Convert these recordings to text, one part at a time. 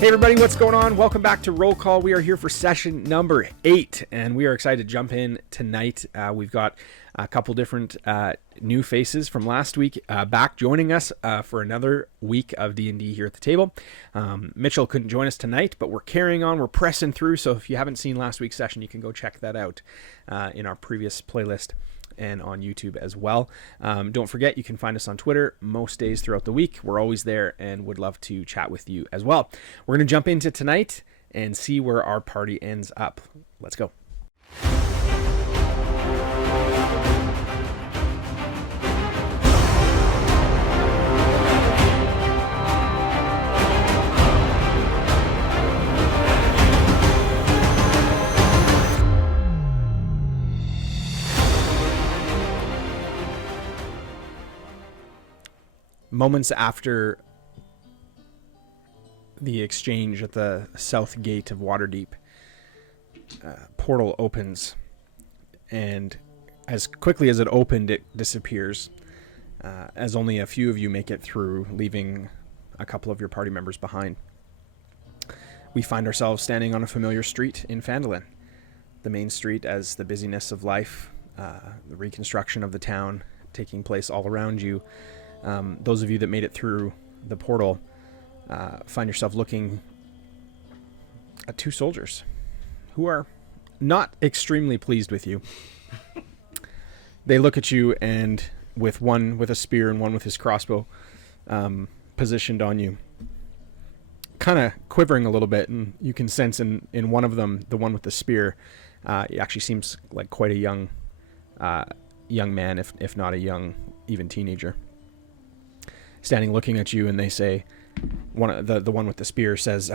Hey everybody, what's going on? Welcome back to Roll Call. We are here for session number 8, and we are excited to jump in tonight. We've got a couple different new faces from last week back joining us for another week of D&D here at the table. Mitchell couldn't join us tonight, but we're carrying on. We're pressing through, so if you haven't seen last week's session, you can go check that out in our previous playlist and on YouTube as well. Don't forget, you can find us on Twitter most days throughout the week. We're always there and would love to chat with you as well. We're going to jump into tonight and see where our party ends up. Let's go. Moments after the exchange at the south gate of Waterdeep, portal opens, and as quickly as it opened, it disappears, as only a few of you make it through, leaving a couple of your party members behind. We find ourselves standing on a familiar street in Phandalin, the main street, as the busyness of life, the reconstruction of the town taking place all around you. Those of you that made it through the portal find yourself looking at two soldiers who are not extremely pleased with you. They look at you, and with one with a spear and one with his crossbow positioned on you, kind of quivering a little bit, and you can sense in one of them, the one with the spear, it actually seems like quite a young man, if not a young, even teenager. Standing looking at you, and they say, the one with the spear says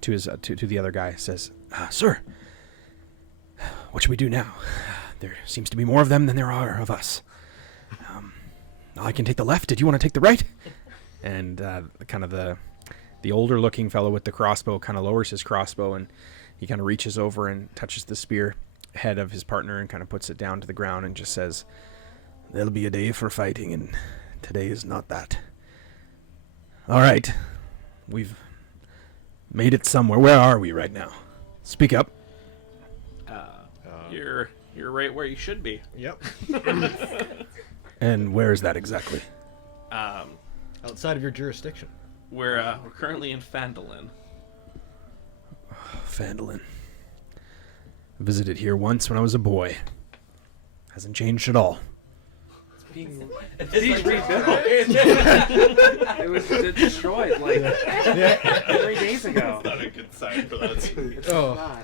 to the other guy, says, "Sir, what should we do now? There seems to be more of them than there are of us. I can take the left. Did you want to take the right?" And kind of the older looking fellow with the crossbow kind of lowers his crossbow, and he kind of reaches over and touches the spear head of his partner and kind of puts it down to the ground and just says, "There'll be a day for fighting, and today is not that. All right, we've made it somewhere. Where are we right now? Speak up." You're right where you should be. Yep. And where is that exactly? Outside of your jurisdiction. We're currently in Phandalin. Phandalin. Visited here once when I was a boy. Hasn't changed at all. It's rebuilt. It was destroyed like 3 days ago. That's not a good sign for that.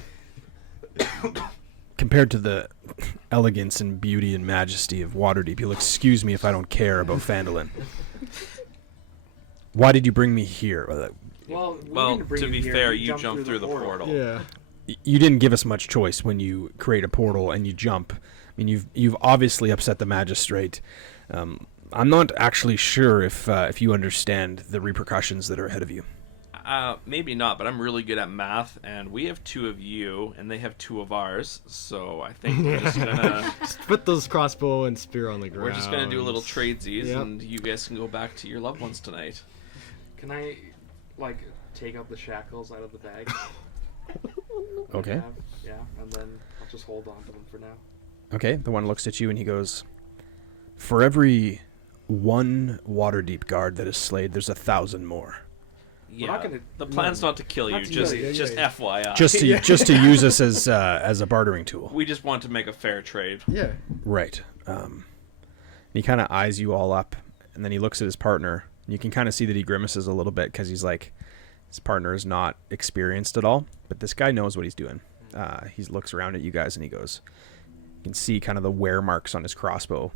Compared to the elegance and beauty and majesty of Waterdeep, you'll excuse me if I don't care about Phandalin. Why did you bring me here? Well, to be fair, you jumped through the portal. Yeah. You didn't give us much choice when you create a portal and you jump. I mean, you've obviously upset the magistrate. I'm not actually sure if you understand the repercussions that are ahead of you. Maybe not, but I'm really good at math, and we have 2 of you, and they have 2 of ours. So I think we're just gonna just put those crossbow and spear on the ground. We're just gonna do a little tradesies, and you guys can go back to your loved ones tonight. Can I, take out the shackles out of the bag? Okay. Yeah, and then I'll just hold on to them for now. Okay, the one looks at you and he goes, "For every one Waterdeep guard that is slayed, there's 1,000 more." Yeah, the plan's not to kill you, just FYI. Just to use us as a bartering tool. We just want to make a fair trade. Yeah. Right. And he kind of eyes you all up, and then he looks at his partner. And you can kind of see that he grimaces a little bit because he's like, his partner is not experienced at all, but this guy knows what he's doing. He looks around at you guys and he goes, you can see kind of the wear marks on his crossbow.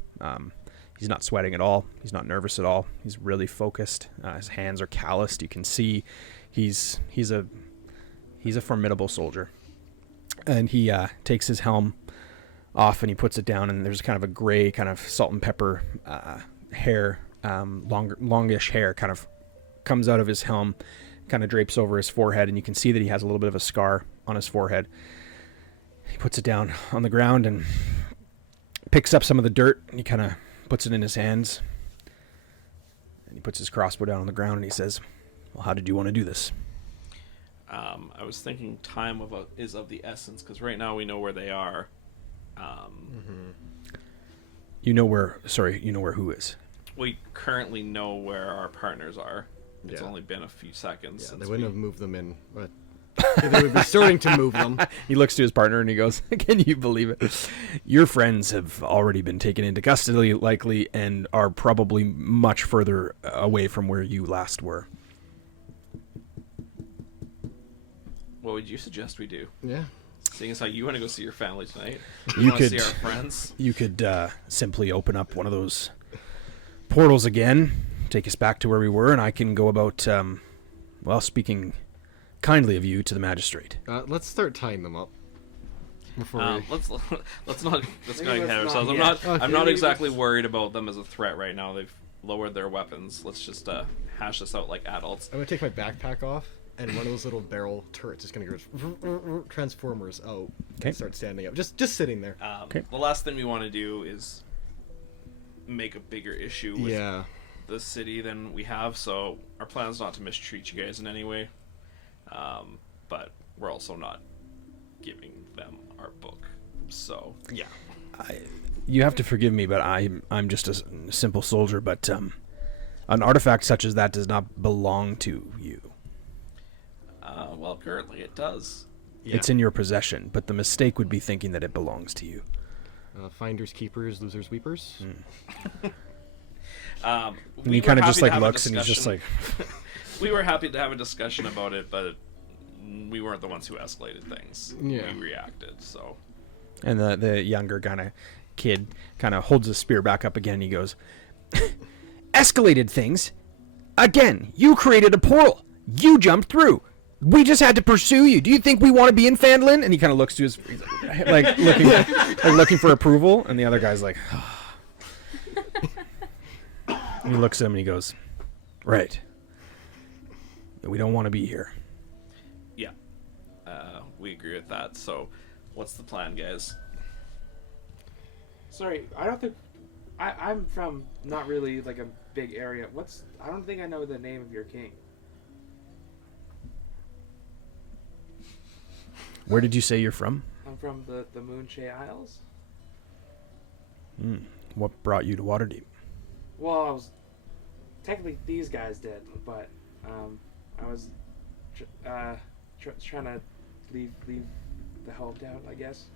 He's not sweating at all. He's not nervous at all. He's really focused. His hands are calloused. You can see he's a formidable soldier. And he takes his helm off and he puts it down, and there's kind of a gray kind of salt and pepper hair, longish hair kind of comes out of his helm, kind of drapes over his forehead, and you can see that he has a little bit of a scar on his forehead. He puts it down on the ground and picks up some of the dirt, and he kind of puts it in his hands, and he puts his crossbow down on the ground, and he says, "Well, how did you want to do this?" I was thinking time is of the essence, because right now we know where they are. You know where who is. We currently know where our partners are. It's Yeah. only been a few seconds Yeah, since they wouldn't have moved them in, but they would be starting to move them. He looks to his partner and he goes, "Can you believe it? Your friends have already been taken into custody, likely, and are probably much further away from where you last were." What would you suggest we do? Yeah. Seeing as how you want to go see your family tonight, You want to see could- our friends. You could simply open up one of those portals again, take us back to where we were, and I can go about, speaking kindly of you to the magistrate. Let's start tying them up. Before we... Let's not let's not Maybe get ahead of let's ourselves. not I'm yet. not exactly worried about them as a threat right now. They've lowered their weapons. Let's just hash this out like adults. I'm gonna take my backpack off, and one of those little barrel turrets is gonna go transformers out. Okay. And start standing up, just sitting there. Okay. The last thing we want to do is make a bigger issue with Yeah. the city than we have. So our plan is not to mistreat you guys in any way, but we're also not giving them our book. So Yeah. You have to forgive me, but I'm just a simple soldier. But an artifact such as that does not belong to you. well, currently it does. Yeah. It's in your possession, but the mistake would be thinking that it belongs to you. Finders, keepers, losers, weepers. And We he were kind of happy just to like have a looks and he's just discussion. like, We were happy to have a discussion about it, but we weren't the ones who escalated things. Yeah. We reacted, so. and the younger kind of kid kind of holds his spear back up again. And he goes, "Escalated things? Again, you created a portal. You jumped through. We just had to pursue you. Do you think we want to be in Fandlin?" And he kind of looks to his, like looking for approval. And the other guy's like, and he looks at him and he goes, "Right. We don't want to be here." Yeah, we agree with that. So, what's the plan, guys? Sorry, I don't think I'm from not really like a big area. I don't think I know the name of your king. Where did you say you're from? I'm from the Moonshay Isles. What brought you to Waterdeep? Well, I was technically these guys did, but I was trying to leave the hometown, I guess.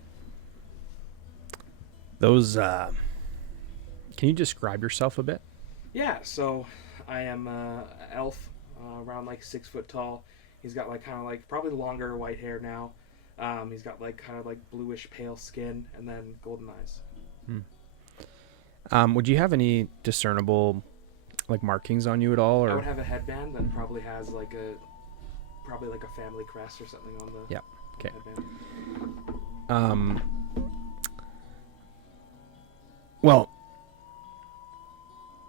Those, can you describe yourself a bit? Yeah, so I am an elf, around like 6 foot tall. He's got like kind of like probably longer white hair now. He's got like kind of like bluish pale skin and then golden eyes. Would you have any discernible, like, markings on you at all? I Or would have a headband that probably has like a family crest or something on the Yeah, okay. headband. Well,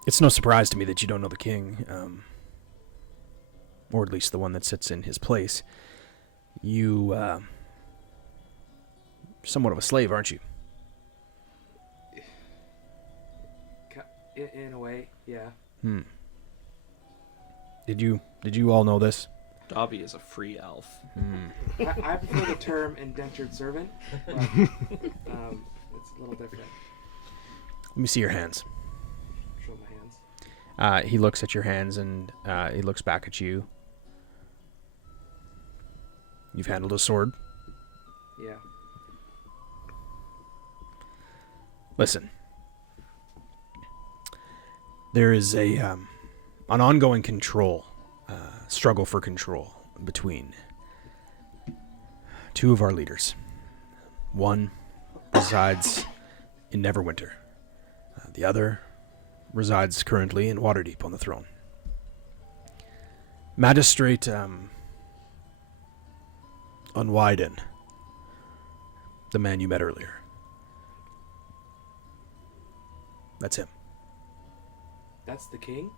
it's no surprise to me that you don't know the king, or at least the one that sits in his place. You, somewhat of a slave, aren't you? In a way, yeah. Did you all know this? Dobby is a free elf. I prefer the term indentured servant, but it's a little different. Let me see your hands. Show my hands. He looks at your hands and he looks back at you. You've handled a sword. Yeah. Listen. There is an ongoing struggle for control between two of our leaders. One resides in Neverwinter. The other resides currently in Waterdeep on the throne. Magistrate Unwiden, the man you met earlier. That's him. That's the king?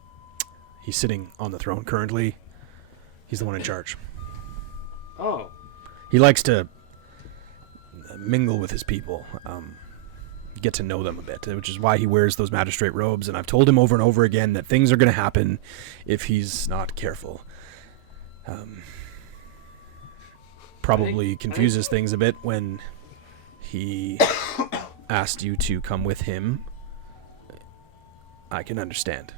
He's sitting on the throne currently. He's the one in charge. Oh. He likes to mingle with his people, get to know them a bit, which is why he wears those magistrate robes. And I've told him over and over again that things are going to happen if he's not careful. probably confuses things a bit when he asked you to come with him. I can understand.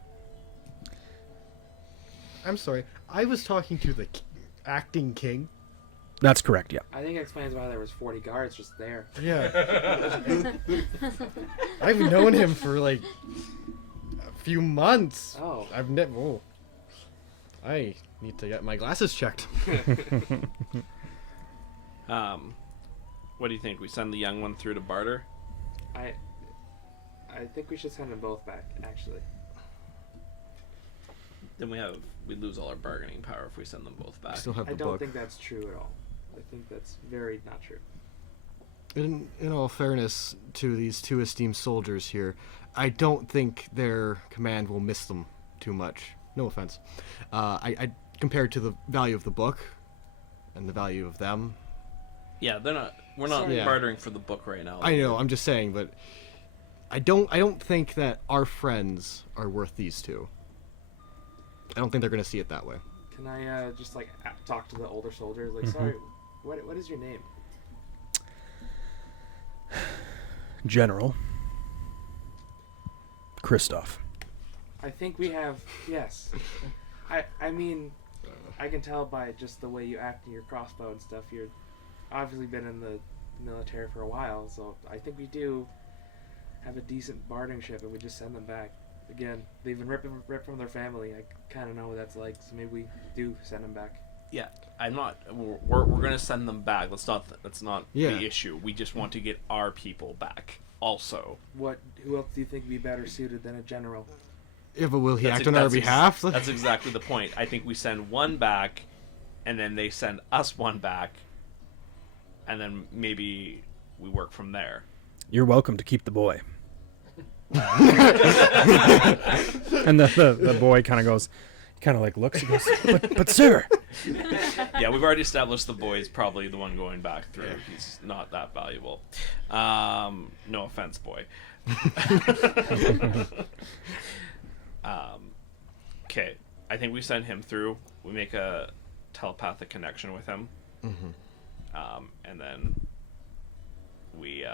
I'm sorry. I was talking to the acting king. That's correct, yeah. I think it explains why there was 40 guards just there. Yeah. I've known him for like a few months. Oh. I've never. Oh. I need to get my glasses checked. What do you think? We send the young one through to barter? I think we should send them both back, actually. Then we lose all our bargaining power if we send them both I back. still have I the don't book. think that's true at all. I think that's very not true. In all fairness to these two esteemed soldiers here, I don't think their command will miss them too much. No offense. I compared to the value of the book and the value of them. Yeah, we're not Sorry. bartering for the book right now. I know. I'm just saying, but I don't think that our friends are worth these two. I don't think they're gonna see it that way. Can I just like talk to the older soldiers? Like, sorry, what is your name? General Christoph. I think we have yes. I mean, I can tell by just the way you act and your crossbow and stuff. You're obviously been in the military for a while, so I think we do have a decent bartering ship, and we just send them back. Again, they've been ripped from their family. I kind of know what that's like, so maybe we do send them back. Yeah, I'm not. We're gonna send them back. That's not Yeah. the issue. We just want to get our people back. Also, Who else do you think would be better suited than a general? Yeah, but will he That's act it- on our that's ex- behalf? that's exactly the point. I think we send one back, and then they send us one back, and then maybe we work from there. You're welcome to keep the boy. And the boy kind of goes, kind of like looks, he goes, but sir. Yeah, we've already established the boy's probably the one going back through. He's not that valuable. No offense, boy. Okay, I think we send him through. We make a telepathic connection with him, and then we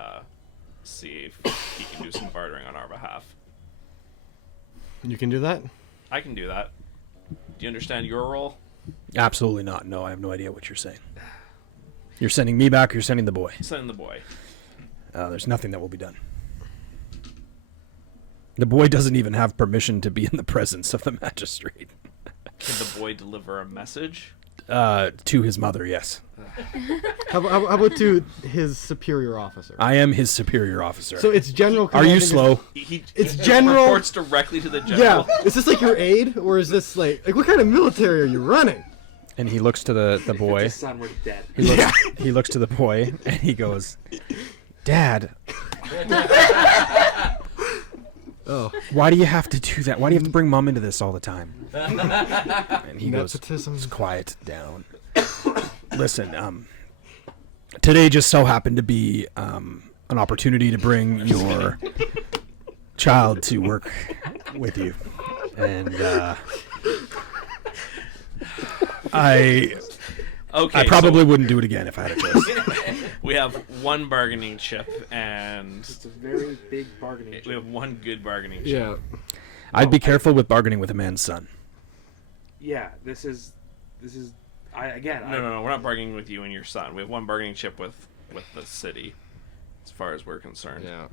see if he can do some bartering on our behalf. You can do that? I can do that. Do you understand your role? Absolutely not. No, I have no idea what you're saying. You're sending me back, or you're sending the boy. Send the boy. There's nothing that will be done. The boy doesn't even have permission to be in the presence of the magistrate. Can the boy deliver a message? To his mother, yes. How about to his superior officer? I am his superior officer. So it's general. Are you commanding- slow? It's he general- reports directly to the Yeah. general. Is this like your aide, or is this like what kind of military are you running? And he looks to the boy. His son, we're dead. He looks to the boy, and he goes, Dad, Oh, why do you have to do that? Why do you have to bring Mom into this all the time? And he goes, nepotism. "Just quiet down. Listen, today just so happened to be an opportunity to bring your child to work with you. And I probably wouldn't do it again if I had a choice. We have one bargaining chip, and It's a very big bargaining we chip. have one good bargaining chip. Yeah. I'd be careful with bargaining with a man's son. Yeah, this is. No, we're not bargaining with you and your son. We have one bargaining chip with the city, as far as we're concerned. Yeah.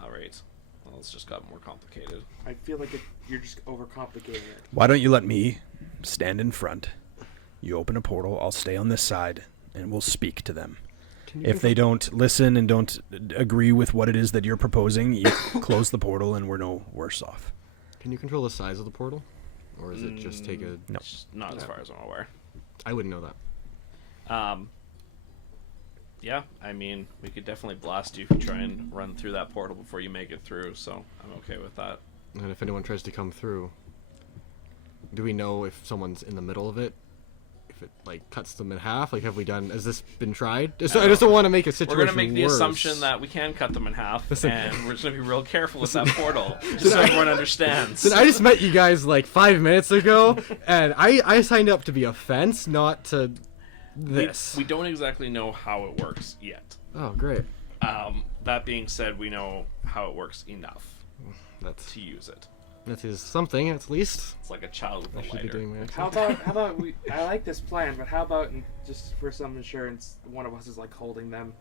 All right. Well, it's just got more complicated. I feel like you're just overcomplicating it. Why don't you let me stand in front? You open a portal, I'll stay on this side, and we'll speak to them. If they don't listen and don't agree with what it is that you're proposing, you close the portal and we're no worse off. Can you control the size of the portal, or is it just take a? No. Not as far as I'm aware. I wouldn't know that. Yeah, I mean, we could definitely blast you if you try and run through that portal before you make it through, so I'm okay with that. And if anyone tries to come through, do we know if someone's in the middle of it, if it like cuts them in half? Like, has this been tried? I just don't want to make a We're situation going to make the worse. assumption that we can cut them in half, Listen. and we're just going to be real careful with that portal, just so everyone understands. Then I just met you guys like 5 minutes ago, and I signed up to be a fence, not to this. We don't exactly know how it works yet. Oh, great. That being said, we know how it works enough That's to use it. that is something at least. It's like a child I with a should be lighter. doing my How about we? I like this plan, but how about just for some insurance, one of us is like holding them.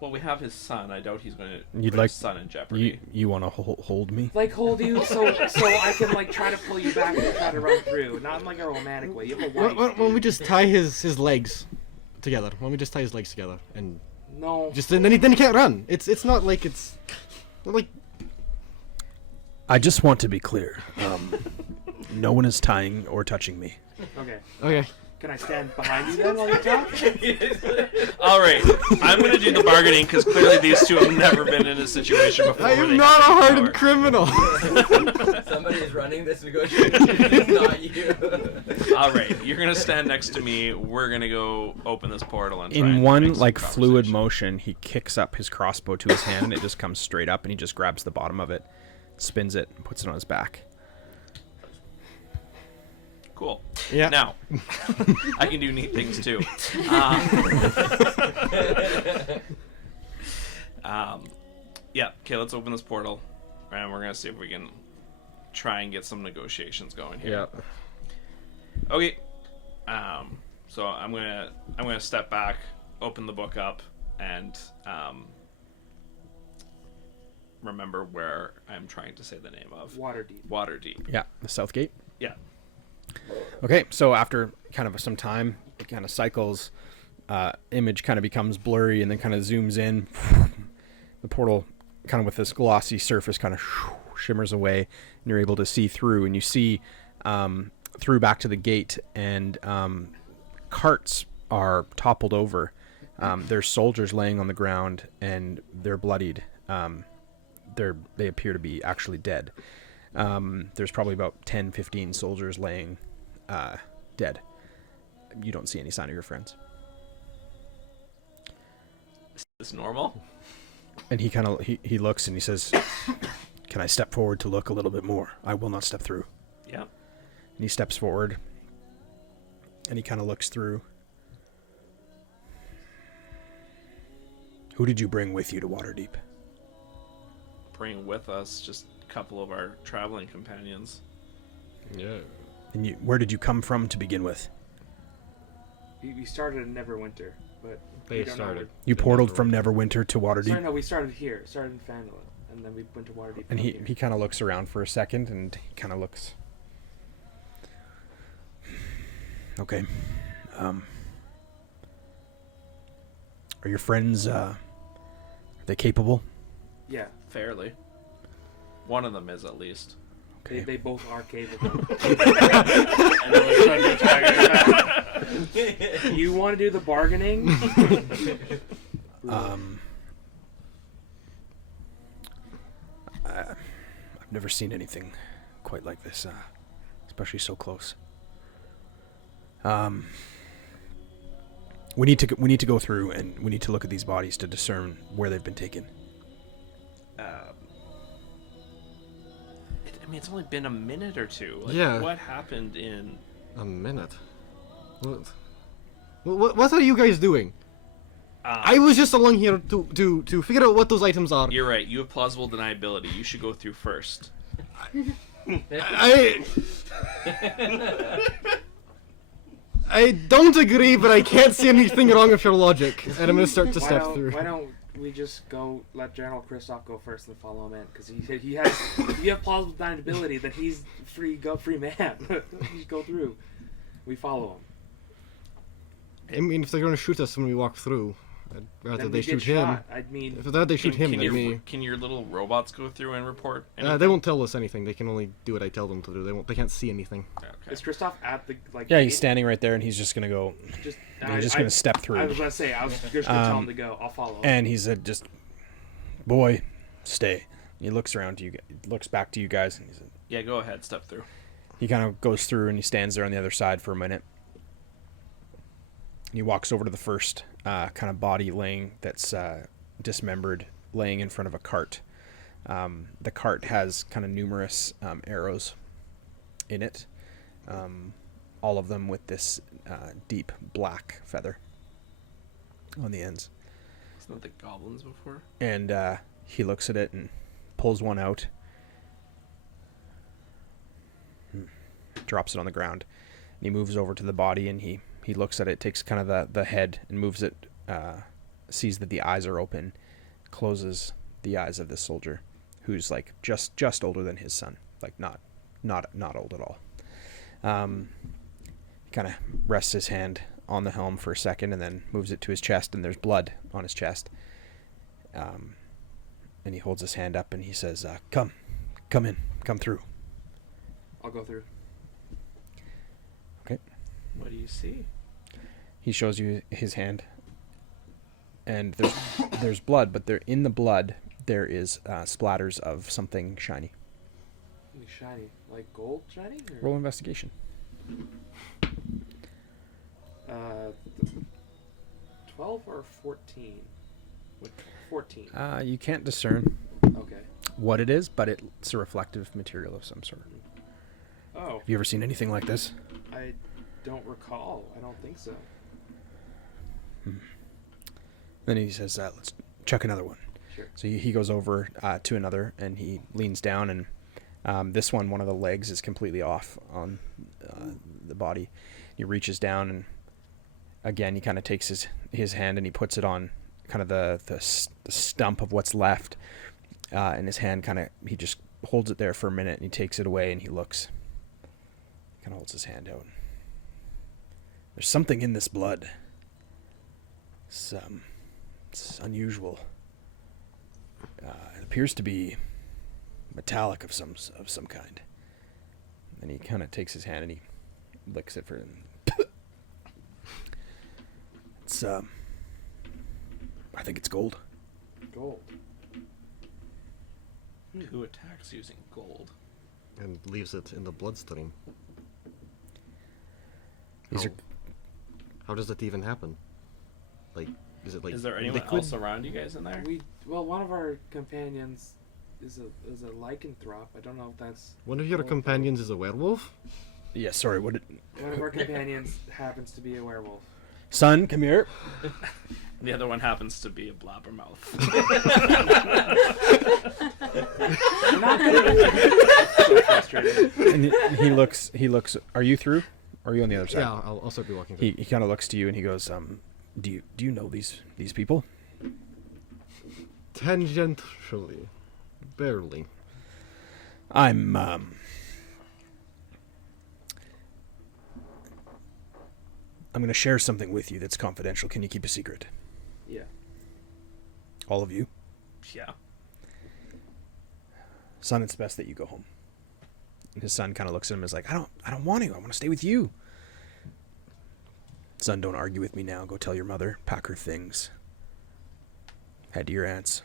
Well, we have his son. I doubt he's going to You'd put like- his son in jeopardy. You want to hold me? Like hold you so I can like try to pull you back and try to run through, not in like a romantic way. You have a wife. Why don't we just tie his legs together? Why don't we just tie his legs together and No. just then he can't run. It's not like it's not like I just want to be clear. No one is tying or touching me. Okay. okay. Can I stand behind you then while you talk? All right, I'm going to do the bargaining because clearly these two have never been in a situation before. I where am they not a have hardened power. criminal. Somebody is running this negotiation. It's not you. All right, you're going to stand next to me. We're going to go open this portal and try In and one make some like fluid conversation. motion, he kicks up his crossbow to his hand, and it just comes straight up, and he just grabs the bottom of it, spins it, and puts it on his back. Cool. Yeah. Now, I can do neat things too. Yeah. Okay. Let's open this portal, and we're gonna see if we can try and get some negotiations going here. Yeah. Okay. So I'm gonna step back, open the book up, and remember where I'm trying to say the name of. Waterdeep. Waterdeep. Yeah, the south gate. Yeah. Okay, so after kind of some time, it kind of cycles. Image kind of becomes blurry and then kind of zooms in. The portal, kind of with this glossy surface, kind of shimmers away, and you're able to see through. And you see through back to the gate, and carts are toppled over. There's soldiers laying on the ground, and they're bloodied. They appear to be actually dead. There's probably about 10, 15 soldiers laying dead. You don't see any sign of your friends. Is this normal? And he kind of he looks and he says, "Can I step forward to look a little bit more? I will not step through." Yeah. And he steps forward, and he kind of looks through. Who did you bring with you to Waterdeep? Bring with us just a couple of our traveling companions. Yeah. And where did you come from to begin with? We started in Neverwinter, but They we don't know started. You The portaled from Neverwinter to where- Waterdeep? Sorry, no, we started here. Started in Phandalin, and then we went to Waterdeep. And from here. he kind of looks around for a second, and he kind of looks. Okay. Are your friends, are they capable? Yeah, Fairly. One of them is at least. Okay. they both are capable. And then we're trying to attack You want to do the bargaining? I've never seen anything quite like this, especially so close. We need to go through, and we need to look at these bodies to discern where they've been taken. I mean, it's only been a minute or two. Like, Yeah. What happened in... A minute. What are you guys doing? I was just along here to figure out what those items are. You're right. You have plausible deniability. You should go through first. I don't agree, but I can't see anything wrong with your logic, and I'm gonna start to step through. Why don't we just go let General Kristoff go first and follow him in? Because he has, if you have plausible deniability, that he's free man. You just go through. We follow him. I mean, if they're gonna shoot us when we walk through, I'd rather Then they we get shoot him. shot. I mean, If they shoot him, then me. Can your little robots go through and report? They anything? won't tell us anything. They can only do what I tell them to do. They can't see anything. Okay. is Kristoff at the like? Yeah, he's gate? standing right there, and he's just gonna go. Just, He's just gonna step through. I was gonna say I was just gonna tell him to go. I'll follow. And he said, "Just, boy, stay." He looks around to you, looks back to you guys, and he said, Yeah, go ahead. Step through. he kind of goes through and he stands there on the other side for a minute. he walks over to the first kind of body laying that's dismembered, laying in front of a cart. The cart has kind of numerous arrows in it, all of them with this deep black feather on the ends. Isn't that the goblins before? And he looks at it and pulls one out, drops it on the ground. And he moves over to the body and he looks at it, takes kind of the head and moves it, sees that the eyes are open, closes the eyes of this soldier, who's like just older than his son, like not old at all. He kind of rests his hand on the helm for a second and then moves it to his chest, and there's blood on his chest. And he holds his hand up and he says, come in, come through. I'll go through. Okay. What do you see? He shows you his hand, and there's blood, but there in the blood there is splatters of something shiny. Something shiny, like gold shiny? Or? Roll investigation. 12 or 14? 14. You can't discern Okay. what it is, but it's a reflective material of some sort. Oh, Have you ever seen anything like this? I don't recall. I don't think so. Then he says, let's chuck another one. Sure. So he goes over to another, and he leans down, and this one of the legs is completely off on the body. He reaches down, and again, he kind of takes his hand and he puts it on kind of the stump of what's left, and his hand he just holds it there for a minute, and he takes it away, and he looks, kind of holds his hand out. There's something in this blood. It's unusual. It appears to be metallic of some kind. And he kind of takes his hand and he licks it for him. It's I think it's gold. Gold. Who attacks using gold? And leaves it in the bloodstream. These are How does that even happen? Like, is it like Is there anyone liquid? else around you guys in there? One of our companions is a lycanthrope. I don't know if that's One of your gold. companions is a werewolf? yeah. Sorry. What? One of our companions happens to be a werewolf. Son, come here. The other one happens to be a blabbermouth. I'm not so frustrated. And he looks. Are you through? Or are you on the other side? Yeah, I'll start be walking through. He kind of looks to you and he goes, do you know these people? Tangentially. Barely. I'm going to share something with you that's confidential. Can you keep a secret? Yeah. All of you? Yeah. Son, it's best that you go home. And his son kind of looks at him and is like, I don't want to. I want to stay with you. Son, don't argue with me now. Go tell your mother. Pack her things. Head to your aunt's.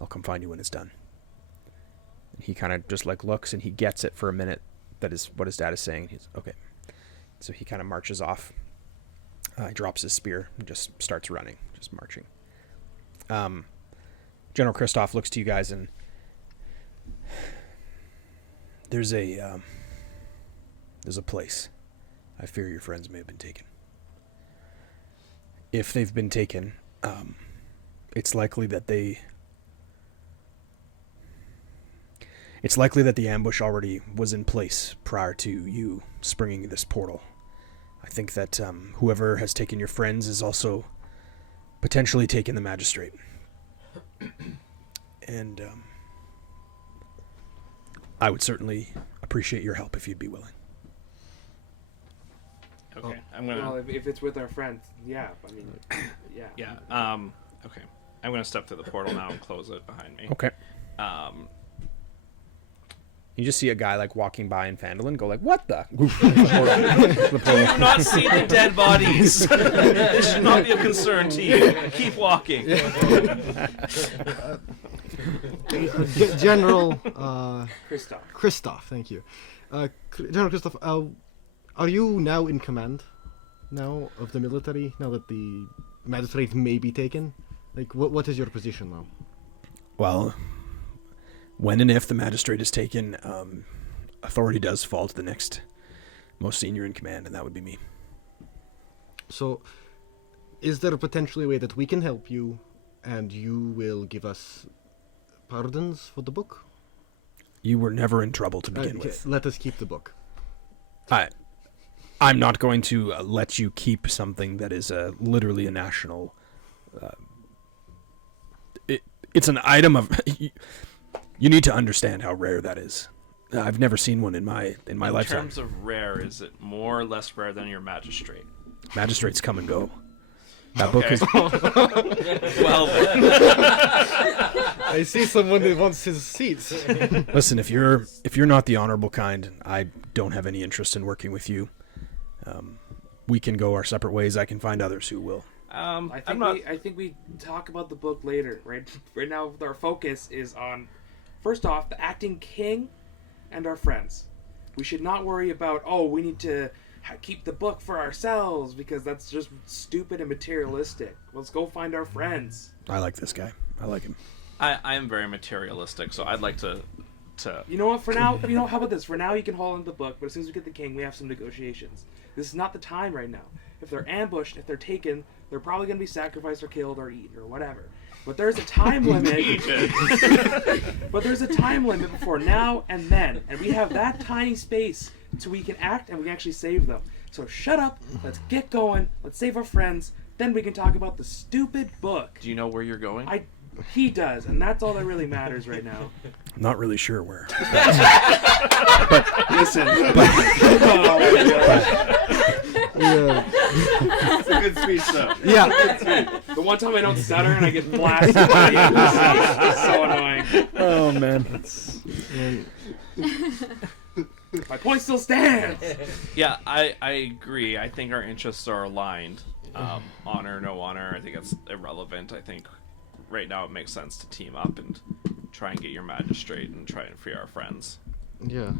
I'll come find you when it's done. And he kind of just looks and he gets it for a minute. That is what his dad is saying. He's okay. So he kind of marches off. He drops his spear and just starts running, just marching. General Kristoff looks to you guys and there's a place. I fear your friends may have been taken. If they've been taken, it's likely that the ambush already was in place prior to you springing this portal. I think that whoever has taken your friends is also potentially taken the magistrate. And I would certainly appreciate your help if you'd be willing. Okay. I'm gonna. Well, if it's with our friends, yeah. I mean, yeah. Yeah. Okay. I'm gonna step through the portal now and close it behind me. Okay. You just see a guy like walking by in Phandalin go like, "What the?" Do you not see the dead bodies? This should not be a concern to you. Keep walking. General Kristoff. Kristoff, thank you. General Kristoff, are you now in command? now of the military? Now that the magistrate may be taken, like what is your position now? Well, when and if the magistrate is taken, authority does fall to the next most senior in command, and that would be me. So, is there potentially a way that we can help you, and you will give us pardons for the book? You were never in trouble to begin with. Let us keep the book. I'm not going to let you keep something that is literally a national... it's an item of... You need to understand how rare that is. I've never seen one in my lifetime. In terms of rare, is it more or less rare than your magistrate? Magistrates come and go. That book is... Well, I see someone that wants his seats. Listen, if you're not the honorable kind, I don't have any interest in working with you. We can go our separate ways. I can find others who will. I think we talk about the book later. Right now, our focus is on, first off, the acting king and our friends. We should not worry about, we need to keep the book for ourselves, because that's just stupid and materialistic. Let's go find our friends. I like this guy. I like him. I am very materialistic, so I'd like to. You know what? For now, how about this? For now, you can hold on to the book, but as soon as we get the king, we have some negotiations. This is not the time right now. If they're ambushed, if they're taken, they're probably going to be sacrificed or killed or eaten or whatever. But there's a time limit. But there's a time limit before now and then, and we have that tiny space so we can act and we can actually save them. So shut up. Let's get going. Let's save our friends. Then we can talk about the stupid book. Do you know where you're going? He does, and that's all that really matters right now. I'm not really sure where. Listen. It's a good speech, though. Yeah. The one time I don't stutter and I get blasted by the end, it's so annoying. Oh, man. My point still stands. Yeah, I agree. I think our interests are aligned. Honor, no honor, I think it's irrelevant. I think right now it makes sense to team up and try and get your magistrate and try and free our friends. Yeah.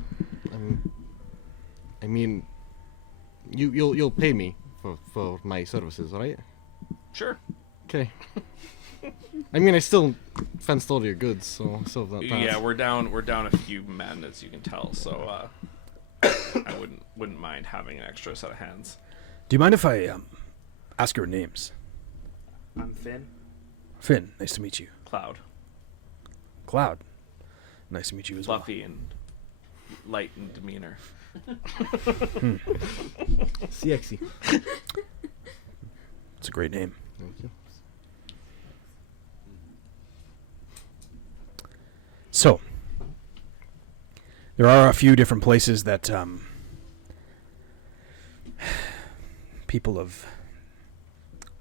I mean, you'll pay me for my services, right? Sure. Okay. I mean, I still fenced all your goods, so that. Yeah, we're down a few men, as you can tell. So I wouldn't mind having an extra set of hands. Do you mind if I ask your names? I'm Finn. Finn, nice to meet you. Cloud. Cloud, nice to meet you as well. Fluffy and light in demeanor. Sexy. It's a great name. Thank you. So, there are a few different places that people of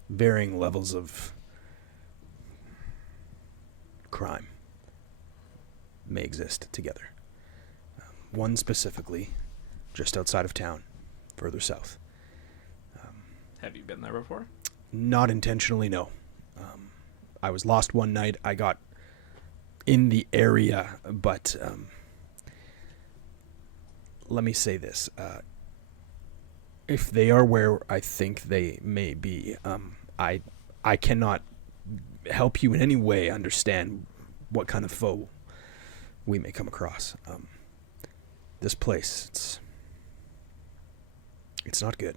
varying levels of crime may exist together. One specifically, just outside of town, further south. Have you been there before? Not intentionally, no. I was lost one night. I got in the area, but let me say this. If they are where I think they may be, I cannot help you in any way understand what kind of foe we may come across. This place, it's not good.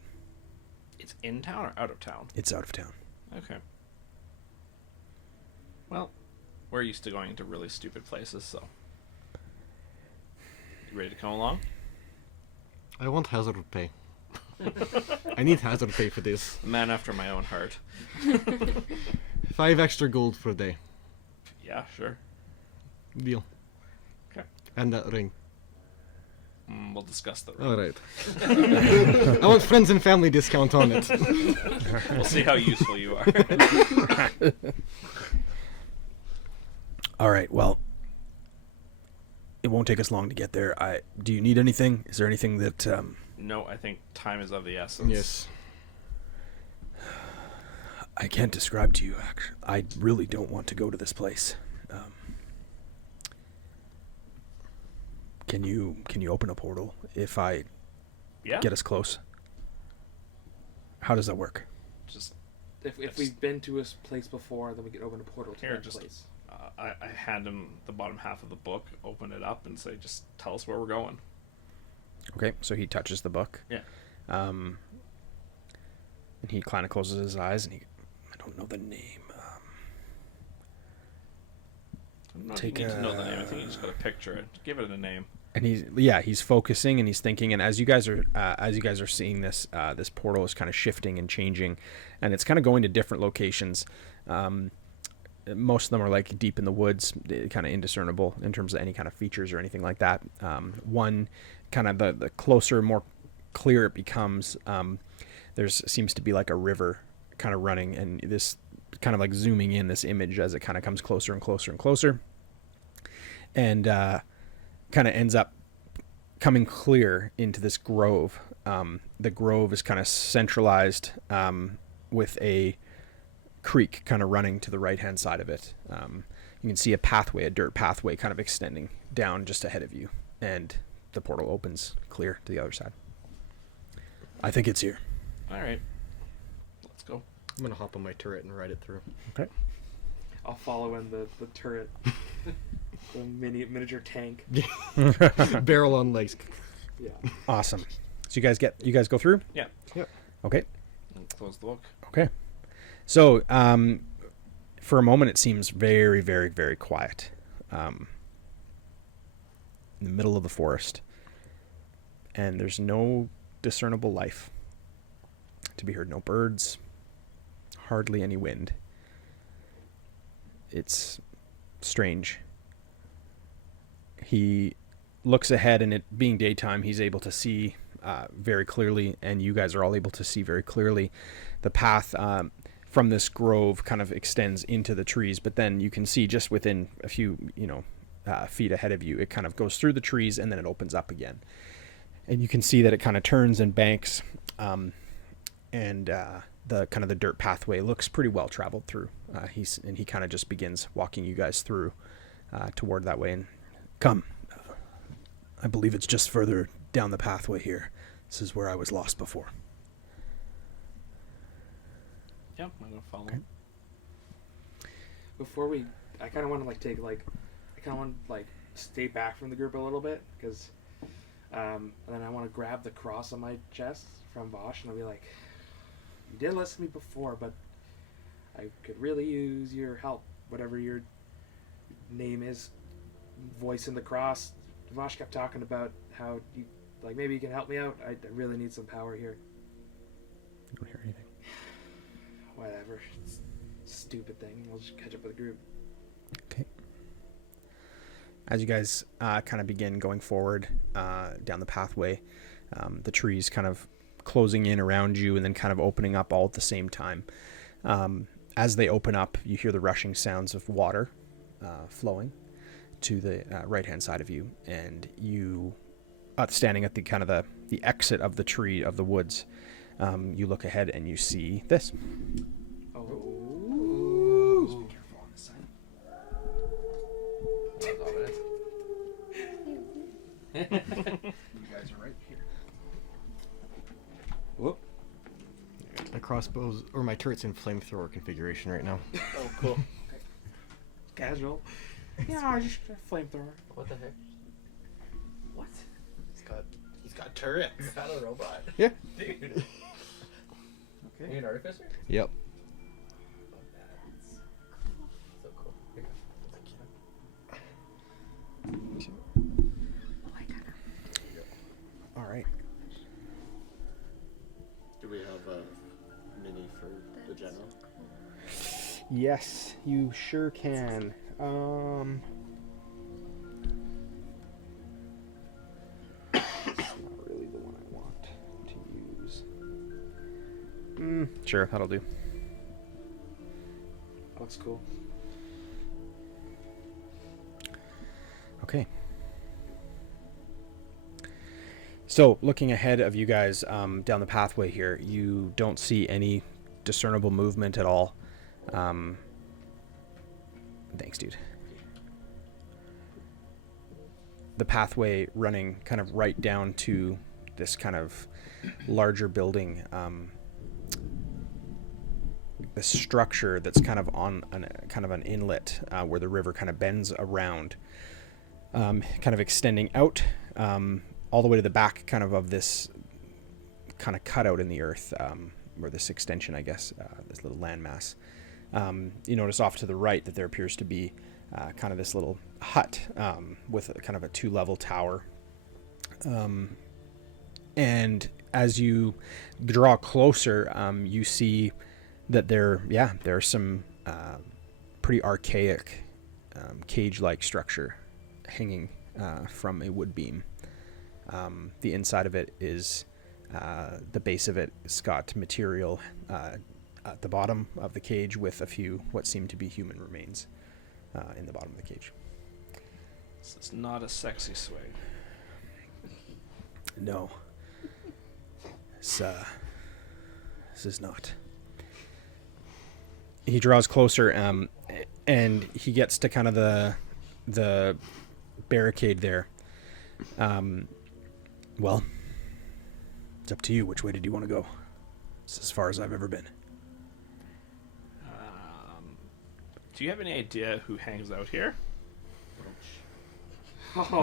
It's in town or out of town? It's out of town. Okay. Well, we're used to going to really stupid places, so. You ready to come along? I want hazard pay. I need hazard pay for this. A man after my own heart. 5 extra gold per day. Yeah, sure. Deal. Okay. And that ring. We'll discuss the All right. I want friends and family discount on it. We'll see how useful you are. All right, well, it won't take us long to get there. Do you need anything? Is there anything that... No, I think time is of the essence. Yes. I can't describe to you, actually. I really don't want to go to this place. Can you open a portal if I Yeah. get us close? How does that work? Just If we've been to a place before, then we can open a portal to Here, that just- place. I hand him the bottom half of the book, open it up, and say, "Just tell us where we're going." Okay, so he touches the book. Yeah. And he kind of closes his eyes, and I don't know the name. I don't know if Take you need to know the a- name. I think you just got to picture it. Give it a name. And he's focusing and he's thinking. And as you guys are seeing this, this portal is kind of shifting and changing, and it's kind of going to different locations. Most of them are like deep in the woods, kind of indiscernible in terms of any kind of features or anything like that. One kind of the closer, more clear it becomes, there's seems to be like a river kind of running, and this kind of like zooming in this image as it kind of comes closer and closer and closer, and kind of ends up coming clear into this grove. The grove is kind of centralized with a creek kind of running to the right hand side of it. You can see a dirt pathway kind of extending down just ahead of you, and the portal opens clear to the other side. I think it's here. All right, let's go. I'm gonna hop on my turret and ride it through. Okay. I'll follow in the turret. The miniature tank. Barrel on legs. Yeah. Awesome. So you guys go through? Yeah. Yep. Okay. And close the book. Okay. So, for a moment, it seems very, very, very quiet. In the middle of the forest. And there's no discernible life to be heard. No birds. Hardly any wind. It's strange. He looks ahead, and it being daytime, he's able to see very clearly, and you guys are all able to see very clearly. The path from this grove kind of extends into the trees, but then you can see just within a few, feet ahead of you, it kind of goes through the trees, and then it opens up again. And you can see that it kind of turns and banks, and the kind of the dirt pathway looks pretty well traveled through. He kind of just begins walking you guys through toward that way. And come, I believe it's just further down the pathway here. This is where I was lost before. Yeah, I'm gonna follow. Okay. Before I kind of want to stay back from the group a little bit, because, and then I want to grab the cross on my chest from Vosh, and I'll be like, "You did listen to me before, but I could really use your help. Whatever your name is, voice in the cross." Vosh kept talking about how maybe you can help me out. I really need some power here. You don't hear anything. Whatever. It's a stupid thing. I'll just catch up with the group. Okay. As you guys kind of begin going forward down the pathway, the trees kind of closing in around you and then kind of opening up all at the same time. As they open up, you hear the rushing sounds of water flowing to the right-hand side of you, and you, standing at the kind of the exit of the tree of the woods, you look ahead and you see this. Oh. Be careful on this side. That was ominous. You guys are right here. Whoop. My crossbows or my turret's in flamethrower configuration right now. Oh, cool. Casual. Yeah, just a flamethrower. What the heck? What? He's got turrets. You found a robot? Yeah. Dude. Okay. You an artificer? Yep. Oh, that's so cool. Here you All right. Do we have a mini for the general? Yes, you sure can. It's not really the one I want to use. Sure, that'll do. That looks cool. Okay. So, looking ahead of you guys down the pathway here, you don't see any discernible movement at all. Thanks, dude. The pathway running kind of right down to this kind of larger building this structure that's kind of on kind of an inlet where the river kind of bends around, kind of extending out all the way to the back kind of this kind of cutout in the earth, or this extension, I guess, this little landmass. You notice off to the right that there appears to be kind of this little hut with kind of a 2-level tower. And as you draw closer, you see that there are some pretty archaic cage-like structure hanging from a wood beam. The inside of it is the base of it has got material at the bottom of the cage with a few what seem to be human remains in the bottom of the cage. This is not a sexy swing. No. This is not. He draws closer, and he gets to kind of the barricade there. Well, it's up to you. Which way did you want to go? It's as far as I've ever been. Do you have any idea who hangs out here? Oh,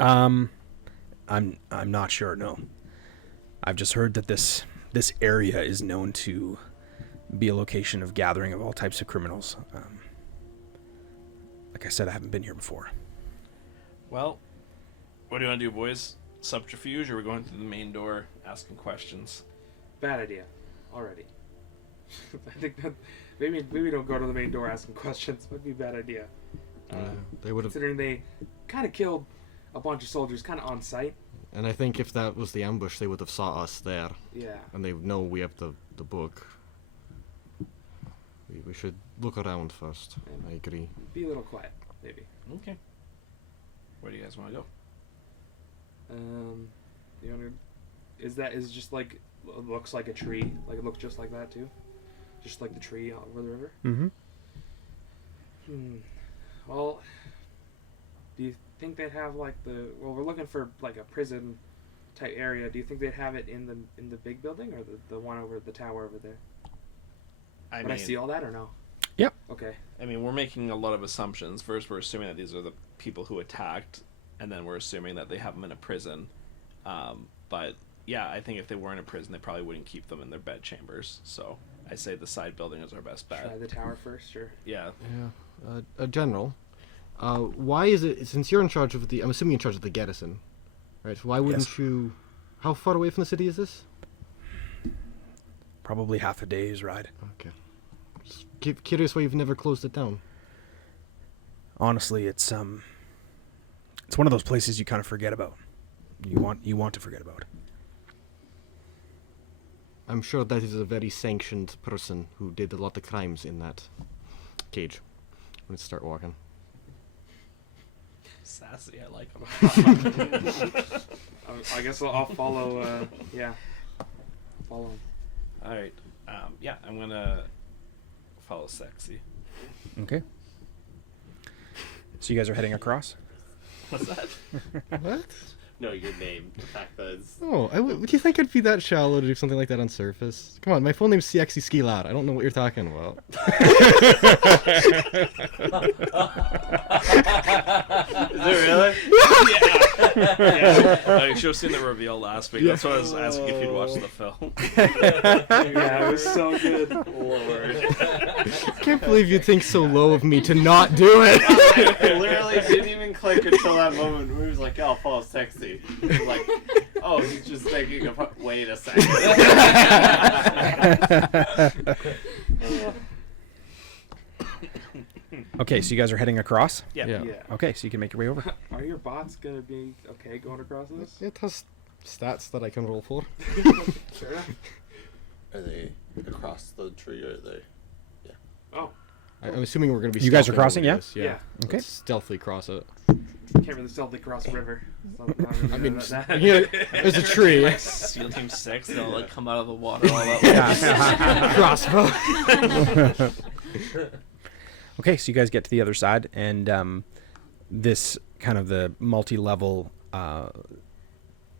wow. I'm not sure. No, I've just heard that this area is known to be a location of gathering of all types of criminals. Like I said, I haven't been here before. Well, what do you want to do, boys? Subterfuge, or we're going through the main door, asking questions? Bad idea. Already. I think that maybe don't go to the main door asking questions. Would be a bad idea. They would have. Considering they kind of killed a bunch of soldiers kind of on sight. And I think if that was the ambush, they would have saw us there. Yeah. And they know we have the book. We should look around first. Yeah. I agree. Be a little quiet, maybe. Okay. Where do you guys want to go? You know, is just like looks like a tree? Like it looks just like that too, just like the tree over the river. Mm-hmm. Well, do you think they'd have like we're looking for like a prison type area. Do you think they'd have it in the big building or the one over the tower over there? Would I see all that or no? Yep. Okay. I mean, we're making a lot of assumptions. First, we're assuming that these are the people who attacked, and then we're assuming that they have them in a prison. But yeah, I think if they were in a prison, they probably wouldn't keep them in their bed chambers. So I say the side building is our best bet. Try the tower first, sure. Yeah. Yeah. General, why is it, since you're in charge of I'm assuming you're in charge of the garrison, right? Why wouldn't you, how far away from the city is this? Probably half a day's ride. Okay. Just curious why you've never closed it down. Honestly, it's one of those places you kind of forget about. You want to forget about. I'm sure that is a very sanctioned person who did a lot of crimes in that cage. Let's start walking. Sassy, I like them. I guess I'll follow. Yeah. Follow him. All right. Yeah, I'm gonna follow Sexy. Okay. So you guys are heading across? What's that? What? No, your name. The fact that it's... Oh, would you think I'd be that shallow to do something like that on surface? Come on, my full name's Sexy Skilar. I don't know what you're talking about. Is it really? Yeah. You should have seen the reveal last week. That's why I was asking if you'd watched the film. Yeah, it was so good. Lord. I can't believe you'd think so low of me to not do it. It literally didn't even click until that moment where he was like, yeah, I'll follow Sexy. It was like, oh, he's just thinking of, wait a second. Okay, so you guys are heading across? Yeah. Yeah. Yeah. Okay, so you can make your way over. Are your bots gonna be okay going across this? It has stats that I can roll for. Sure enough. Are they across the tree or are they? Oh, I'm assuming we're going to be You guys are stealthing crossing, over yeah? this, yeah. Okay. Let's stealthily cross it. Can't really stealthily cross a river. It's not really I mean, that. yeah, there's a tree. Like SEAL Team 6, they'll like come out of the water all at once. Crossbow. Okay, so you guys get to the other side, and this kind of the multi-level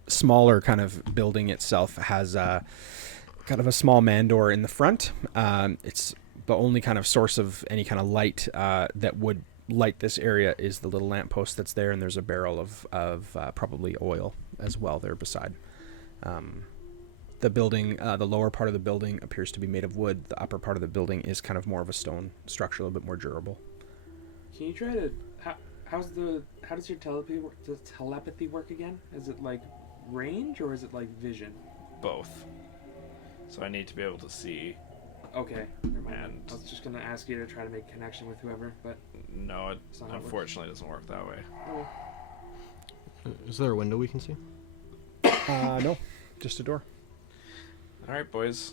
smaller kind of building itself has kind of a small man door in the front. It's the only kind of source of any kind of light that would light this area is the little lamppost that's there, and there's a barrel of probably oil as well there beside. The building, the lower part of the building appears to be made of wood. The upper part of the building is kind of more of a stone structure, a little bit more durable. Can you try to how does your telepathy work again? Is it like range or is it like vision? Both. So I need to be able to see. Okay, never mind. And I was just gonna ask you to try to make connection with whoever, but no, it It's not how it works. unfortunately doesn't work that way. Is there a window we can see? No, just a door. All right, boys,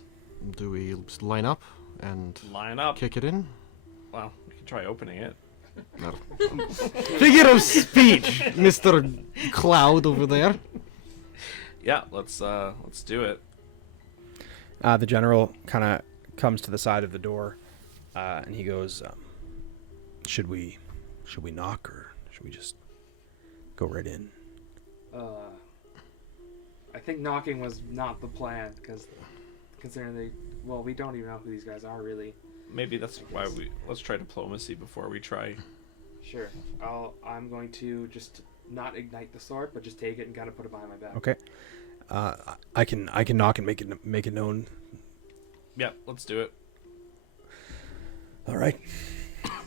Do we just line up and line up. kick it in? Well, we can try opening it. Figure of speech, Mr. Cloud over there. Yeah, let's do it. The general kind of comes to the side of the door, and he goes, "Should we knock, or should we just go right in?" I think knocking was not the plan because considering we don't even know who these guys are really. Maybe that's why let's try diplomacy before we try. Sure, I'm going to just not ignite the sword, but just take it and kind of put it behind my back. Okay. I can knock and make it known. Yeah, let's do it. All right.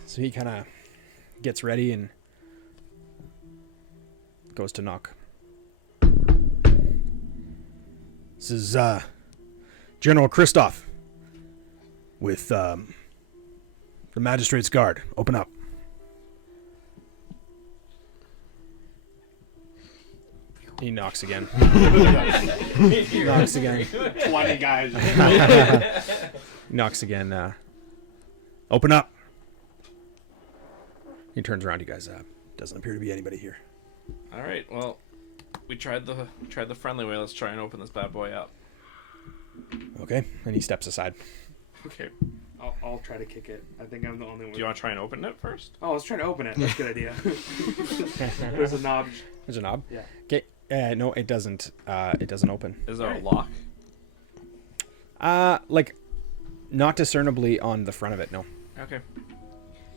So he kind of gets ready and goes to knock. This is General Christoph with the Magistrate's Guard. Open up. He knocks again. Knocks again. 20 guys. Knocks again. Open up. He turns around. You guys. Doesn't appear to be anybody here. All right. Well, we tried the friendly way. Let's try and open this bad boy up. Okay. And he steps aside. Okay. I'll try to kick it. I think I'm the only one. Do you want to try and open it first? Oh, let's try to open it. That's a good idea. There's a knob. There's a knob. Yeah. Okay. No, it doesn't. It doesn't open. Is there Alright. a lock? Like, not discernibly on the front of it. No. Okay.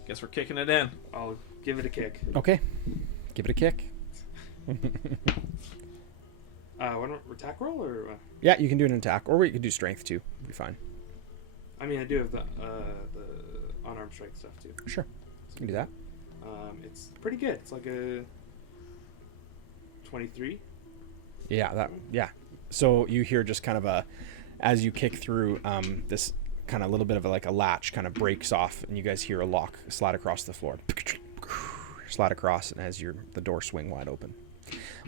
Guess we're kicking it in. I'll give it a kick. Okay. Give it a kick. Attack roll or? Yeah, you can do an attack, or you could do strength too. It'll be fine. I mean, I do have the unarmed strike stuff too. Sure. You can do that. It's pretty good. It's like a 23. Yeah. So you hear just kind of as you kick through, this kind of little bit of like a latch kind of breaks off, and you guys hear a lock slide across the floor. Slide across, and as the door swing wide open.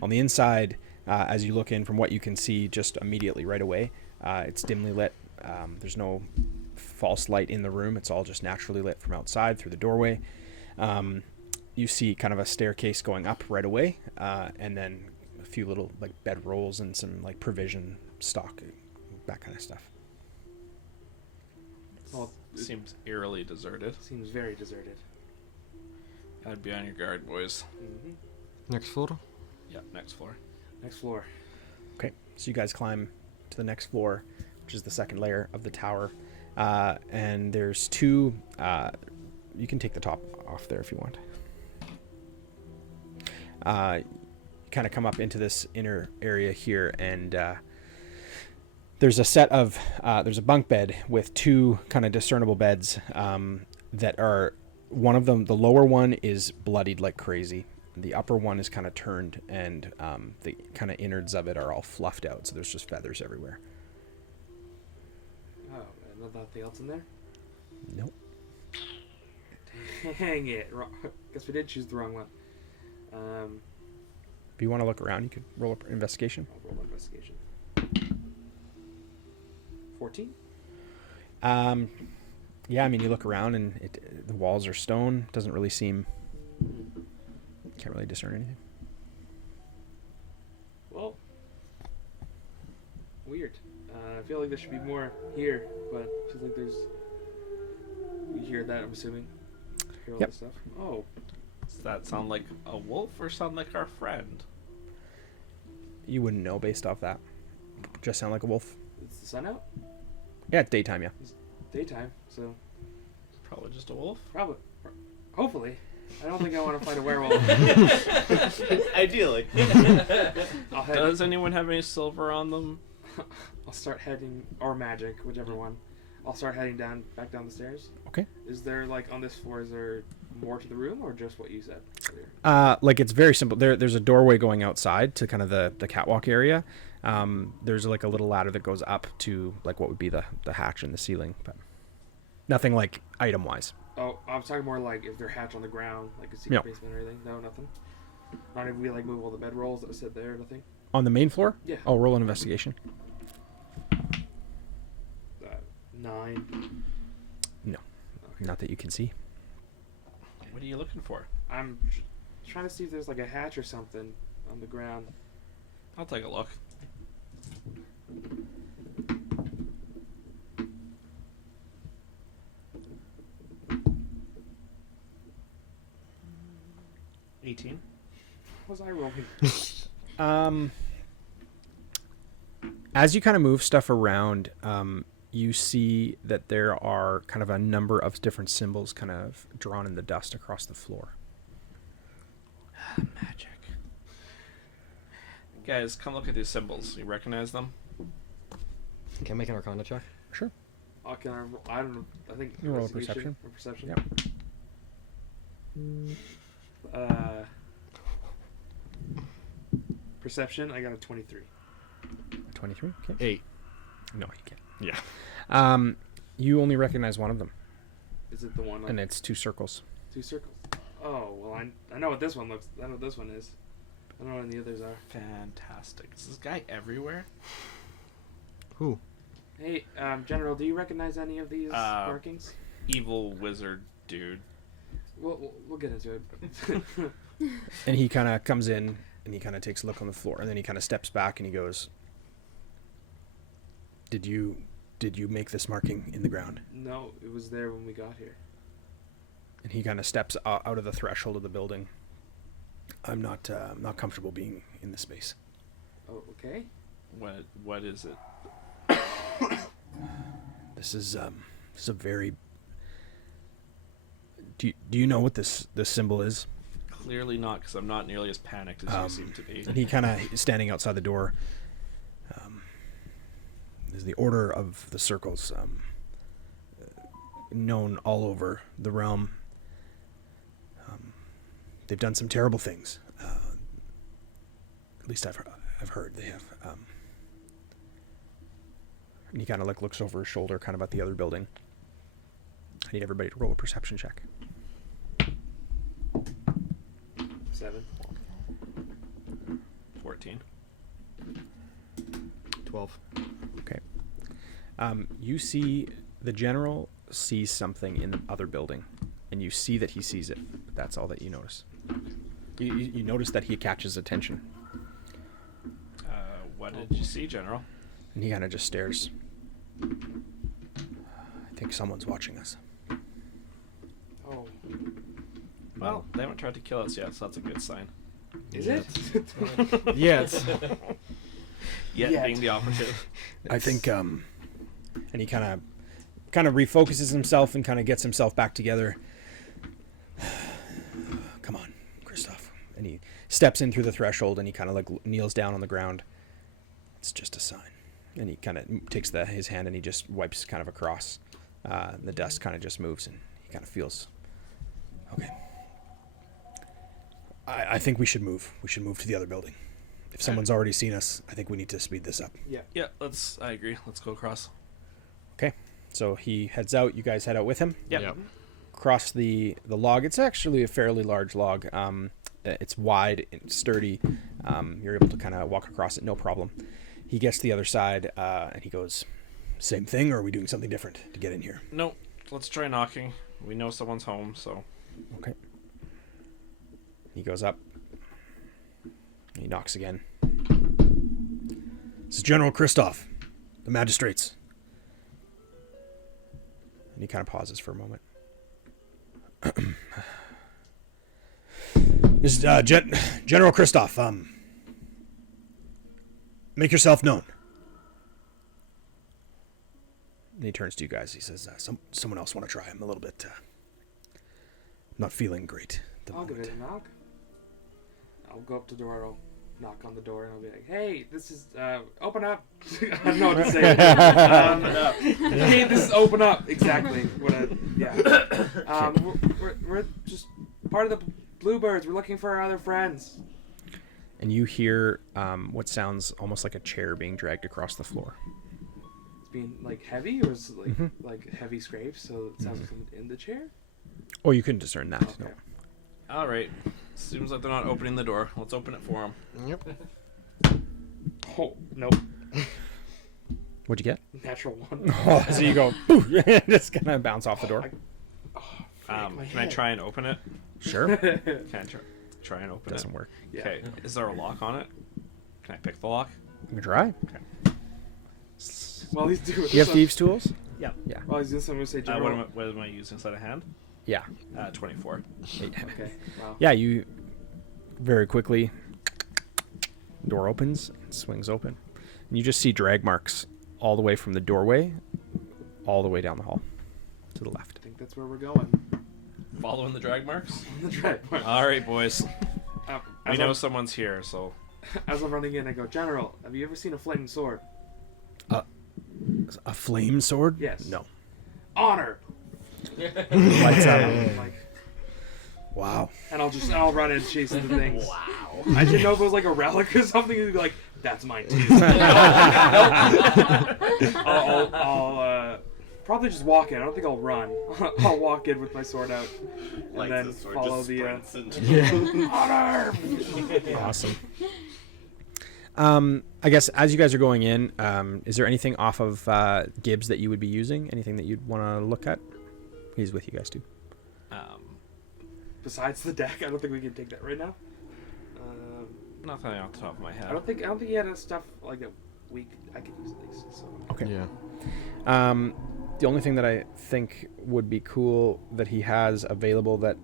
On the inside, as you look in from what you can see just immediately right away, it's dimly lit. There's no false light in the room. It's all just naturally lit from outside through the doorway. You see kind of a staircase going up right away, and then a few little like bed rolls and some like provision stock, that kind of stuff. Well, Seems eerily deserted. seems very deserted. I'd be on your guard, boys. Mm-hmm. Next floor. Yeah, next floor. Next floor. Okay, so you guys climb to the next floor, which is the second layer of the tower, and there's two. You can take the top off there if you want. Kind of come up into this inner area here, and there's a bunk bed with two kind of discernible beds that are. One of them, the lower one, is bloodied like crazy. The upper one is kind of turned, and the kind of innards of it are all fluffed out, so there's just feathers everywhere. Oh, and nothing else in there? Nope. Dang it. Guess we did choose the wrong one. If you want to look around, you could roll up investigation. I'll roll investigation. 14? Yeah, I mean, you look around, and the walls are stone. Doesn't really seem... Can't really discern anything. Well, weird. I feel like there should be more here, but I feel like there's... You hear that, I'm assuming? Hear all Yep. this stuff? Oh. Does that sound like a wolf or sound like our friend? You wouldn't know based off that. Just sound like a wolf. Is the sun out? Yeah, it's daytime, yeah. Daytime, so Probably just a wolf. probably. Hopefully. I don't think I want to fight a werewolf. Ideally. I'll head. Does anyone have any silver on them? I'll start heading, or magic, whichever one. I'll start heading back down the stairs. Okay. Is there, like, on this floor, is there more to the room, or just what you said earlier? Like it's very simple. There's a doorway going outside to kind of the catwalk area. There's like a little ladder that goes up to like what would be the hatch in the ceiling, but nothing like item wise. Oh, I was talking more like if they're hatch on the ground, like a secret No. basement or anything. No, nothing. Not if we, like, move all the bedrolls that sit there, nothing. On the main floor? Yeah. Oh, roll an investigation. 9. No, not that you can see. What are you looking for? I'm trying to see if there's, like, a hatch or something on the ground. I'll take a look. $18. What was I rolling? As you kind of move stuff around, you see that there are kind of a number of different symbols kind of drawn in the dust across the floor. Magic. Guys, come look at these symbols. You recognize them? Can I make an Arcana check? Sure. I don't know. I think You roll a investigation perception. or perception. Yep. Perception. I got a 23. 23? Okay. 8. No, you can't. Yeah. You only recognize one of them, Is it the one? Like, and it's 2 circles. 2 circles. Oh well, I know what this one looks. I know what this one is. I don't know what the others are. Fantastic. Is this guy everywhere? Who? Hey, General, do you recognize any of these markings? Evil wizard dude. We'll get into it. And he kind of comes in and he kind of takes a look on the floor, and then he kind of steps back and he goes, Did you make this marking in the ground? No, it was there when we got here. And he kind of steps out of the threshold of the building. I'm not comfortable being in this space. Oh, okay. What is it? This is a very. Do you know what this symbol is? Clearly not, because I'm not nearly as panicked as you seem to be. And he kind of standing outside the door. Is the Order of the Circles, known all over the realm. They've done some terrible things. At least I've heard they have. And he kind of like looks over his shoulder, kind of at the other building. I need everybody to roll a perception check. 7. 14. 12. Okay. You see the general sees something in the other building, and you see that he sees it. But that's all that you notice. You notice that he catches attention, What did you see, General? and he kind of just stares. I think someone's watching us. Oh, Well, they haven't tried to kill us yet, so that's a good sign. is it? Yes. Yet being the operative. I think, and he kind of refocuses himself and kind of gets himself back together. Come on, Christoph. And he steps in through the threshold and he kind of like kneels down on the ground. It's just a sign. And he kind of takes his hand and he just wipes kind of across. The dust kind of just moves and he kind of feels, okay. I think we should move. We should move to the other building. If someone's already seen us, I think we need to speed this up. Yeah. Yeah, I agree. Let's go across. Okay. So he heads out. You guys head out with him. Yep. Across the log. It's actually a fairly large log. It's wide and sturdy. You're able to kind of walk across it, no problem. He gets to the other side, and he goes, same thing, or are we doing something different to get in here? No, let's try knocking. We know someone's home, so... Okay. He goes up. He knocks again. This is General Christoph, the magistrates. And he kind of pauses for a moment. This is General Christoph. Make yourself known. And he turns to you guys. He says, someone else want to try? I'm a little bit not feeling great at the I'll give moment. it a knock. I'll go up to the door. I'll knock on the door and I'll be like, "Hey, this is open up." I don't know what to say. Open up. Hey, this is open up. Exactly. We're just part of the Bluebirds. We're looking for our other friends. And you hear what sounds almost like a chair being dragged across the floor. It's being like heavy, or is it like like heavy scrapes? So it sounds like someone's in the chair. Oh, you couldn't discern that. Okay. No. All right. Seems like they're not opening the door. Let's open it for them. Yep. Oh nope. What'd you get? Natural one. Oh, so you go, just kind of bounce off the door. Can I try and open it? Sure. Can I try and open Doesn't it? work. Yeah. Okay. Is there a lock on it? Can I pick the lock? You can try. While he's doing You have some- thieves' tools? Yeah. Yeah. While he's doing something, I'm gonna say general. What am I using inside a hand? Yeah. 24. Okay. Wow. Yeah, you very quickly, door opens, swings open. And you just see drag marks all the way from the doorway all the way down the hall to the left. I think that's where we're going. Following the drag marks? That's right. All right, boys. We As know I'm- someone's here, so As I'm running in, I go, "General, have you ever seen a flaming sword?" A flame sword? Yes. No. Honor. Lights up. I'm like, Wow. and I'll run and chase the things. Wow. I didn't know if it was like a relic or something. You'd be like, "That's mine too." I'll probably just walk in. I don't think I'll run. I'll walk in with my sword out, and Like then the sword follow just the sprints into honor. Awesome. I guess as you guys are going in, is there anything off of Gibbs that you would be using? Anything that you'd want to look at? He's with you guys too. Besides the deck, I don't think we can take that right now. nothing off the top of my head. I don't think he had a stuff like that I could use at least. So Okay. Yeah. The only thing that I think would be cool that he has available that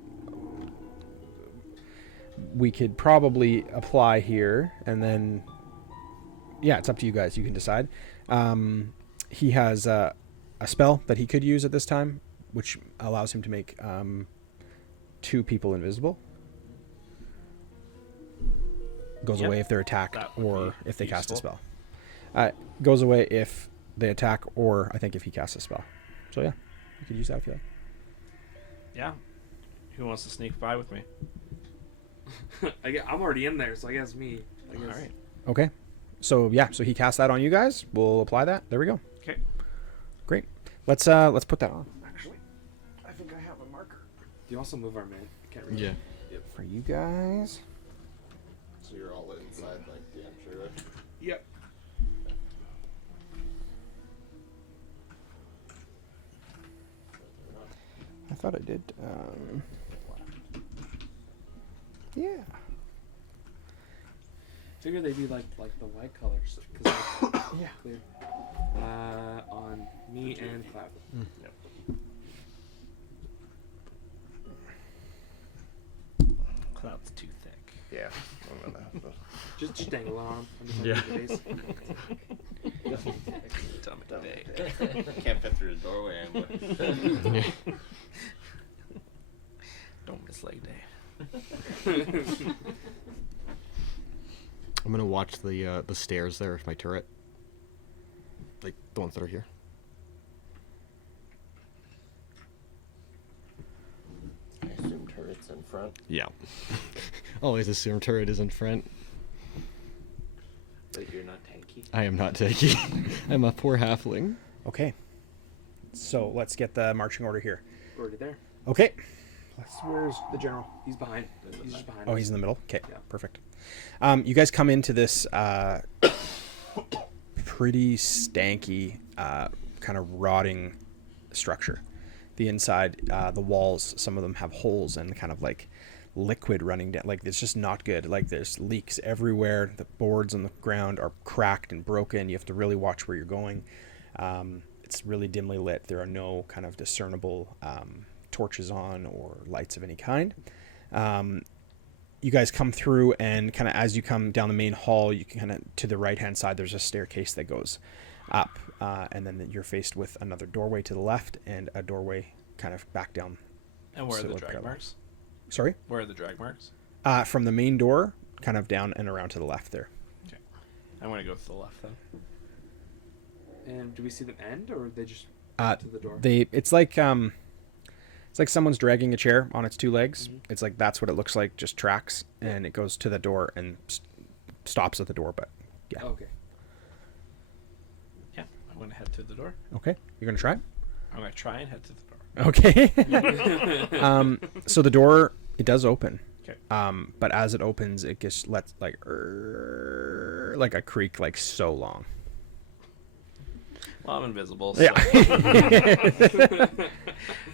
we could probably apply here, and then yeah, it's up to you guys. You can decide. He has a spell that he could use at this time, which allows him to make 2 people invisible. Goes Yep. away if they're attacked That would or be if they cast a useful. spell. Goes away if they attack or I think if he casts a spell. So yeah, you could use that if you like. Yeah. Who wants to sneak by with me? I'm already in there, so I guess me. I guess. All right. Okay. So yeah, so he cast that on you guys. We'll apply that. There we go. Okay. Great. Let's put that on. Actually, I think I have a marker Do you also move our man? Can't read. Yeah. for you guys. So you're all inside like the entryway. Yep. I thought I did. Yeah. Figure they'd be like the white colors, cause Yeah. clear. On me and Cloud. Cloud's too thick. Yeah. I'm gonna have to. Just dangle it on him. I'm just Yeah. gonna do the base. Tummy thick. Can't fit through the doorway anyway. Don't miss leg day. I'm gonna watch the stairs there with my turret. Like the ones that are here. I assume turret's in front. Yeah. Always assume turret is in front. But you're not tanky. I am not taking. I'm a poor halfling. Okay. So let's get the marching order here. Already there. Okay. Where's the general? He's behind. He's just behind. Oh, us. he's in the middle. Okay, Yeah. perfect. You guys come into this pretty stanky, kind of rotting structure. The inside, the walls, some of them have holes and kind of like liquid running down. Like it's just not good. Like there's leaks everywhere. The boards on the ground are cracked and broken. You have to really watch where you're going. It's really dimly lit. There are no kind of discernible torches on or lights of any kind. you guys come through, and kind of as you come down the main hall, you kind of to the right hand side, there's a staircase that goes up, and then you're faced with another doorway to the left and a doorway kind of back down. And where are the So drag parallel. marks? Sorry? Where are the drag marks? From the main door, kind of down and around to the left there. I'm going to go to the left then. And do we see them end, or are they just Uh, to the door? It's like someone's dragging a chair on its two legs. Mm-hmm. It's like that's what it looks like, just tracks, and it goes to the door and stops at the door. But yeah, Okay. Yeah, I'm going to head to the door. okay, you're gonna try. I'm going to try and head to the door. Okay. So the door, it does open. Okay. But as it opens, it gets lets like a creak, like so long. Well, I'm invisible. So. Yeah.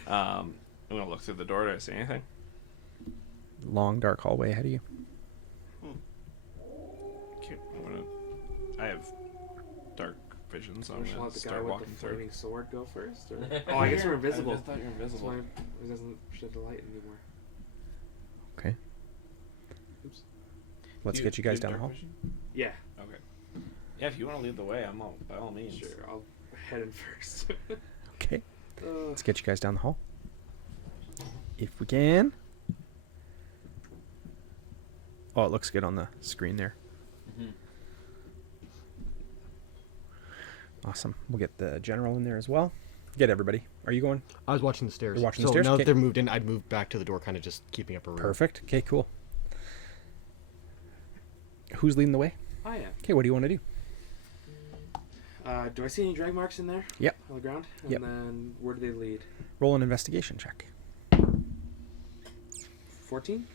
I'm going to look through the door. Do I see anything? Long dark hallway ahead of you. Okay, I have dark vision, so I'm Should I going let to the guy start with walking the through. flaming sword go first? Or? Oh, I guess we're invisible. I just thought you were That's invisible. why it doesn't shed the light anymore. Okay. Oops. Let's Do get you guys do down the dark hall. vision? Yeah, Okay. Yeah, if you want to lead the way, by all means. sure. I'll head in first. Okay. Let's get you guys down the hall. If we can. Oh, it looks good on the screen there. Mhm. Awesome. We'll get the general in there as well. Get everybody. Are you going? I was watching the stairs. You're watching the so stairs? now Okay. that they're moved in, I'd move back to the door, kind of just keeping up a room. Perfect. Okay, cool. Who's leading the way? I am. Okay, what do you want to do? Do I see any drag marks in there? Yep. On the ground? And Yep. then where do they lead? Roll an investigation check. 14?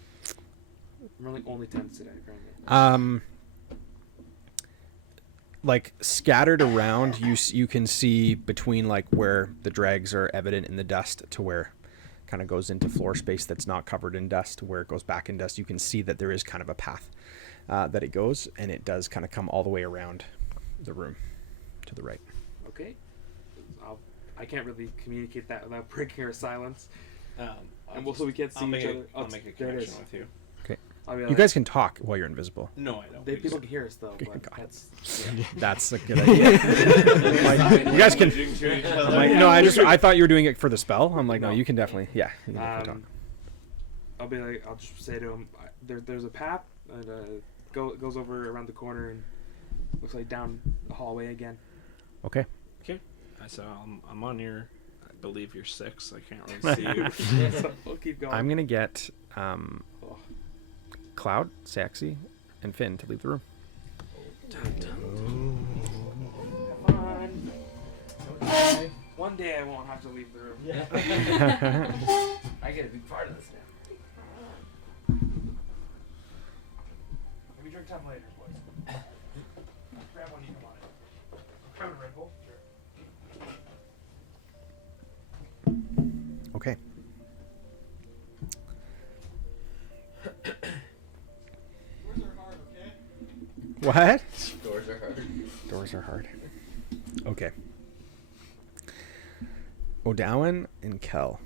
I'm rolling only 10s today, apparently. Like scattered around, you can see between like where the drags are evident in the dust to where kind of goes into floor space that's not covered in dust, where it goes back in dust. You can see that there is kind of a path that it goes, and it does kind of come all the way around the room to the right. Okay. I can't really communicate that without breaking our silence. And also we can't see each other. I'll Oh, make a there it connection is. with you. Okay. I'll be You like, guys can talk while you're invisible. No, I don't. they, We people just- can hear us though, Okay, but got it. that's That's a good idea. Like, you guys can. Messaging to each other. I'm like, no, I thought you were doing it for the spell. I'm like, no, No. you can definitely. Yeah. You can definitely talk. I'll be like, I'll just say to him, there's a path and goes over around the corner and looks like down the hallway again. Okay. So I'm on your, I believe you're 6. I can't really see you. So we'll keep going. I'm gonna get Oh. Cloud, Saxy, and Finn to leave the room. Fun. One day I won't have to leave the room. I get a big part of this now. Maybe drink time later, boys. Grab one, you come on in. Grab a Red Bull. Sure. Okay. What? Doors are hard. Doors are hard. Okay. Odawan and Kel.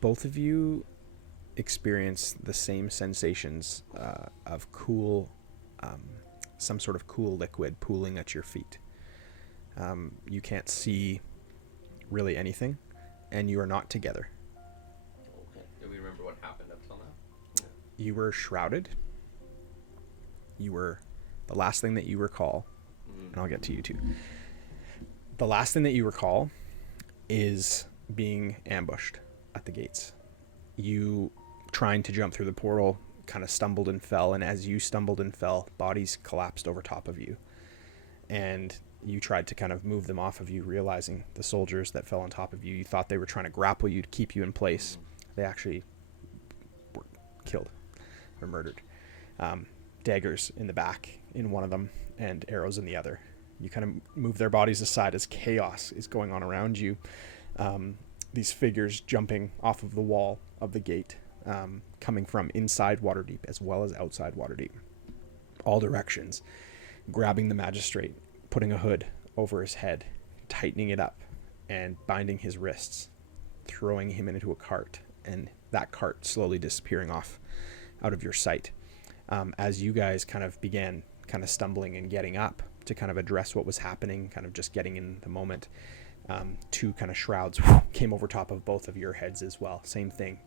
Both of you experience the same sensations of cool, some sort of cool liquid pooling at your feet. You can't see really anything, and you are not together. Okay. Do we remember what happened up till now? You were shrouded. You were the last thing that you recall, and I'll get to you too. The last thing that you recall is being ambushed at the gates. You trying to jump through the portal kind of stumbled and fell, and as you stumbled and fell, bodies collapsed over top of you. And you tried to kind of move them off of you, realizing the soldiers that fell on top of you, you thought they were trying to grapple you to keep you in place. They actually were killed or murdered. Daggers in the back in one of them and arrows in the other. You kind of move their bodies aside as chaos is going on around you. These figures jumping off of the wall of the gate, coming from inside Waterdeep as well as outside Waterdeep. All directions. Grabbing the magistrate, putting a hood over his head, tightening it up, and binding his wrists, throwing him into a cart, and that cart slowly disappearing off out of your sight. As you guys kind of began kind of stumbling and getting up to kind of address what was happening, kind of just getting in the moment, two kind of shrouds came over top of both of your heads as well. Same thing.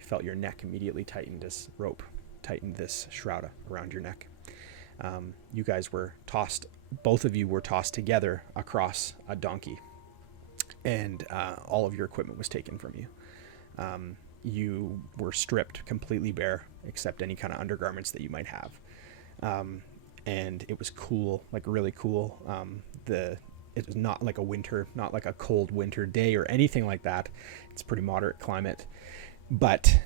You felt your neck immediately tightened as rope tightened this shroud around your neck. You guys were tossed, both of you were tossed together across a donkey, and all of your equipment was taken from you. You were stripped completely bare, except any kind of undergarments that you might have. And it was cool, like really cool. It was not like a winter, not like a cold winter day or anything like that. It's pretty moderate climate, but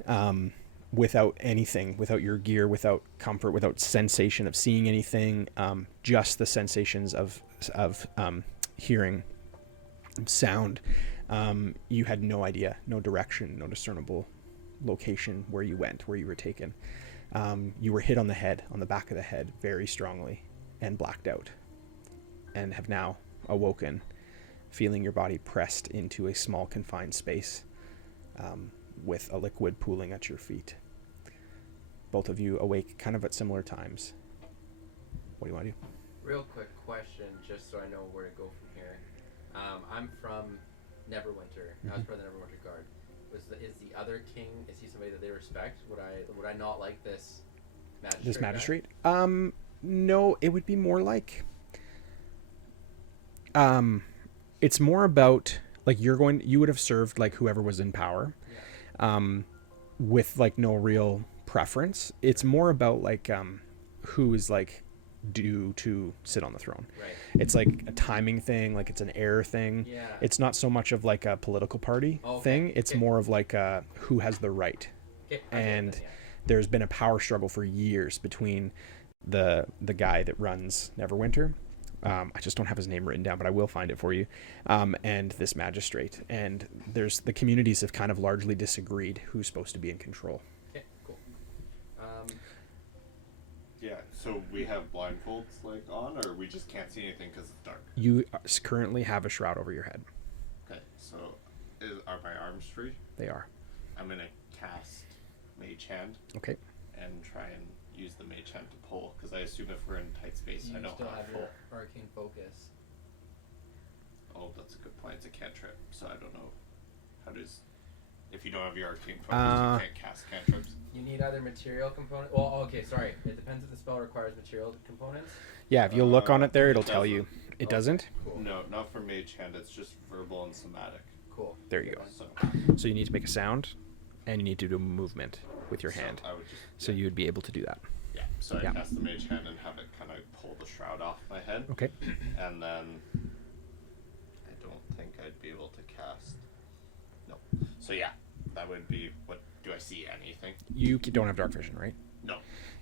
without anything, without your gear, without comfort, without sensation of seeing anything, just the sensations of hearing sound. You had no idea, no direction, no discernible location where you went, where you were taken. You were hit on the head, on the back of the head, very strongly, and blacked out, and have now awoken, feeling your body pressed into a small confined space, with a liquid pooling at your feet. Both of you awake kind of at similar times. What do you want to do? Real quick question, just so I know where to go from here. I'm from Neverwinter. I was part of the Neverwinter Guard. Is the other king? Is he somebody that they respect? Would I not like this magistrate? This magistrate? No, it would be more like. It's more about like you would have served like whoever was in power, with like no real preference. It's more about like who is like due to sit on the throne. Right. It's like a timing thing, like it's an heir thing. Yeah. It's not so much of like a political party thing. It's more of like who has the right. Okay. And there's been a power struggle for years between the guy that runs Neverwinter. I just don't have his name written down, but I will find it for you. And this magistrate. And the communities have kind of largely disagreed who's supposed to be in control. Okay, cool. Yeah, so we have blindfolds like on, or we just can't see anything because it's dark? You currently have a shroud over your head. Okay, so are my arms free? They are. I'm going to cast Mage Hand Okay. and try and use the Mage Hand to pull, because I assume if we're in tight space, You I don't still have have full. your arcane focus. Oh, that's a good point. It's a cantrip, so I don't know how does. If you don't have your arcane focus, you can't cast cantrips. You need either material component. Well, okay, sorry. It depends if the spell requires material components. Yeah, if you look on it there, it'll It tell you. It doesn't? Cool. No, not for Mage Hand. It's just verbal and somatic. Cool. There you go. So, So you need to make a sound, and you need to do a movement with your hand. I would just. So you would be able to do that. Yeah. So Yeah. I cast the Mage Hand and have it kind of pull the shroud off my head. Okay. And then I don't think I'd be able to cast. No. So yeah, that would be. What do I see? Anything? You don't have dark vision, right? No.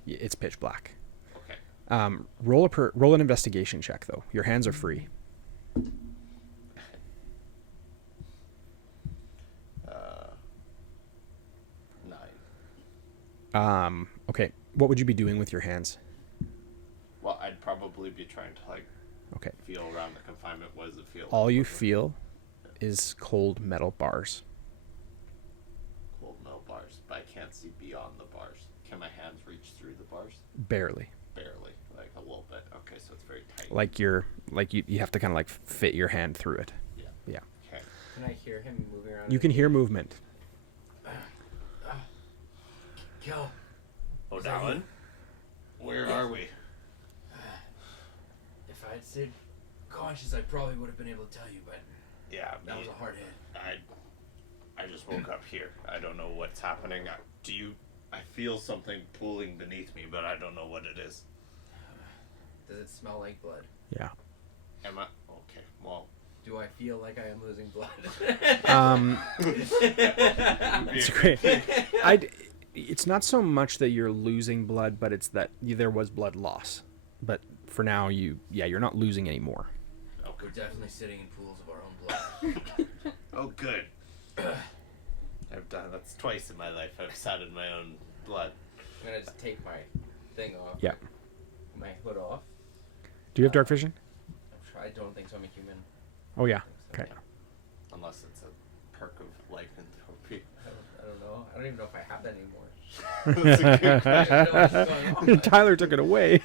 It's pitch black. Okay. Roll an investigation check, though. Your hands are free. 9. Okay. What would you be doing with your hands? Well, I'd probably be trying to like Okay. feel around the confinement. What does it feel? All like? you feel is cold metal bars. Cold metal bars, but I can't see beyond the bars. Can my hands reach through the bars? Barely. Barely, like a little bit. Okay, so it's very tight. Like you have to kind of like fit your hand through it. Yeah. Yeah. Okay. Can I hear him moving around? You can hear movement. Kill. Oh, Dallin, where are we? If I had stayed conscious, I probably would have been able to tell you, but Yeah, that was a hard hit. I just woke up here. I don't know what's happening. I feel something pulling beneath me, but I don't know what it is. Does it smell like blood? Yeah. Am I okay? Well, Do I feel like I am losing blood? It's great. It's not so much that you're losing blood, but it's that there was blood loss. But for now, you're not losing any more. We're definitely sitting in pools of our own blood. oh, good. I've done that's twice in my life. I've sat in my own blood. I'm gonna just take my thing off. Yeah. My hood off. Do you have dark vision? I don't think so. I'm a human. Oh yeah. So, Okay. Unless it's a perk of lycanthropy. I don't know. I don't even know if I have that anymore. That's a good I don't know what's going on. Tyler took it away.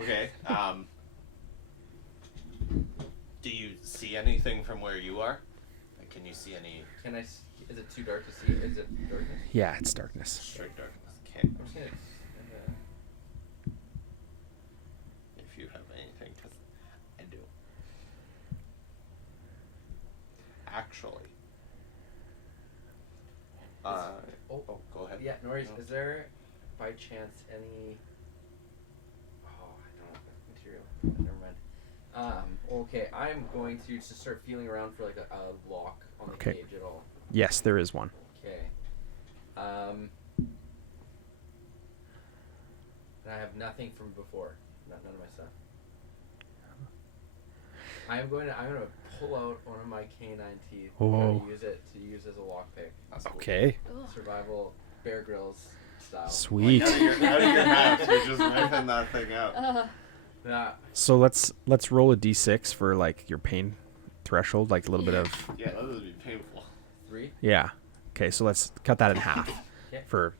Okay. Do you see anything from where you are? Like, can you see any Can I? Is it too dark to see? Is it darkness? Yeah, it's darkness. strict darkness? Okay. I'm just gonna. If you have anything, because I do. Actually. Oh, Go ahead. yeah, no worries. Is there, by chance, any? Oh, I don't have material. Never mind. Okay, I'm going to just start feeling around for like a lock on the Okay. cage at all. Yes, there is one. Okay. And I have nothing from before. None of my stuff. I'm going to pull out one of my canine teeth. I'm Oh. gonna use it to use as a lockpick. That's cool. Okay. Survival Bear Grylls style. Sweet. Out of your mouth, you're just ripping that thing out. Yeah. So let's roll a d6 for like your pain threshold, like a little bit of Yeah, that would be painful. 3. yeah. Okay, so let's cut that in half Okay. for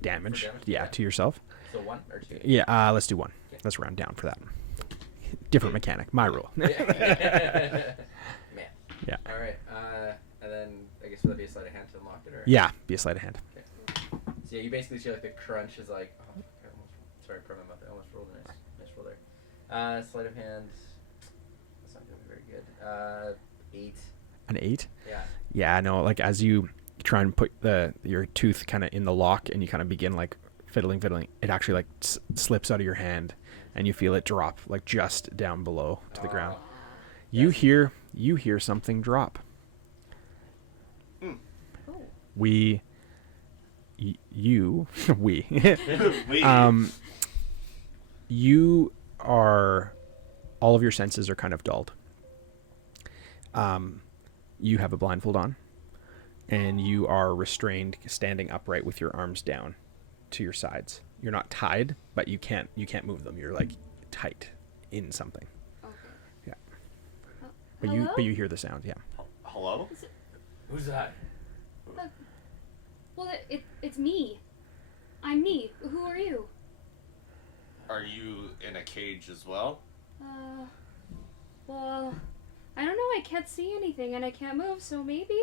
damage. For damage? Yeah, Yeah. to yourself. So 1 or 2. Yeah, let's do 1. Okay. Let's round down for that. Different mechanic. My rule. Man. Yeah. All right. And then I guess would that be a sleight of hand to unlock it, or? Yeah, be a sleight of hand. Okay. So yeah, you basically see like the crunch is like. Oh, I sorry, put my mouth. I almost rolled a nice roll there. Sleight of hand. That's not gonna be very good. 8. An 8? Yeah. Yeah, no, like as you try and put your tooth kind of in the lock and you kind of begin like fiddling, it actually like slips out of your hand and you feel it drop like just down below to the ground. You hear something drop. We you are all of your senses are kind of dulled. You have a blindfold on and you are restrained standing upright with your arms down to your sides. You're not tied, but you can't move them. You're like tight in something. Okay. Yeah. Hello? But you hear the sound, yeah. Hello? Who's that? Well, it's me. I'm me. Who are you? Are you in a cage as well? Well, I don't know. I can't see anything and I can't move, so maybe.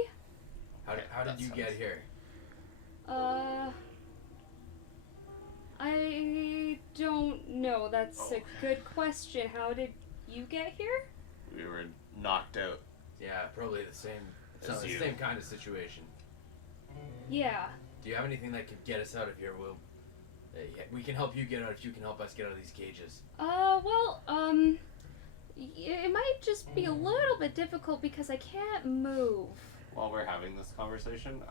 How did you get here? I don't know. That's a good question. How did you get here? We were knocked out. Yeah, probably the same. As you. Same kind of situation. Yeah. Do you have anything that could get us out of here? We can help you get out if you can help us get out of these cages. It might just be a little bit difficult because I can't move. While we're having this conversation,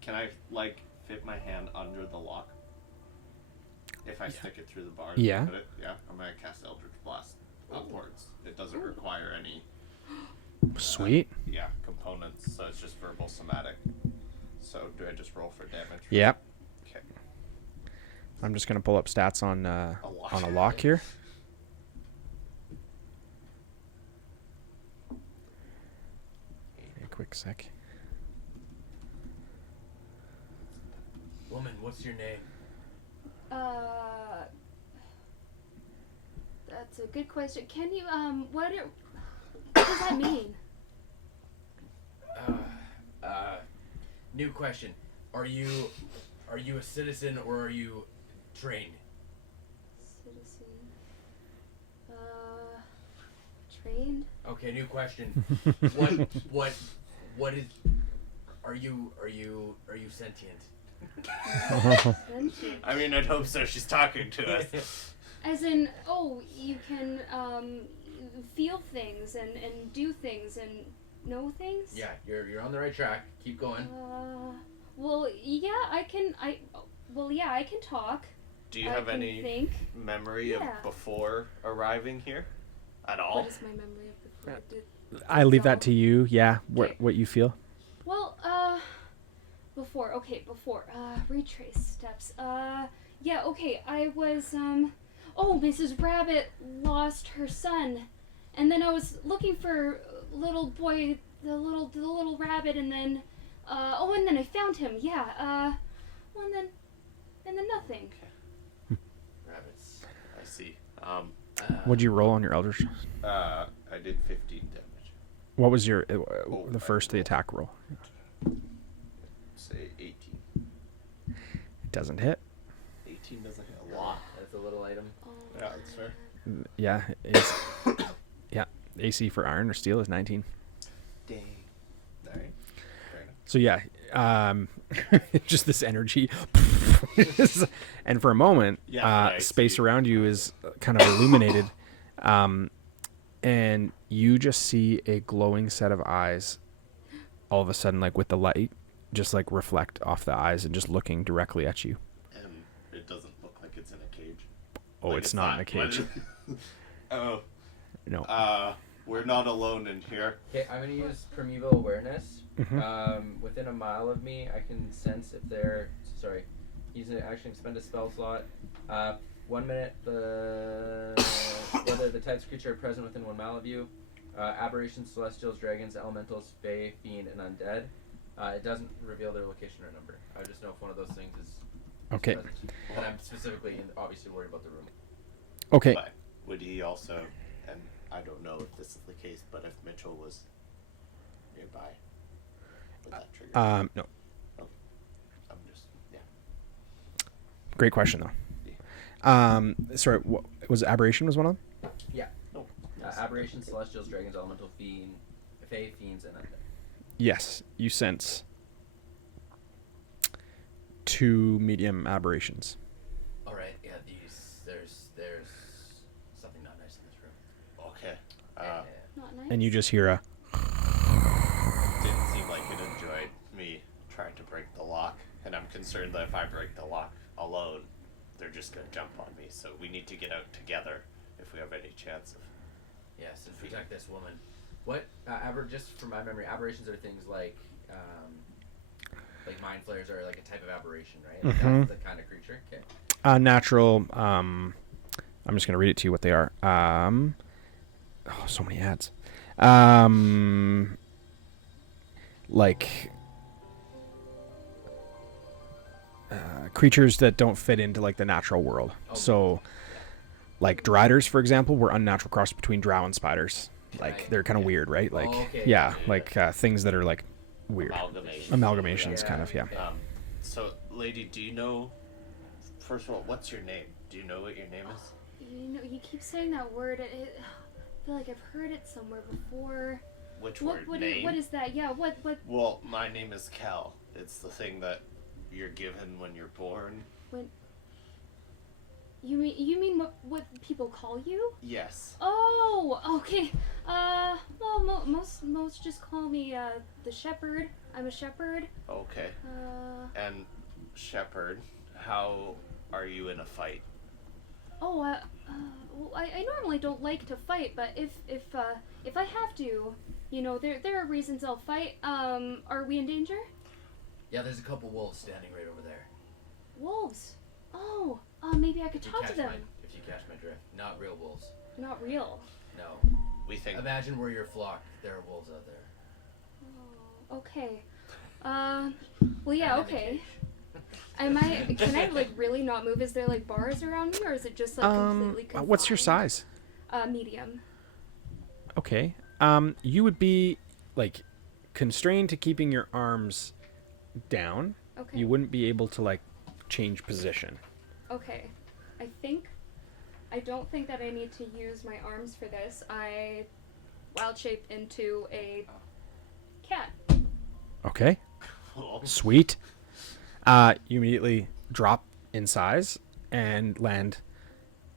can I like fit my hand under the lock? If I stick it through the bar, Yeah. Put it, yeah. I'm gonna cast Eldritch Blast upwards. It doesn't require any Sweet. components, so it's just verbal somatic. So do I just roll for damage? Yep. Okay. I'm just gonna pull up stats on a lock here. A quick sec. Woman, what's your name? That's a good question. Can you, what does that mean? New question. Are you a citizen or are you trained? Citizen. Trained? Okay, new question. What is are you sentient? Sentient. I mean, I'd hope so. She's talking to us. As in, you can, feel things and do things and know things? Yeah, you're on the right track. Keep going. Well, yeah, I can talk. Do you I have can any think. memory Yeah. of before arriving here at all? What is my memory of before I did? I leave that to you. Yeah. Okay. What you feel? Well, before, retrace steps. Yeah, okay, I was, Mrs. Rabbit lost her son, and then I was looking for little boy, the little rabbit, and then and then I found him. Yeah. Well, and then nothing. Rabbits. I see. What'd you roll on your Eldritch? I did 15 damage. What was your the first the attack roll? Say 18. It doesn't hit. 18 doesn't hit a lot. That's a little item. Yeah, that's fair. Yeah. Yeah. AC for iron or steel is 19. Dang. Alright. Fair enough. So yeah, just this energy, and for a moment, Yeah, I space see. around you is kind of illuminated, and you just see a glowing set of eyes. All of a sudden, like with the light, just like reflect off the eyes and just looking directly at you. And it doesn't look like it's in a cage. Oh, Like, it's not in a cage. Oh. No. We're not alone in here. Okay, I'm gonna use primeval awareness. Mhm. Within a mile of me, I can sense if they're. Sorry, use an action, expend a spell slot. 1 minute. Whether the types of creature are present within 1 mile of you. Aberrations, celestials, dragons, elementals, fae, fiend, and undead. It doesn't reveal their location or number. I just know if one of those things is Okay. present. And I'm specifically obviously worried about the room. Okay. But would he also, and I don't know if this is the case, but if Mitchell was nearby, would that trigger? No. I'm just, yeah. Great question though. Sorry. What was aberration? Was one of them? Yeah. Oh, Aberrations, celestials, dragons, elemental, fiend, fae, fiends, and undead. Yes. You sense 2 medium aberrations. All right. Yeah. There's something not nice in this room. Okay. Not nice. And you just hear a. Didn't seem like it enjoyed me trying to break the lock, and I'm concerned that if I break the lock alone, they're just gonna jump on me. So we need to get out together if we have any chance of. Yes, and protect this woman. What? Just from my memory, aberrations are things like mind flayers are like a type of aberration, right? Like Mhm. that's the kind of creature. Okay. Natural. I'm just gonna read it to you what they are. So many ads. Like creatures that don't fit into like the natural world. Okay. So, like driders, for example, were unnatural cross between drow and spiders. Like Right. they're kind of weird, right? Like Okay. yeah, like things that are like weird amalgamations, Yeah. kind of. Yeah. So, lady, do you know? First of all, what's your name? Do you know what your name is? You know, you keep saying that word. I feel like I've heard it somewhere before. Which What word? Name? what is that? Yeah. What? Well, my name is Cal. It's the thing that you're given when you're born. You mean what people call you? Yes. Oh, okay. Well, most just call me the shepherd. I'm a shepherd. Okay. And Shepherd, how are you in a fight? Oh, well, I normally don't like to fight, but if I have to, you know, there are reasons I'll fight. Are we in danger? Yeah, there's a couple wolves standing right over there. Wolves. Oh, maybe I could talk to them. If you catch my drift, not real wolves. Not real. No. We think. Imagine we're your flock. There are wolves out there. Oh, okay. Well, yeah, I'm in the okay. cage. Can I like really not move? Is there like bars around me, or is it just like completely confined? What's your size? Medium. Okay. You would be like constrained to keeping your arms down. Okay. You wouldn't be able to like change position. Okay. I don't think that I need to use my arms for this. I wild shape into a cat. Okay. Sweet. You immediately drop in size and land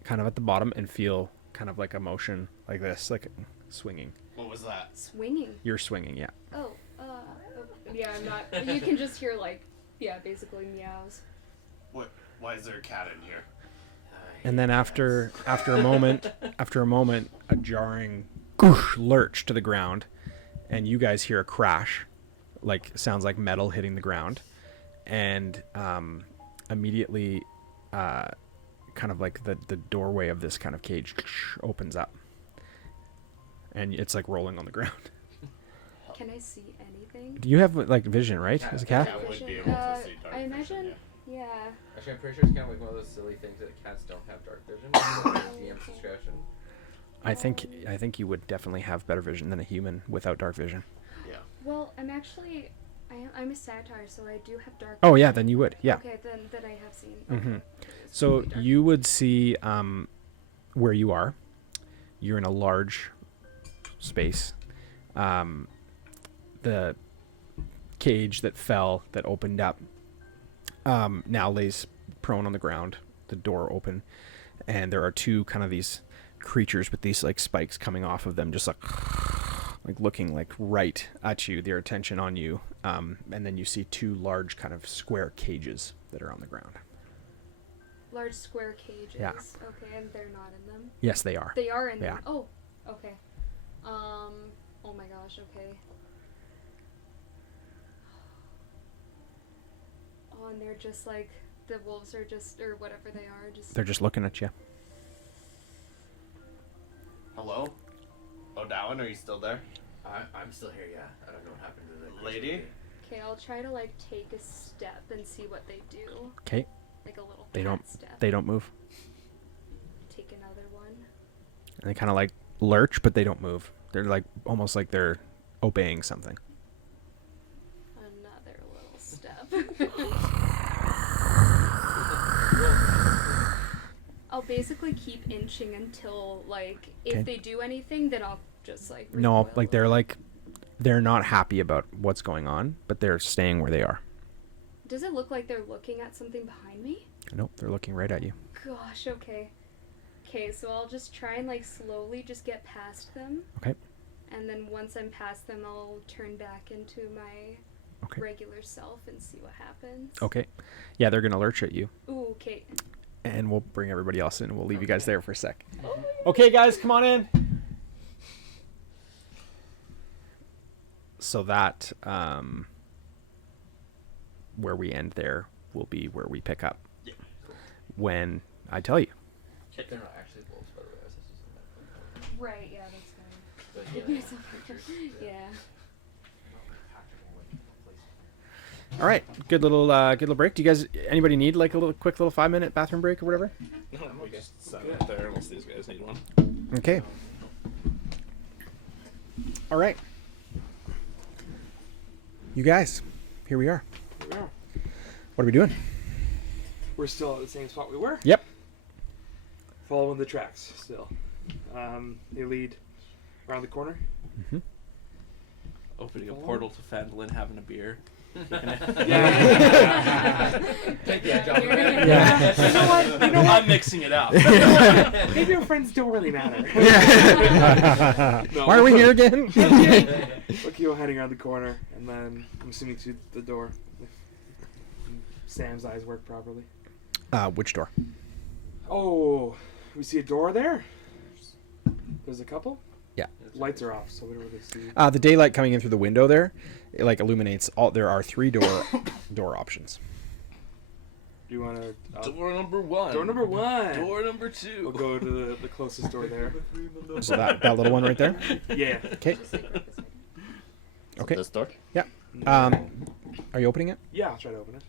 kind of at the bottom and feel kind of like a motion like this, like swinging. What was that? Swinging. You're swinging, yeah. Oh, yeah, I'm not. You can just hear like, yeah, basically meows. What? Why is there a cat in here? And then after a moment, a jarring goosh lurch to the ground, and you guys hear a crash, like sounds like metal hitting the ground, and immediately, kind of like the doorway of this kind of cage opens up, and it's like rolling on the ground. Can I see anything? Do you have like vision, right? As a cat? Yeah, would be Vision? able to see dark I vision, imagine. Yeah. Actually, I'm pretty sure it's kind of like one of those silly things that cats don't have dark vision. DM's discretion. I think you would definitely have better vision than a human without dark vision. Yeah. Well, I'm actually. I'm a satyr, so I do have dark. Oh vision. yeah, then you would. Yeah. Okay, then I have seen. Mhm. Okay. So Dark you would see where you are. You're in a large space. The cage that fell, that opened up, now lays prone on the ground. The door open, and there are two kind of these creatures with these like spikes coming off of them, just like looking like right at you, their attention on you. And then you see two large kind of square cages that are on the ground. Large square cages. Yeah. Okay, and they're not in them. Yes, they are. They are in Yeah. them. Oh, okay. Oh my gosh. Okay. Oh, and they're just like the wolves are just, or whatever they are, just. They're just looking at you. Hello? O'Dowan, are you still there? I'm still here, yeah. I don't know what happened to the Lady? Okay, I'll try to like take a step and see what they do. Okay. Like a little They cat don't. step. They don't move. Take another one. And they kind of like lurch, but they don't move. They're like almost like they're obeying something. Another little step. I'll basically keep inching until like if Okay. they do anything, then I'll just like. No, recoil. like they're not happy about what's going on, but they're staying where they are. Does it look like they're looking at something behind me? Nope, they're looking right at you. Gosh, okay. Okay, so I'll just try and like slowly just get past them. Okay. And then once I'm past them, I'll turn back into my Okay. regular self and see what happens. Okay. Yeah, they're gonna lurch at you, Ooh, okay. and we'll bring everybody else in, and we'll leave you guys Okay. there for a sec. Oh my Okay, guys, come on in. So that where we end there will be where we pick up. Yeah. When I tell you. They're not actually wolves, by the way. I was just a metaphor. Right, yeah, that's fine. But Give yeah, me some yeah. All right, good little break. Do you guys, anybody need like a little quick little 5-minute bathroom break or whatever? No, we just set it up there unless these guys need one. Okay. All right. You guys, here we are. Here we are. What are we doing? We're still at the same spot we were. Yep. Following the tracks still. They lead around the corner. Opening a portal to Fandolin, having a beer. Yeah. Take the edge off of it. Yeah. You know what? You know what? I'm mixing it up. Maybe our friends don't really matter. No, Why are we here again? Look, you heading around the corner, and then I'm assuming to the door. If Sam's eyes work properly. Which door? Oh, we see a door there. There's a couple. Yeah. Lights are off, so we don't really see. The daylight coming in through the window there, it like illuminates all. There are 3 door options. Do you want to? Door number 1. Door number 1. Door number 2. We'll go to the closest door there. So that little one right there. Yeah. Okay. Just like right beside me. Okay. This door? Yeah. Are you opening it? Yeah, I'll try to open it.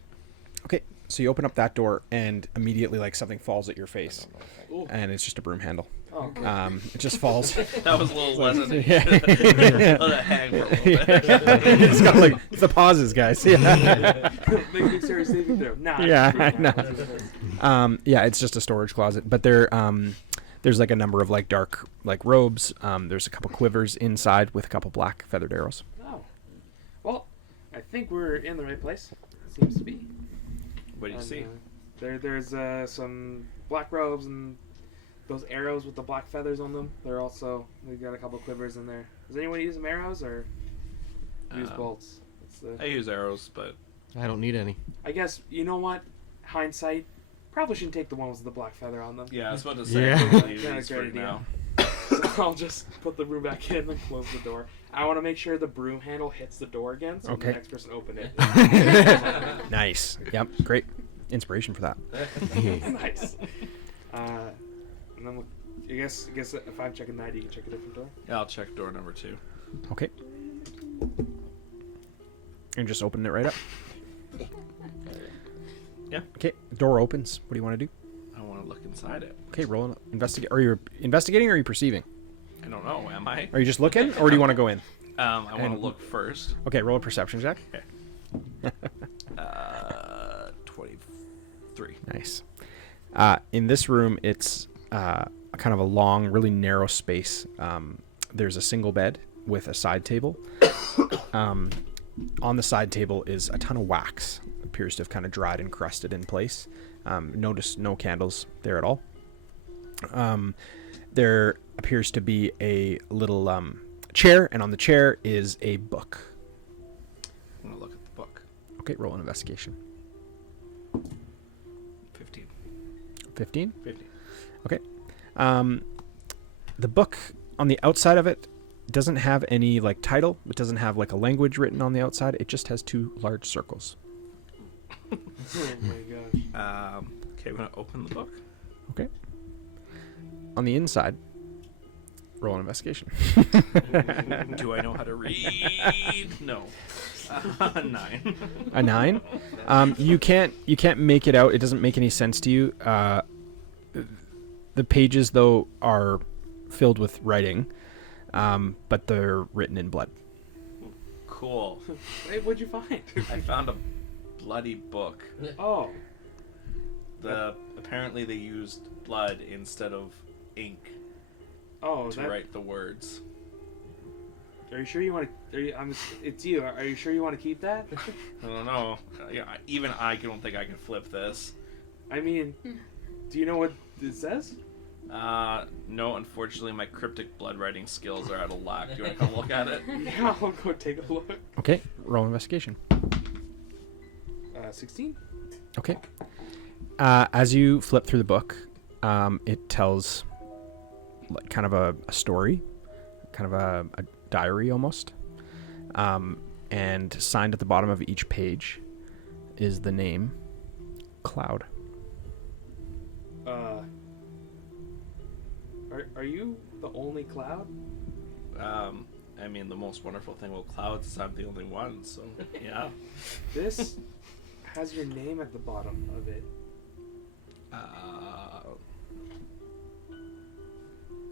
Okay. So you open up that door, and immediately like something falls at your face, Ooh. and it's just a broom handle. Oh, okay. It just falls. That was a little less than it. Yeah. Let it hang for a little bit. It's got like it's the pauses, guys. Yeah. Make a serious saving throw. Nah. Yeah, I know. Yeah, it's just a storage closet, but there's like a number of like dark like robes. There's a couple quivers inside with a couple black feathered arrows. Oh. Well, I think we're in the right place. Seems to be. What do you And, see? There's some black robes and those arrows with the black feathers on them. We've got a couple quivers in there. Does anyone use them arrows or use bolts? I use arrows, but I don't need any. I guess, you know what? Hindsight, probably shouldn't take the ones with the black feather on them. yeah, I was about to say Yeah. I don't use Kinda these great for idea. now. So I'll just put the broom back in and close the door. I want to make sure the broom handle hits the door again so Okay. the next person open it. Nice. Yep. Great inspiration for that. Nice. And then I guess if I'm checking that, you can check a different door. Yeah, I'll check door number 2. Okay. And just open it right up. Yeah. Okay, door opens. What do you want to do? I want to look inside it. Okay, roll an investigate. Are you investigating or are you perceiving? I don't know. Am I? Are you just looking or do you want to go in? I want And- to look first. Okay, roll a perception check. 23. Nice. In this room, it's kind of a long, really narrow space. There's a single bed with a side table. On the side table is a ton of wax. Appears to have kind of dried and crusted in place. Notice no candles there at all. There appears to be a little chair, and on the chair is a book. I'm going to look at the book. Okay, roll an investigation. 15. 15? 15. Okay. The book on the outside of it doesn't have any like title. It doesn't have like a language written on the outside. It just has 2 large circles. Oh my gosh. Okay, I'm going to open the book. Okay. On the inside, roll an investigation. Do I know how to read? No. 9. A 9. You can't make it out. It doesn't make any sense to you. The pages though are filled with writing, but they're written in blood. Cool. Hey, what'd you find? I found a bloody book. Oh. Apparently they used blood instead of ink Oh, to write the words. Are you sure you want to? It's you. Are you sure you want to keep that? I don't know. Yeah, even I don't think I can flip this. I mean, do you know what it says? No, unfortunately, my cryptic blood writing skills are out of luck. Do you want to come look at it? Yeah, I'll go take a look. Okay, roll investigation. 16. Okay. As you flip through the book, it tells like kind of a story, kind of a diary almost. And signed at the bottom of each page is the name Cloud. Are you the only cloud? I mean, the most wonderful thing about clouds is I'm the only one, so yeah. This has your name at the bottom of it.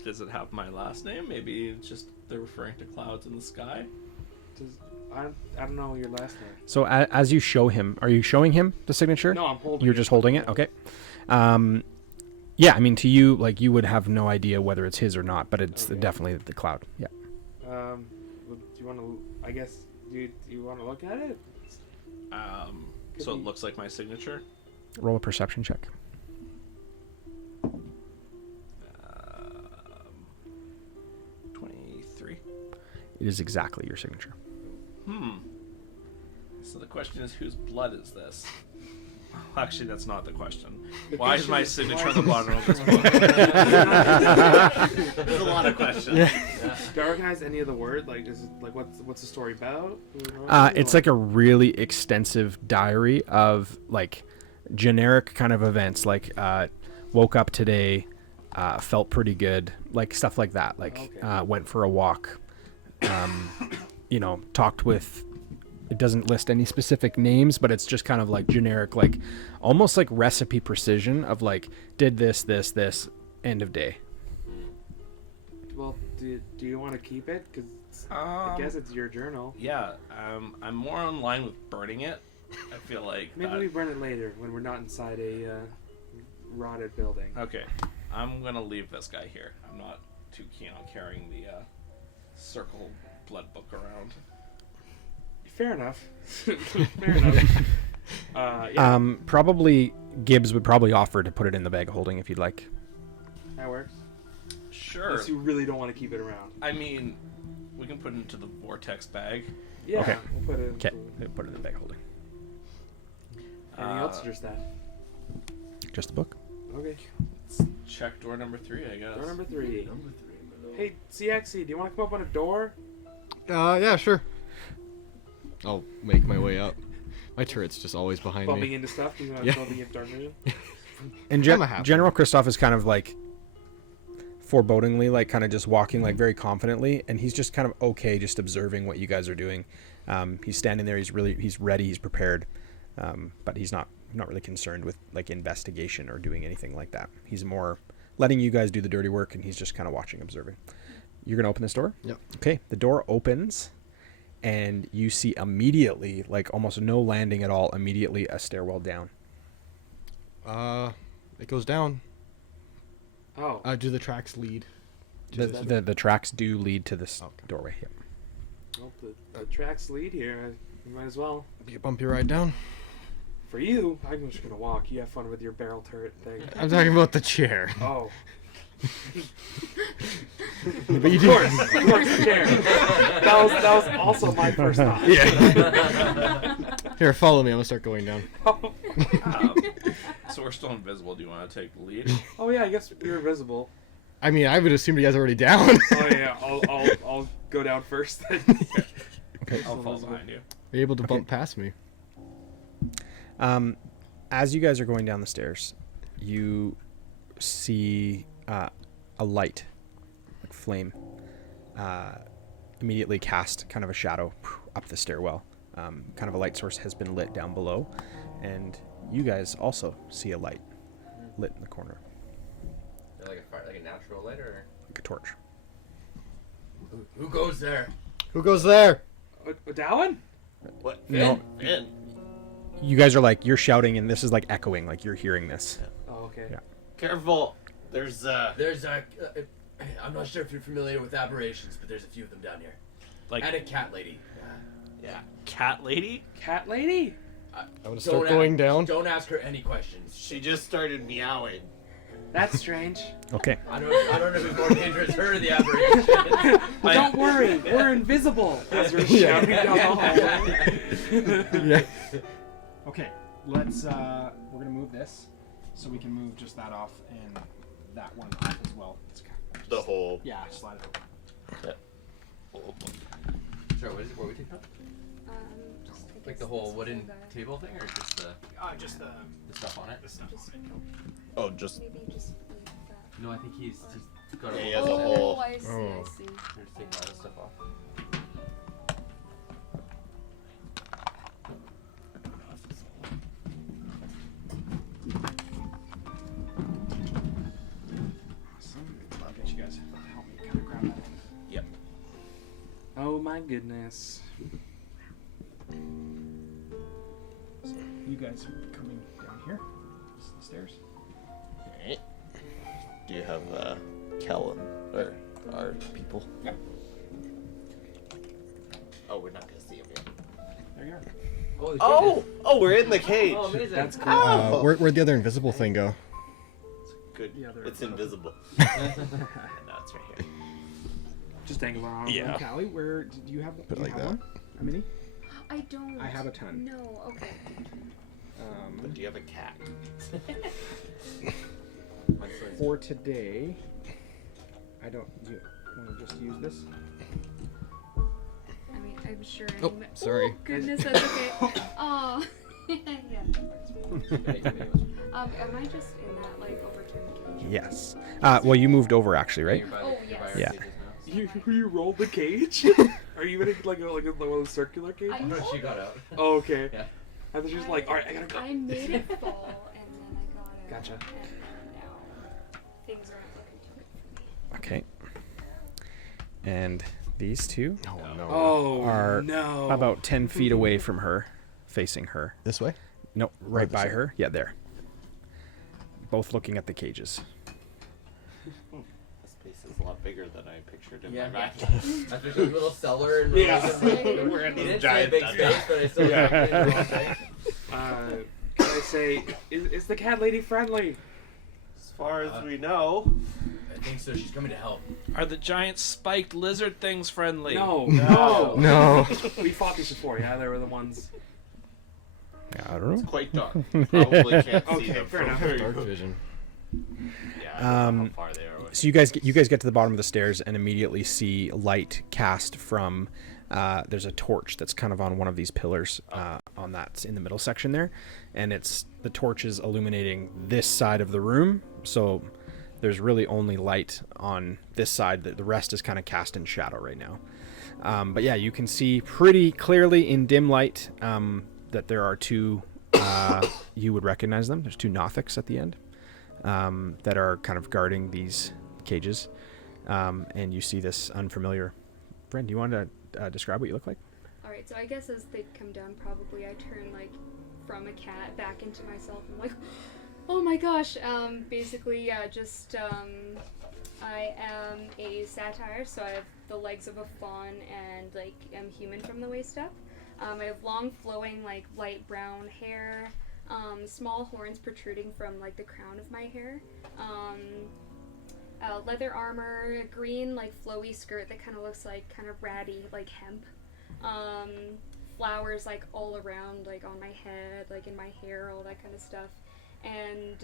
Does it have my last name? Maybe it's just they're referring to clouds in the sky. I don't know your last name. So as you show him, are you showing him the signature? No, I'm holding. You're just holding it? Okay. Yeah, I mean, to you, like, you would have no idea whether it's his or not, but it's Okay. definitely the Cloud. Yeah. Do you want to? I guess. Do you want to look at it? So it looks like my signature. Roll a perception check. 23. It is exactly your signature. So the question is, whose blood is this? Well, actually, that's not the question. The Why is question my is, signature why on the is bottom of this book? There's a lot of questions. Do I recognize any of the word? Like, is it like what's the story about? It's like a really extensive diary of like generic kind of events, like woke up today, felt pretty good, like stuff like that. Like Okay. went for a walk, talked with. It doesn't list any specific names, but it's just kind of like generic, like almost like recipe precision of like did this, end of day. Well, do you want to keep it? Because I guess it's your journal. Yeah, I'm more on line with burning it. I feel like Maybe we burn it later when we're not inside a rotted building. Okay, I'm gonna leave this guy here. I'm not too keen on carrying the circle blood book around. Fair enough. Fair enough. Yeah, Probably Gibbs would probably offer to put it in the bag of holding if you'd like. that works. Sure. Unless you really don't want to keep it around. I mean, we can put it into the vortex bag. Yeah, Okay. we'll put it. Okay, put it in the bag of holding. Anything else or just that? Just the book. Okay. Let's check door number 3, I guess. Door number 3. Hey, CXC, do you want to come up on a door? Yeah, sure. I'll make my way up. My turret's just always behind Bumping me. into stuff because you're Yeah. not bumping into dark vision. And I'm a half- General Christoph is kind of like forebodingly, like kind of just walking like very confidently, and he's just kind of okay, just observing what you guys are doing. He's standing there. He's ready. He's prepared, but he's not really concerned with like investigation or doing anything like that. He's more letting you guys do the dirty work, and he's just kind of watching, observing. You're gonna open this door? Yep. Okay. The door opens, and you see immediately, like almost no landing at all, immediately a stairwell down. It goes down. Oh. Do the tracks lead? to this? The tracks do lead to this Okay. doorway. Yep. Well, the tracks lead here. You might as well. Be a bumpy ride down. For you, I'm just gonna walk. You have fun with your barrel turret thing. I'm talking about the chair. Oh. But you Of do. course, the chair. That was also my first thought. Yeah. Here, follow me. I'm gonna start going down. So we're still invisible. Do you want to take the lead? Oh yeah, I guess you're invisible. I mean, I would assume you guys are already down. Oh yeah, I'll go down first then. Okay. I'll follow behind you. Are you able to bump past me? As you guys are going down the stairs, you see a light, like flame, immediately cast kind of a shadow up the stairwell. Kind of a light source has been lit down below, and you guys also see a light lit in the corner, Is that like a fire, like a natural light, or like a torch. who goes there? Who goes there? Dowan? What? No. Finn. You guys are like, you're shouting, and this is like echoing, like you're hearing this. Oh okay. Yeah. Careful. There's There's a. I'm not sure if you're familiar with aberrations, but there's a few of them down here. Like And a cat lady. yeah. cat lady? Cat lady? I'm gonna start going down. Don't ask her any questions. She just started meowing. That's strange. Okay. I don't know if it's more dangerous, her or the aberration. Don't worry, we're invisible. As we're shouting down the hallway. Yeah. Okay. Let's. We're gonna move this, so we can move just that off and that one off as well. It's kind of just, The whole. Yeah. Slide it over. Sure, what is it? What are we taking out? Just, I Like guess the whole this wooden folder. table thing, or just the Just the stuff on it? Just Oh, just. maybe just leave that. No, I think he's got Yeah, a he whole has a set. whole- Oh, I see, Oh. I see. We're just taking all this stuff off. I'll get you guys help me kind of grab that in. Yep. Oh my goodness. So you guys are coming down here. This is the stairs. Alright. Do you have Kellen or our people? Yep. Oh, we're not gonna see him yet. There you are. Oh, Oh, we're in the cage. Oh, amazing. That's cool. Where'd the other invisible thing go? Good. The other- It's invisible. No, it's right here. Just dangle around. Yeah. Callie, where do you have? Put it like that. One? A mini? I don't. I have a ton. No, okay. But do you have a cat? For today, I don't. Do you want to just use this? I mean, I'm sure. Oh, any sorry. Oh, goodness, that's okay. Oh, yeah. Am I just in that like overturned cage? Yes. Well, you moved over actually, right? Oh, yes. Yeah. You rolled the cage? Are you in like one of those circular cages? I She got out. Oh, okay. Yeah. I was just like, alright, I gotta go. I made it fall, and then I got it. Gotcha. And now things aren't looking too good for me. Okay. And these two Oh no. Oh are no. about 10 feet away from her, facing her. This way? No, right this by side. her. Yeah, there. Both looking at the cages. This place is a lot bigger than I pictured in Yeah. my mind. Especially a little cellar and Yeah. We're in He this didn't say a giant big dungeon. space, but I still got it in the wrong thing. Can I say, is the cat lady friendly? As far as we know. I think so. She's coming to help. Are the giant spiked lizard things friendly? No, No. No. We fought these before, yeah? They were the ones. I don't know. Quite dark. Probably can't see Okay, them fair from enough. where Dark you- vision. Yeah, I don't know Um, how far they are away. So you guys get to the bottom of the stairs and immediately see light cast from. There's a torch that's kind of on one of these pillars on that in the middle section there, and the torch is illuminating this side of the room. So there's really only light on this side. The rest is kind of cast in shadow right now. But yeah, you can see pretty clearly in dim light that there are two, you would recognize them. There's two Nothics at the end that are kind of guarding these cages. And you see this unfamiliar friend. Do you want to describe what you look like? Alright, so I guess as they come down, probably I turn, like, from a cat back into myself. I'm like, oh my gosh. Basically, yeah, just, I am a satyr, so I have the legs of a fawn and, like, am human from the waist up. I have long, flowing, like, light brown hair, small horns protruding from, like, the crown of my hair. Leather armor, green, like, flowy skirt that kind of looks like kind of ratty, like hemp. Flowers, like, all around, like, on my head, like, in my hair, all that kind of stuff. And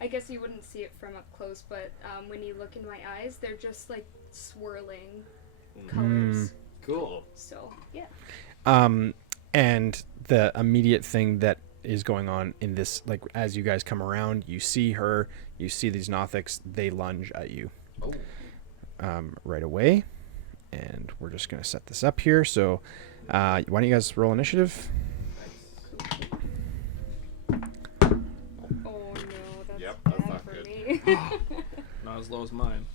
I guess you wouldn't see it from up close, but when you look in my eyes, they're just, like, swirling colors. Cool. So, yeah. And the immediate thing that is going on in this, like, as you guys come around, you see her, you see these Nothics, they lunge at you right away. And we're just going to set this up here. So why don't you guys roll initiative? Oh no, that's Yep, that's bad not for good. me. Not as low as mine.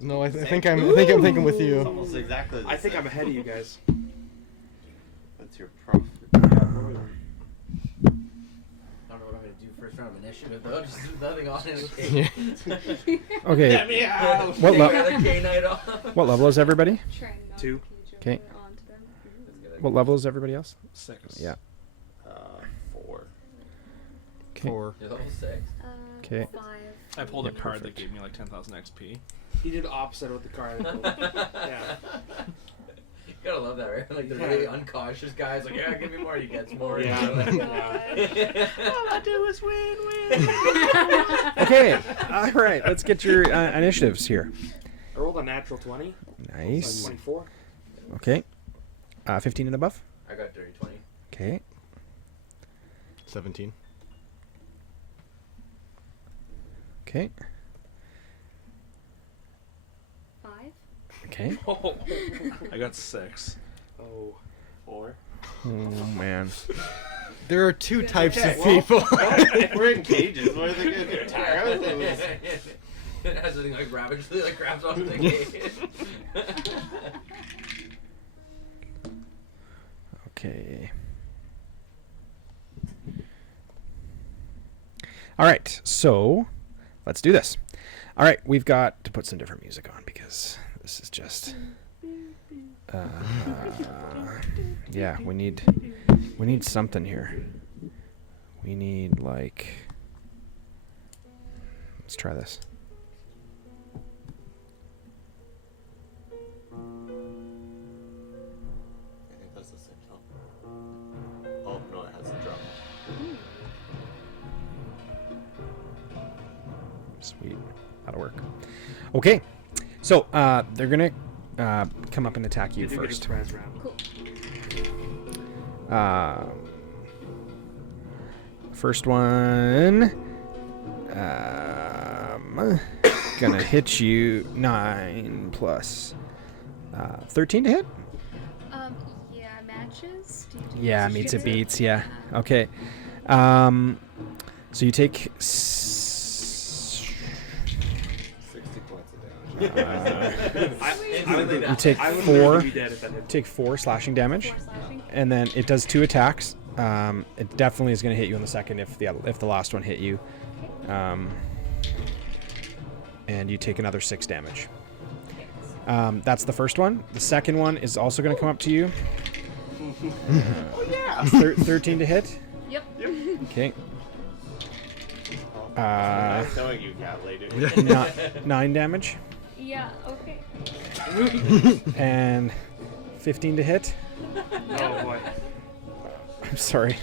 No, I think I'm thinking with It's you. almost exactly the I think same. I'm ahead of you guys. That's your prof. I don't know what I'm gonna do first round of initiative though. Just nothing on it. Yeah. Okay. Get me out! What, Take le- another K night off. what level is everybody? Trying not 2. to cage Okay. over onto them. What level is everybody else? 6. Yeah. 4. Okay. 4. You're level 6. 'Kay. 5. I pulled a Yeah, card perfect. that gave me like 10,000 XP. He did the opposite with the card. Yeah. You gotta love that, right? Like the really uncautious guys, like, yeah, give me more, you get more. Yeah. You know, like- All I do is win. Okay. All right. Let's get your initiatives here. I rolled a natural 20. Nice. 24. Okay. 15 and above. I got dirty 20. Okay. 17. Okay. 5. Okay. I got 6. Oh. 4. Oh man. There are two types Okay, of well- people. If we're in cages, what are they gonna do? Attack us? It was- It has something like ravagely like grabs onto the cage. Okay. All right. So let's do this. All right. We've got to put some different music on because this is just. Yeah. We need something here. We need like. Let's try this. I think that's the same song. Oh, no, it has a drum. Sweet. That'll work. Okay. So they're going to come up and attack you You do get a first. surprise round. Cool. First one. Gonna hit you 9 plus 13 to hit. Yeah, matches. Do you do Yeah, this meets shit? it beats. Yeah. Okay. So you take 60 points of damage. you take I would four. literally be dead if that didn't. Take 4 slashing damage, 4 slashing. and then it does 2 attacks. It definitely is going to hit you in the second if the last one hit you. And you take another 6 damage. That's the first one. The second one is also going to come up to you. Oh, yeah! 13 to hit. Yep. Okay. Nice knowing you, cat lady. 9 damage. Yeah, okay. And 15 to hit. Oh boy. I'm sorry.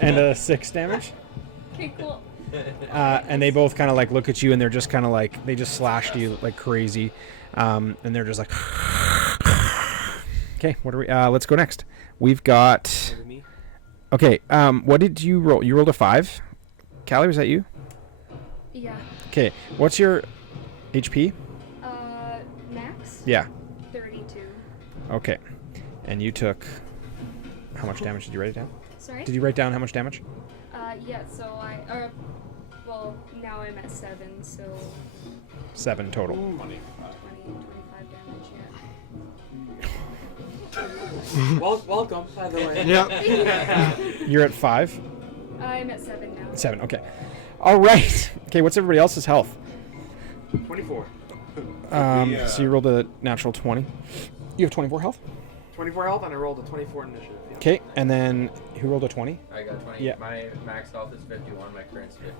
And 6 damage. Okay, cool. And they both kind of like look at you and they're just kind of like, they just slashed you like crazy. And they're just like, okay, what are we, let's go next. We've got, Over me. okay, what did you roll? You rolled a 5. Callie, was that you? Yeah. Okay. What's your HP? Max? Yeah. 32. Okay. And you took... How much damage did you write it down? Sorry? Did you write down how much damage? Yeah, so well, now I'm at 7, so 7 total. 25. 25 damage, yeah. Welcome, by the way. Yeah. You're at 5? I'm at 7 now. 7, okay. All right. Okay, what's everybody else's health? 24. So you rolled a natural 20. You have 24 health? 24 health, and I rolled a 24 initiative. Yeah. Okay, and then who rolled a 20? I got 20. Yeah. My max health is 51. My current's 50.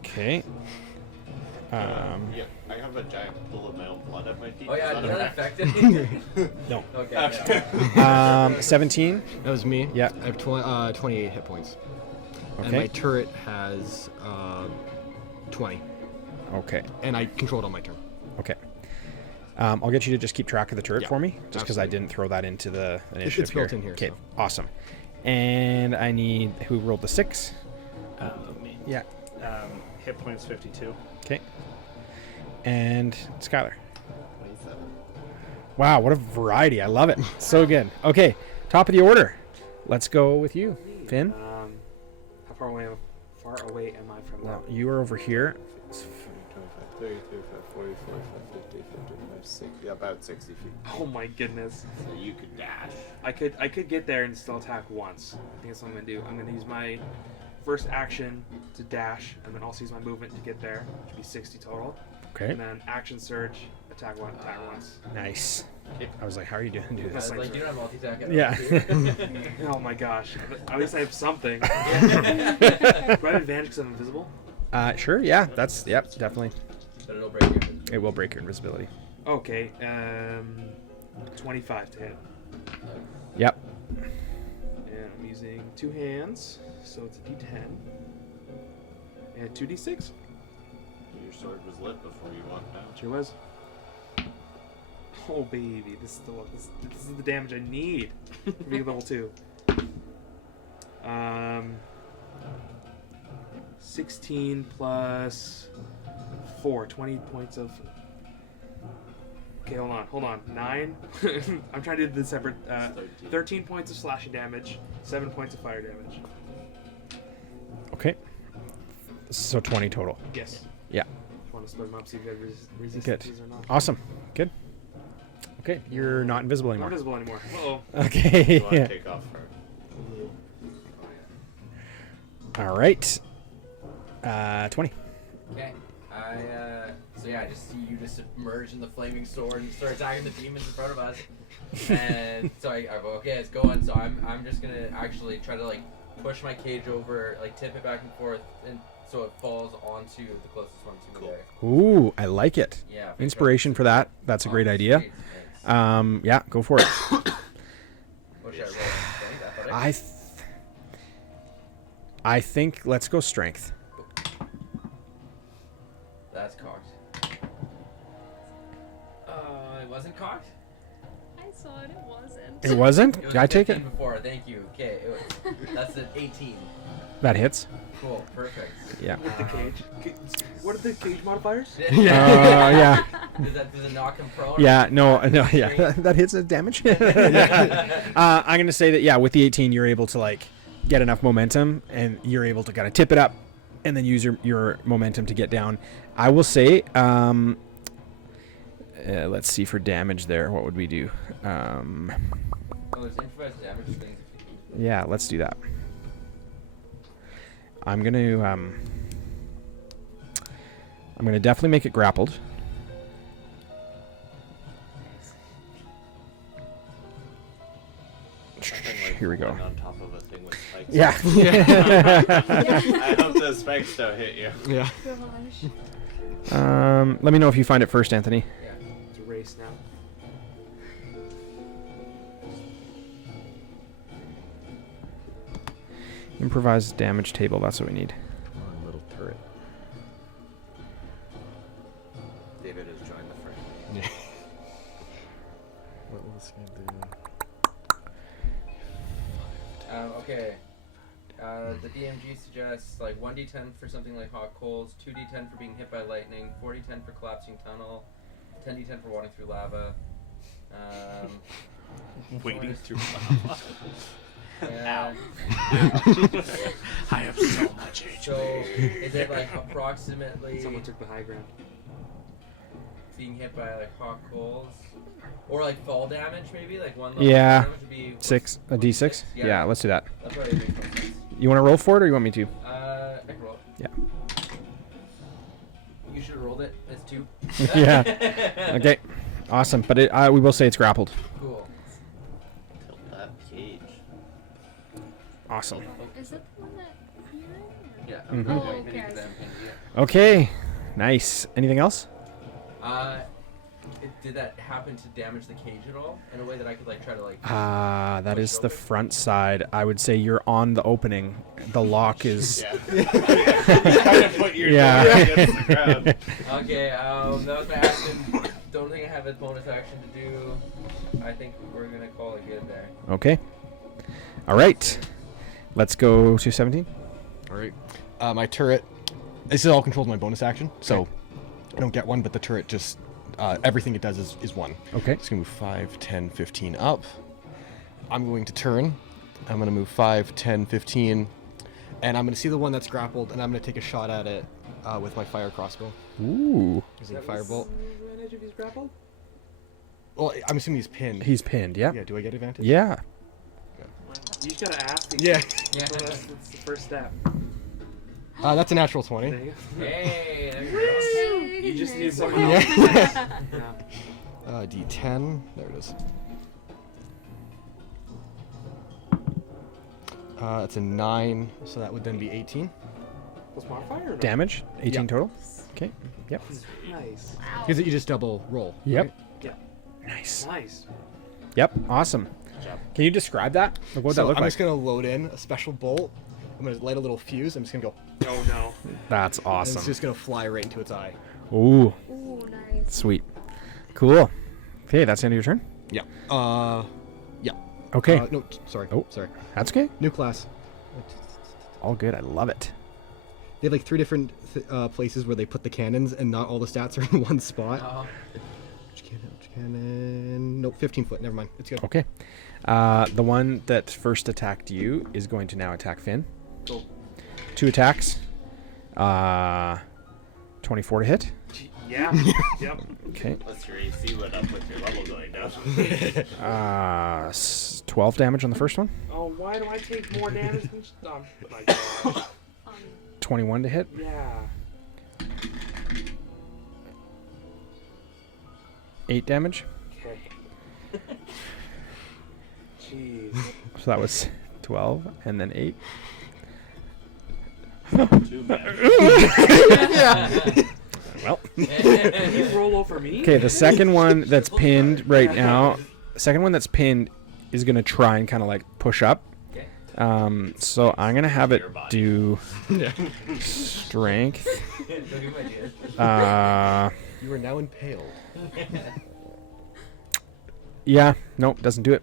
Okay. Yeah, I have a giant pool of my own blood at my feet. Oh yeah, Is did that that affect it? No. Okay. Yeah. 17. That was me. Yeah. I have 28 hit points. And Okay. my turret has 20. Okay. And I controlled on my turn. Okay. I'll get you to just keep track of the turret Yeah, for me, just because I absolutely. didn't throw that into the initiative. It's built in here, Okay, so. awesome. And I need who rolled the 6? Me. Yeah. Hit points 52. Okay. And Skylar. 27. Wow, what a variety! I love it. So good. Okay, top of the order. Let's go with you, Finn. How far away am I from Well, that? you are over here. 30, 35, 40, 45, 50, 55, 60. Yeah, about 60 feet. Oh my goodness. So you could dash. I could get there and still attack once. I think that's what I'm gonna do. I'm gonna use my first action to dash, and then also use my movement to get there, which would be 60 total. Okay. And then action surge, attack once. Nice. I was like, how are you doing to do I this? was like, you don't have multi-attack at Yeah. Oh my gosh. At least I have something. Do I have advantage because I'm invisible? Sure. Yeah. That's definitely. But it'll break your It will break your invisibility. Okay. 25 to hit. Yep. And I'm using 2 hands, so it's a D10 and 2D6. Your sword was lit before you walked out. Sure was. Oh baby, this is the damage I need for being level 2. 16 plus 4, 20 points of. Okay, hold on. 9. I'm trying to do the separate. 13 points of slashing damage, 7 points of fire damage. Okay. So 20 total. Yes. Yeah. Want to split them up, see if you have resistances or not. Awesome. Good. Okay, you're not invisible Not anymore. visible anymore. Uh-oh. Okay. You want to take off her? All right. 20. Okay. So yeah, I just see you just emerge in the flaming sword and start attacking the demons in front of us. And so I go, okay, it's going. So I'm just gonna actually try to like push my cage over, like tip it back and forth, and so it falls onto the closest one to me there. Ooh, I like it. Yeah. Inspiration for that. That's a great idea. Sweet. Thanks. Yeah, go for it. What should I roll? Strength, athletics? I think let's go strength. That's cocked. It wasn't cocked? I saw it, it wasn't. It wasn't? It was Can I take 15 it? before, thank you. Okay, that's an 18. That hits. Cool, perfect. Yeah. With the cage. What are the cage modifiers? Yeah. Does it knock him prone? Yeah, no, yeah. That hits a damage. I'm going to say that, yeah, with the 18, you're able to, like, get enough momentum, and you're able to kind of tip it up, and then use your momentum to get down. I will say, let's see for damage there. What would we do? Oh, there's improvised damage things. Yeah, let's do that. I'm gonna definitely make it grappled. Here we go. On top of a thing with spikes. Yeah. I hope the spikes don't hit you. Yeah. Gosh. Let me know if you find it first, Anthony. Yeah. It's a race now. Improvised damage table. That's what we need. One little turret. David has joined the fray. Yeah. What will this guy do? Okay. The DMG suggests like 1d10 for something like hot coals, 2d10 for being hit by lightning, 4d10 for collapsing tunnel, 10d10 for walking through lava. Wading through lava. Yeah. I have so much HP. So is it like approximately Someone took the high ground. being hit by like hot coals? Or like fall damage maybe? Like one level Yeah. damage would be A D6? Yeah, let's do that. That's what it makes more sense. You want to roll for it or you want me to? I can roll it. Yeah. You should have rolled it. It's 2. Yeah. Okay. Awesome. But we will say it's grappled. Cool. Tilt that cage. Awesome. Is it the one that you're in? Yeah. Mhm. Oh, Waiting for okay. them, yeah. Okay. Nice. Anything else? Did that happen to damage the cage at all? In a way that I could like try to like. That push is it the open? front side. I would say you're on the opening. The lock is. Yeah. Kind of put your Yeah. door against the ground. Okay. That was my action. Don't think I have a bonus action to do. I think we're gonna call it good there. Okay. All right. Let's go to 17. All right. My turret. This is all controlled with my bonus action, so I don't get one, but the turret just everything it does is 1. Okay. It's gonna move 5, 10, 15 up. I'm going to turn. I'm gonna move 5, 10, 15, and I'm gonna see the one that's grappled, and I'm gonna take a shot at it with my fire crossbow Ooh. using firebolt. Advantage if he's grappled? Well, I'm assuming he's pinned. He's pinned. Yeah. Yeah. Do I get advantage? Yeah. You just gotta ask. Yeah. Yeah. So that's the first step. That's a natural 20. There you go. Hey. There we go. Hey, You just need nice. someone else. Yeah. Yeah. D10. There it is. It's a 9, so that would then be 18. Plus modifier or no? Damage. 18 Yeah. total. Okay. Yep. Nice. Wow. Because you just double roll. Yep. right? Nice. Nice. Yep. Awesome. Can you describe that? Like, what would So that look I'm like? just gonna load in a special bolt. I'm gonna light a little fuse. I'm just gonna go. Oh no. That's And awesome. it's just gonna fly right into its eye. Ooh. Ooh, nice. Sweet. Cool. Okay, that's the end of your turn. Yeah. Yeah. Okay. No, sorry. Oh. Sorry. That's okay. New class. All good. I love it. They have like 3 different places where they put the cannons, and not all the stats are in one spot. Which cannon? Which cannon? Nope. 15 foot. Never mind. It's good. Okay. The one that first attacked you is going to now attack Finn. Cool. 2 attacks. 24 to hit. Yeah. Yep. Okay. Plus your AC went up with your level going down. 12 damage on the first one. Oh, why do I take more damage than? Oh my gosh. 21 to hit. Yeah. 8 damage. Okay. Jeez. So that was 12 and then 8. Too bad. Well. Can you roll over me? Okay, the second one that's pinned right now, second one that's pinned is going to try and kind of like push up. Okay. So I'm going to have it Your body. do strength. Don't give ideas. You are now impaled. Yeah, nope, doesn't do it.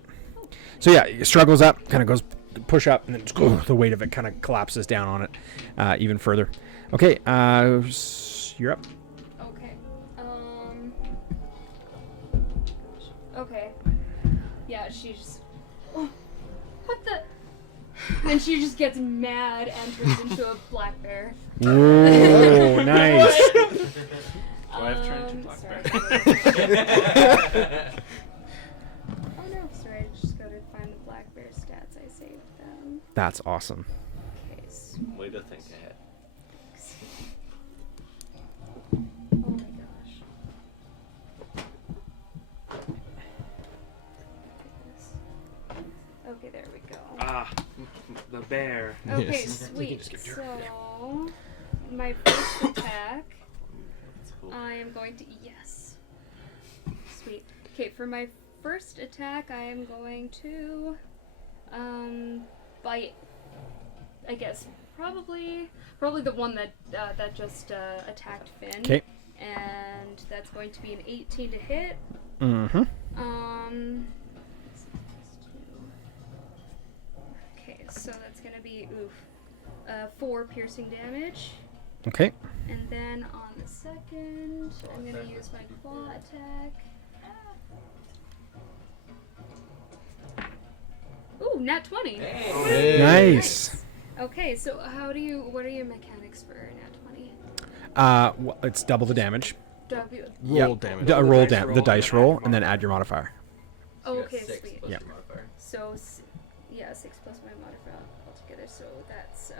So yeah, it struggles up, kind of goes push up, and then just, the weight of it kind of collapses down on it even further. Okay, you're up. Okay. Okay. Yeah, she just. Oh, what the? And she just gets mad and turns into a black bear. Whoa, nice. Do I have turned into black sorry. bear? Oh no, sorry. I just gotta find the black bear stats. I saved them. That's awesome. Okay, sweet. Way to think ahead. Oh my gosh. Okay, there we go. Ah, the bear. Okay, Yes. sweet. So, my first attack, That's cool. I am going to. Yes. Sweet. Okay, for my first attack, I am going to. Bite. I guess probably the one that just attacked Finn. Okay. And that's going to be an 18 to hit. Mm-hmm. Okay, so that's gonna be 4 piercing damage. Okay. And then on the second, I'm gonna use my claw attack. Ooh, nat 20. Hey. Nice. Okay, so what are your mechanics for nat 20? Well, it's double the damage. Roll Yep. damage. The dice roll, and then add your modifier. Oh, You got okay, 6 sweet. plus Yep. your modifier. So, 6 plus my modifier altogether. So that's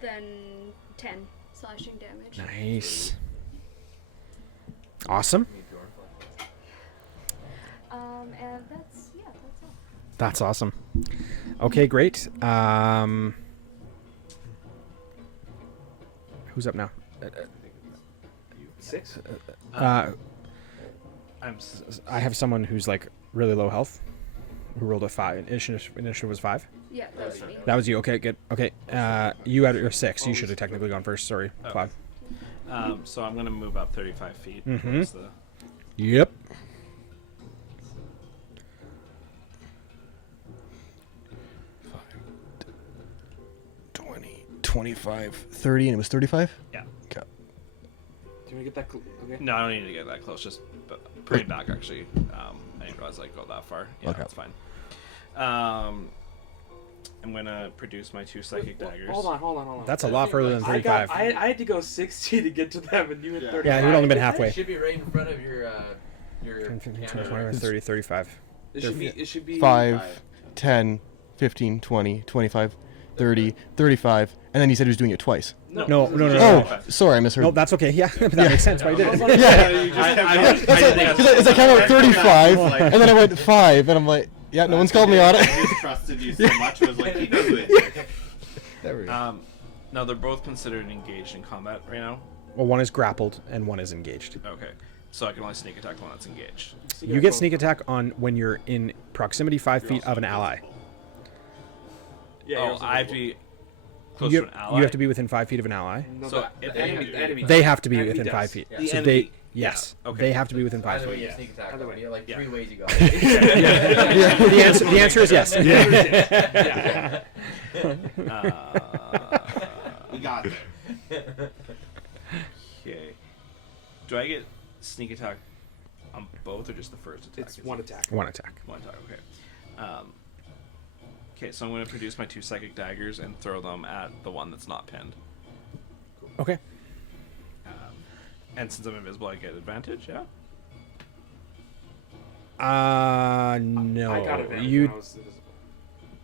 then 10 slashing damage. Nice. Awesome. Need your flank. And that's all. That's awesome. Okay, great. Who's up now? 6? I I'm have someone who's like really low health, who rolled a 5. Initiative was 5. Yeah, that was me. That was you. Okay, good. Okay, you had your 6. You should have technically gone first. Sorry, Okay. Cloud. so I'm gonna move up 35 feet. Mhm. towards the- Yep. 20, 25, 30, and it was 35? Yeah. Okay. Do you want to get that? Okay. No, I don't need to get that close. Just pretty back actually. I didn't realize I'd go that far. Yeah, Okay. that's fine. I'm gonna produce my 2 psychic daggers. Hold on. That's a lot further than 35. I had to go 60 to get to them, and you had 35. Yeah, you'd only been It halfway. should be right in front of your 10, 15, 20, camera. 25, 30, 35. It should be 5, 10, 15, 20, 25, 30, 35, and then you said he was doing it twice. No. Oh, sorry, I misheard. No, that's okay. Yeah, that makes sense. Why you did it? It's like I went 35, and then I went 5, and I'm like, yeah, no one's called me on I it. just trusted you so much. I was like, he knows it. There we go. Now they're both considered engaged in combat right now. Well, one is grappled and one is engaged. Okay, so I can only sneak attack the one that's engaged. You get sneak attack on when you're in proximity 5 feet of an ally. Yeah, Oh, you're also I have to visible. be close You to an ally. have to be within 5 feet of an ally. No, So the if enemy. They have to be Enemy within does. 5 feet. Yeah. The So enemy- they, yes, yeah, okay. they have to be within 5 Either way, feet. you Yeah. sneak attack. Either way. You have like Yeah. 3 ways you got Yeah. The answer is yes. We got there. Okay. Do I get sneak attack on both or just the first attack? It's one attack. One attack. One attack. Okay. Okay, so I'm going to produce my 2 psychic daggers and throw them at the one that's not pinned. Okay. And since I'm invisible, I get advantage. Yeah. No. I got advantage You. when I was invisible.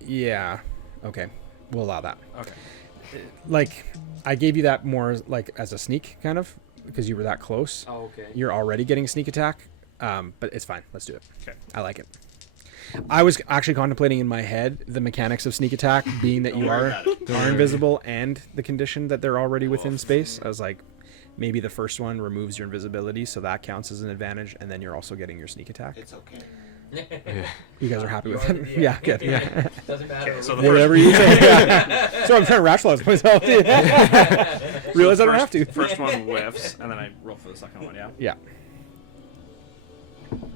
Yeah. Okay. We'll allow that. Okay. Like, I gave you that more like as a sneak kind of because you were that close. Oh, okay. You're already getting a sneak attack, but it's fine. Let's do it. Okay. I like it. I was actually contemplating in my head the mechanics of sneak attack being that Don't you worry are about it. invisible and the condition that they're already within space. I was like, maybe the first one removes your invisibility, so that counts as an advantage, and then you're also getting your sneak attack. It's okay. You guys are happy with You are it? the DM. Yeah, good. Yeah. Doesn't matter. Okay, so the Whatever you say. Yeah. So I'm trying to rationalize myself. Realize I don't have to. First one whiffs, and then I roll for the second one. Yeah. Yeah. That one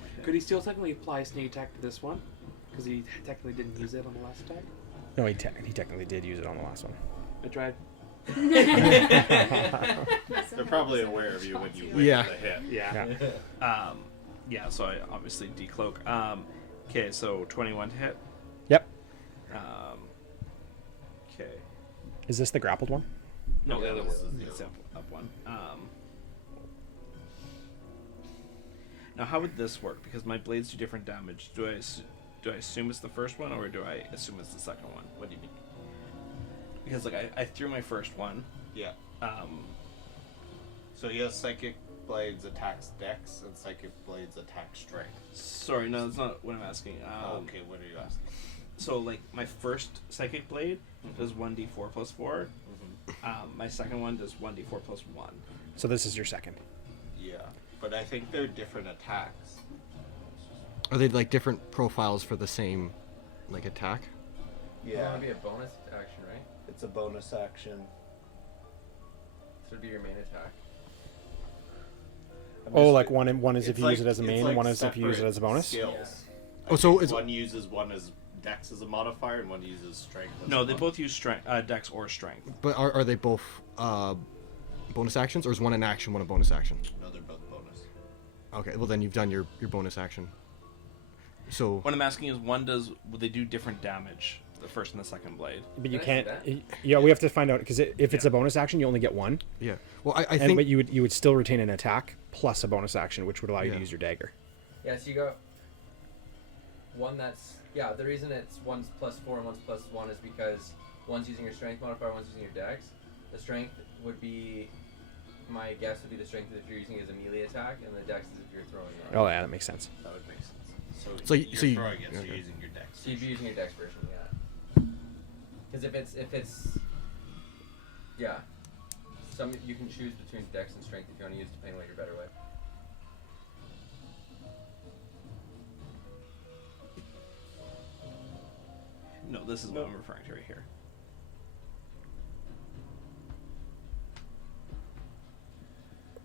might hit. Could he still technically apply a sneak attack to this one? Because he technically didn't use it on the last attack. No, he technically did use it on the last one. I tried. They're probably aware of you when you win Yeah. the hit. Yeah. Yeah. Yeah. So I obviously decloak. Okay, so 21 to hit. Yep. Okay. Is this the grappled one? No, the other this one. is the up one. Now, how would this work? Because my blades do different damage. Do I assume it's the first one, or do I assume it's the second one? What do you mean? Because like I threw my first one. Yeah. Um, So he has psychic blades attacks dex and psychic blades attack strength. sorry, no, that's not what I'm asking. Okay, what are you asking? So like my first psychic blade does 1d4 plus 4. My second one does 1d4 plus 1. So this is your second. Yeah, but I think they're different attacks. Are they like different profiles for the same like attack? It's gonna be a bonus action, right? It's a bonus action. So it'd be your main attack. Oh, like one is if It's you use it as a it's main, like and one is if you use it separate as a bonus. Skills. Oh, so I think it's- one uses one as Dex as a modifier and one uses Strength. As No, a they mod- both use strength, Dex or Strength. But are they both bonus actions, or is one an action, one a bonus action? No, they're both bonus. Okay, well then you've done your bonus action. So What I'm asking is, would they do different damage, the first and the second blade? But you Can I see can't. that? Yeah, we have to find out because if it's a bonus action, you only get one. yeah, well I And think but you would still retain an attack plus a bonus action, which would allow you to Yeah. use your dagger. Yeah, so you got one that's the reason it's one's +4 and one's +1 is because one's using your strength modifier, one's using your dex. The strength would be, my guess would be the strength if you're using it as a melee attack, and the dex is if you're throwing it. Oh yeah, that makes sense. That would make sense. So you're so you- throwing it, so okay. you're using your Dex. So you'd be using your dex version, yeah. Because if it's you can choose between dex and strength if you want to use depending on what you're better with. No, this is what I'm referring to right here.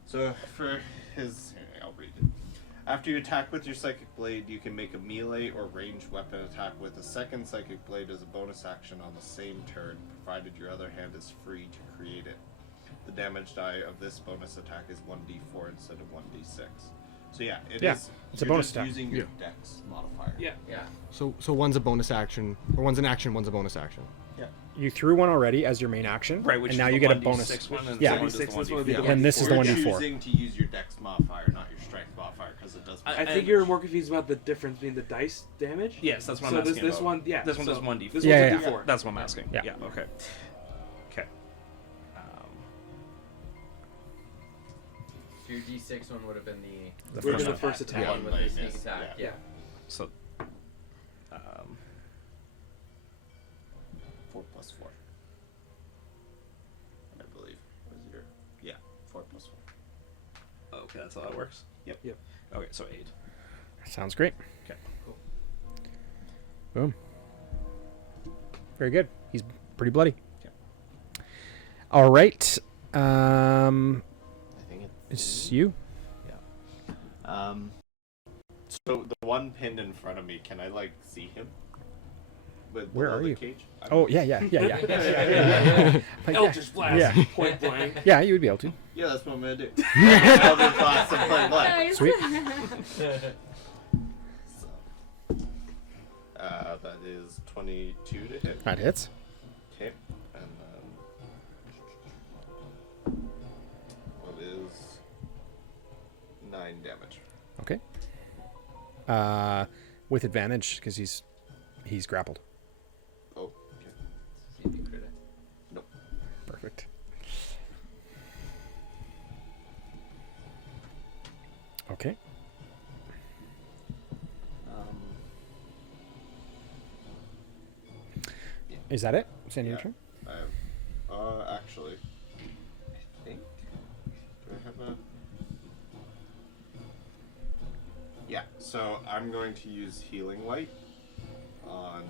So for his, here, I'll read it. After you attack with your psychic blade, you can make a melee or ranged weapon attack with a second psychic blade as a bonus action on the same turn, provided your other hand is free to create it. The damage die of this bonus attack is 1d4 instead of 1d6. So yeah, it is. Yeah, it's a you're bonus just attack. using your Yeah. Dex modifier. Yeah. Yeah. so one's a bonus action, or one's an action, one's a bonus action. You threw one already as your main action, Right, which and is now the you get a 1d6 bonus. one, and Yeah. the one is the 1d6, this one would 1d4. be the And this is the You're 1d4. choosing to use your Dex modifier, not your Strength modifier, because it does. I And- think you're more confused about the difference between the dice damage. Yes, that's what So I'm this asking this about. one, yeah. This one so does 1d4. This Yeah, one's yeah, a d4. That's what I'm asking. Yeah. Yeah, okay. Okay. So your d6 one would have been the The Would have been the first first attack. one with the Yeah. sneak attack. Yeah. Yeah. So, 4 plus 4. I believe was your 4 plus 4. okay, that's how that works? Yep. Yep. Okay, so 8. Sounds great. Okay, cool. Boom. Very good. He's pretty bloody. Yeah. All right. I think It's you. So the one pinned in front of me, can I see him? Where below are the you? Cage? Oh yeah. Like, Eldritch Blast, Yeah. point blank. yeah, you would be able to. Yeah, that's what I'm gonna do. Eldritch Blast and play blood. Nice. Sweet. So, that is 22 to hit. That hits. Okay, and then what is 9 damage? Okay. With advantage because he's grappled. Oh, okay. See if you crit it. Nope. Perfect. Okay. Is that it? Sandy, your Yeah. turn? Actually, I think. Do I have a? Yeah. So I'm going to use Healing Light on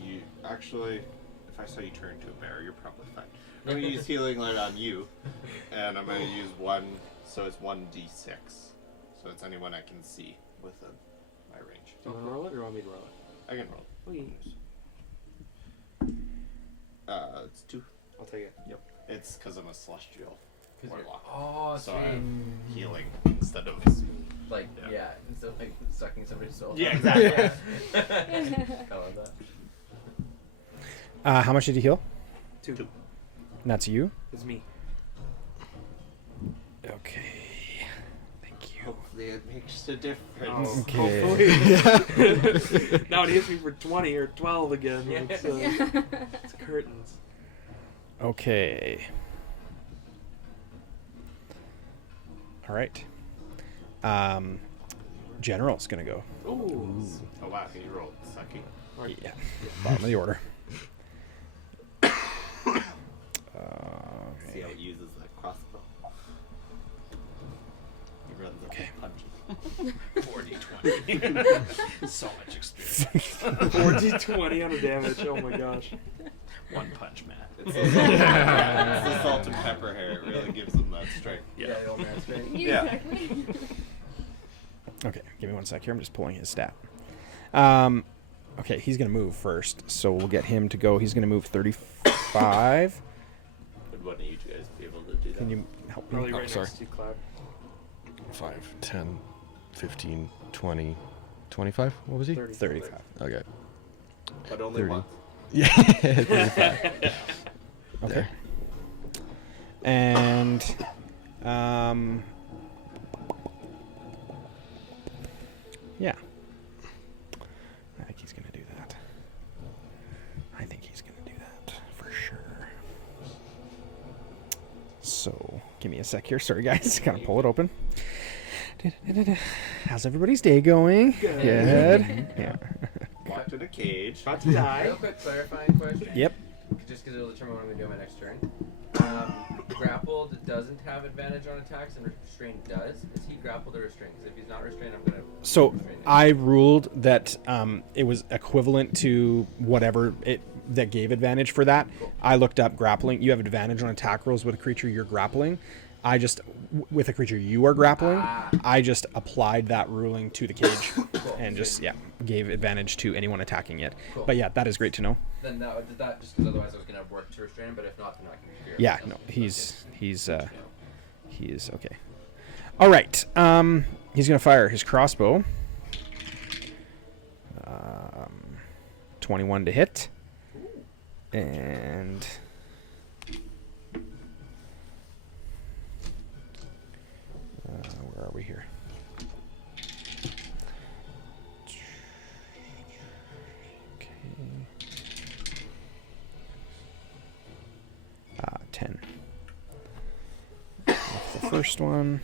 you. Actually, if I saw you turn into a bear, you're probably fine. I'm going to use Healing Light on you, and I'm going to use one. So it's 1d6. So it's anyone I can see within my range. Do you want to roll it, or want me to roll it? I can roll. Please. It's 2. I'll take it. Yep. It's because I'm a celestial 'Cause you're- warlock. Oh, So sweet. I'm healing instead of. Like, Yeah. instead of sucking somebody's soul. Yeah, exactly. I love that. How much did you heal? 2. And that's you. It's me. Okay. Thank you. Hopefully it makes a difference. Oh, Okay. hopefully. Now it hits me for 20 or 12 again. Yeah. It's curtains. Okay. All right. General's gonna go. Ooh. Oh wow, you rolled sucky. Yeah. Bottom of the order. See how it uses that crossbow. He runs up Okay. and punches. 40-20. So much experience. 40-20 on a damage. Oh my gosh. One punch, Matt. It's the salt and pepper hair. It really gives them that strength. Yeah, the old man strength. Yeah. Exactly. Okay, give me one sec here. I'm just pulling his stat. Okay, he's going to move first, so we'll get him to go. He's going to move 35. Would one of you guys be able to do that? Can you help me? Probably right sorry. next to you, Cloud. 5, 10, 15, 20, 25. What was he? 35. Okay. But only 30. once. Yeah. 35. Okay. There. And yeah. I think he's gonna do that. I think he's gonna do that for sure. So give me a sec here. Sorry guys, gotta pull it open. How's everybody's day going? Good. Yeah. Locked in a cage. About to die. Real quick clarifying question. Yep. Just because it'll determine what I'm going to do on my next turn. Grappled doesn't have advantage on attacks, and restrained does. Is he grappled or restrained? Because if he's not restrained, I'm going to. So I ruled that it was equivalent to whatever it that gave advantage for that. Cool. I looked up grappling. You have advantage on attack rolls with a creature you're grappling. I just with a creature you are grappling. I just applied that ruling to the cage and just gave advantage to anyone attacking it. Cool. But yeah, that is great to know. Then that just because otherwise I was going to work to restrain him, but if not, then I can clear it. Yeah, That's no, okay. he is okay. All right, he's gonna fire his crossbow. 21 to hit, and where are we here? Okay. 10. That's the first one.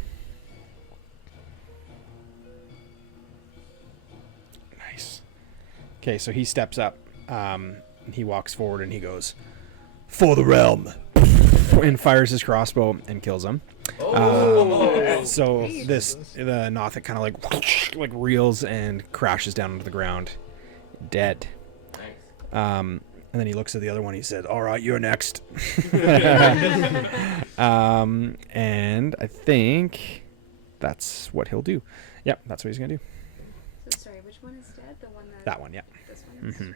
Nice. Okay, so he steps up. He walks forward and he goes, "For the realm," and fires his crossbow and kills him. So the Nothic kind of like reels and crashes down onto the ground, dead. Nice. And then he looks at the other one. He said, "All right, you're next." And I think that's what he'll do. Yep, that's what he's gonna do. So sorry, which one is dead? The one that. That one, yeah. This one is. Mhm.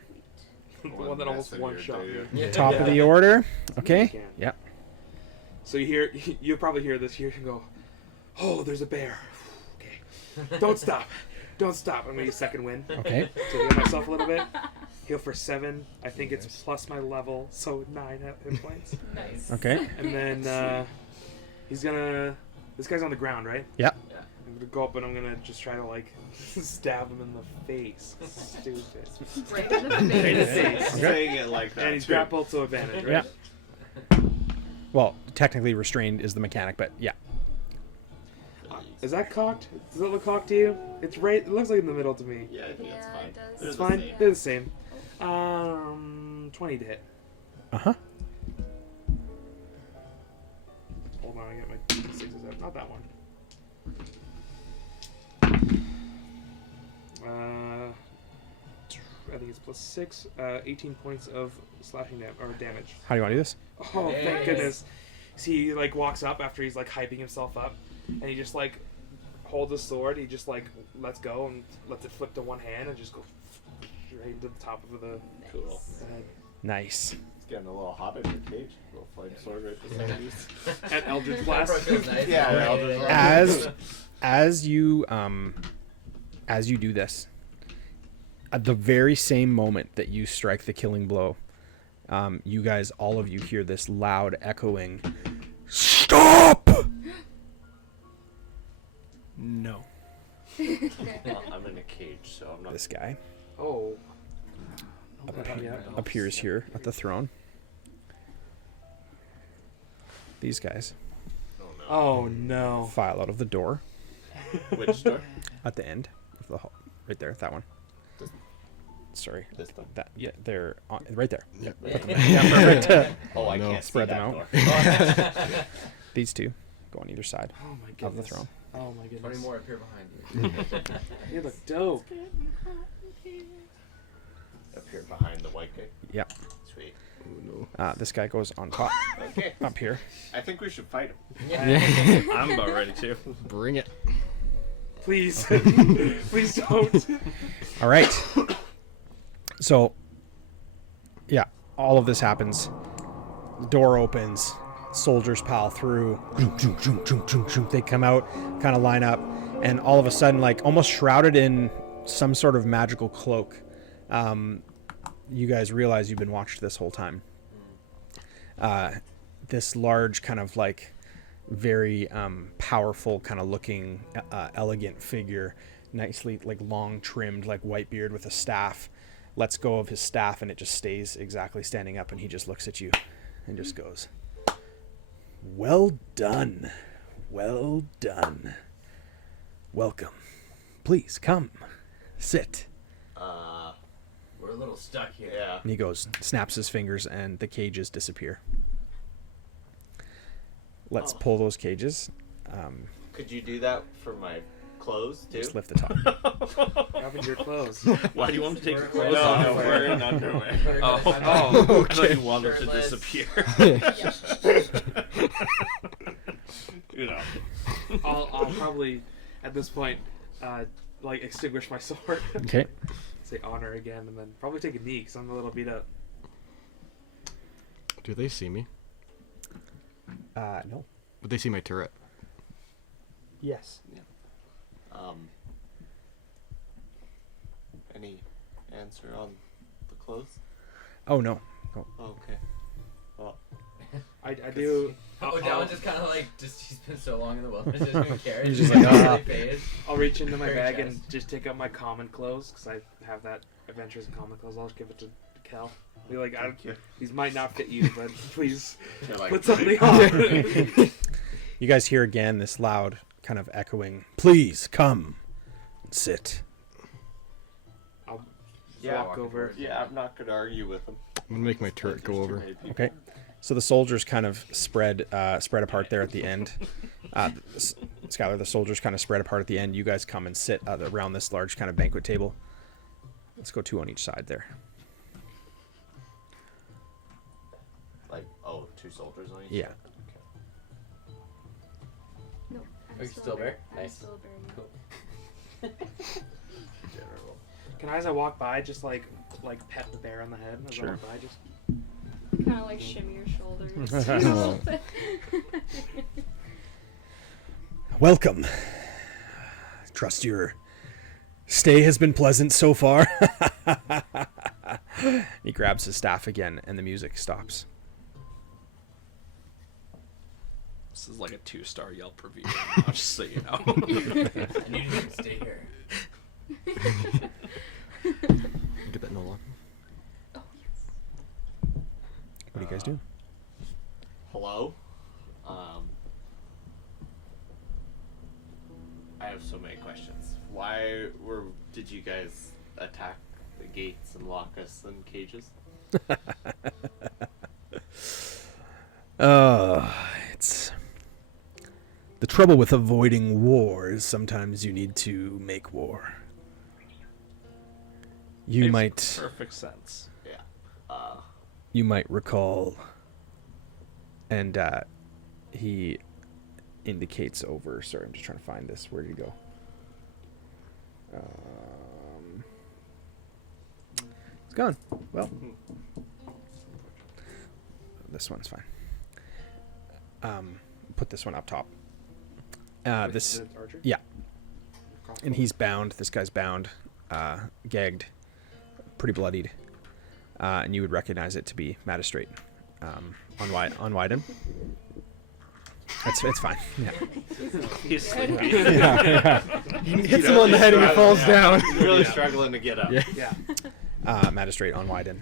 The one that almost mess in one your shot day. me. Top of the order. Okay. Can. Yep. So you probably hear this here and go, "Oh, there's a bear." Okay. Don't stop. Don't stop. I'm gonna use second wind Okay. to heal myself a little bit. Heal for 7. I think it's plus my level, so 9 hit points. Nice. Okay. And then he's gonna. This guy's on the ground, right? Yep. I'm gonna go up and I'm gonna just try to like stab him in the face. Stupid. Right in the Right in the face. face. Saying it like that. And he's too. grappled to advantage, right? Yeah. Well, technically restrained is the mechanic, but yeah. Is that cocked? Does that look cocked to you? It's right. It looks like in the middle to me. Yeah, I think it's Yeah, fine. it does. They're It's the fine. same. They're the same. 20 to hit. Uh-huh. Hold on, I get my 6s out. Not that one. I think it's plus 6. 18 points of slashing damage. How do you want to do this? Oh, thank Yes. goodness. See, he like walks up after he's like hyping himself up, and he just like holds his sword. He just like lets go and lets it flip to one hand and just go right into the top of the Cool. head. Nice. It's getting a little hot in your cage. A little flame sword right beside you. And Eldritch That Blast. probably feels nice. Yeah, Yeah, Eldritch yeah, Blast. As you do this, at the very same moment that you strike the killing blow, you guys, all of you, hear this loud echoing, "Stop!" No. Well, I'm in a cage, so I'm not. This guy Oh. appears here at the throne. These guys Oh no. Oh no. file out of the door Which door? at the end of the hall, right there. That one. Sorry. This one. That they're on, right there. Yep. Yeah, perfect. Oh, I no. can't Spread see them that out. door. These two go on either side Oh my goodness. of the throne. Oh my goodness. 20 more appear behind you. You look dope. Up here behind the white guy. Yep. Sweet. Oh, no. This guy goes on top, Okay. up here. I think we should fight him. I'm about ready to. Bring it. Please. Please don't. All right. So, yeah, all of this happens. The door opens. Soldiers pile through. They come out, kind of line up, and all of a sudden, like almost shrouded in some sort of magical cloak, you guys realize you've been watched this whole time. This large kind of like very powerful kind of looking elegant figure, nicely like long trimmed like white beard with a staff, lets go of his staff and it just stays exactly standing up, and he just looks at you and just goes, well done, well done, welcome, please come sit. We're a little stuck here. Yeah. And he goes, snaps his fingers, and the cages disappear. Let's pull those cages. Could you do that for my clothes too? Just lift the top. Grabbing your clothes. Why do you want him to take your We're- clothes No, off? no, we're in underwear. Oh, I thought you wanted to Shirtless. disappear. You know. I'll probably, at this point, like extinguish my sword. Okay. Say honor again, and then probably take a knee because I'm a little beat up. Do they see me? No. Would they see my turret? Yes. Any answer on the clothes? Oh, no. Okay. Well, I do. Oh, that one just kind of like, he's been so long in the wilderness, just doing carrots. He's just Just like, really ah. phased. I'll reach into my Very bag and chest. just take out my common clothes because I have that adventures in common clothes. I'll just give it to Cal. Be like, thank you. these might not fit you, but please You're like, put something on. You guys hear again this loud kind of echoing, please come sit. I'll Yeah, walk over. yeah, I'm not gonna argue with him. I'm gonna make my turret go over. Okay. So the soldiers kind of spread apart there at the end. Skylar, the soldiers kind of spread apart at the end. You guys come and sit around this large kind of banquet table. Let's go 2 on each side there. Like, 2 soldiers on each Yeah. side? No, I'm Are you still there? I'm Nice. still very Cool. General. Can I, as I walk by, just like pet the bear on the head as I Sure. walk by? Just kind of like shimmy your shoulders. Welcome. Trust your stay has been pleasant so far. He grabs his staff again, and the music stops. This is like a 2-star Yelp review, just so you know. I need you to stay here. Get that Nola. Oh yes. What do you guys do? Hello? I have so many questions. Did you guys attack the gates and lock us in cages? It's the trouble with avoiding war is sometimes you need to make war. You Makes might perfect sense. Yeah. you might recall, and he indicates over. Sorry, I'm just trying to find this. Where did he go? It's gone. Well, this one's fine. Put this one up top. This, Is it Archer? yeah, Crossbow? and he's bound. This guy's bound, gagged, pretty bloodied, and you would recognize it to be Magistrate, on Wyden. It's fine. Yeah. He's sleepy. He hits him on the head and he falls down. He's really struggling to get up. Yeah. Yeah. Magistrate on Wyden.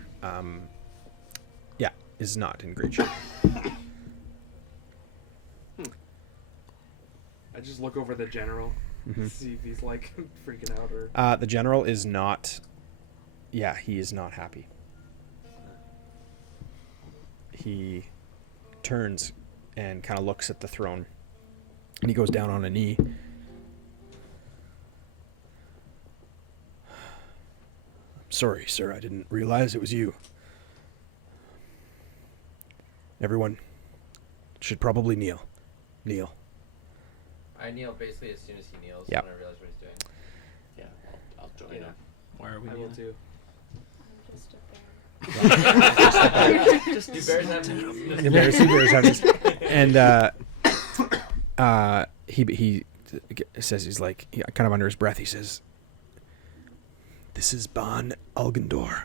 Yeah, is not in great shape. I just look over the general, Mhm. see if he's like freaking out or. The general is not. Yeah, he is not happy. He turns and kind of looks at the throne, and he goes down on a knee. Sorry, sir, I didn't realize it was you. Everyone should probably kneel. Kneel. I kneel basically as soon as he kneels. Yep. When I realize what he's doing. Yeah, I'll join Yeah. him. Why are we I will kneeling? too. I'm just a bear. Do bears have knees? The bears have these. And he says, he's like, kind of under his breath, he says, "This is Ban Algendor.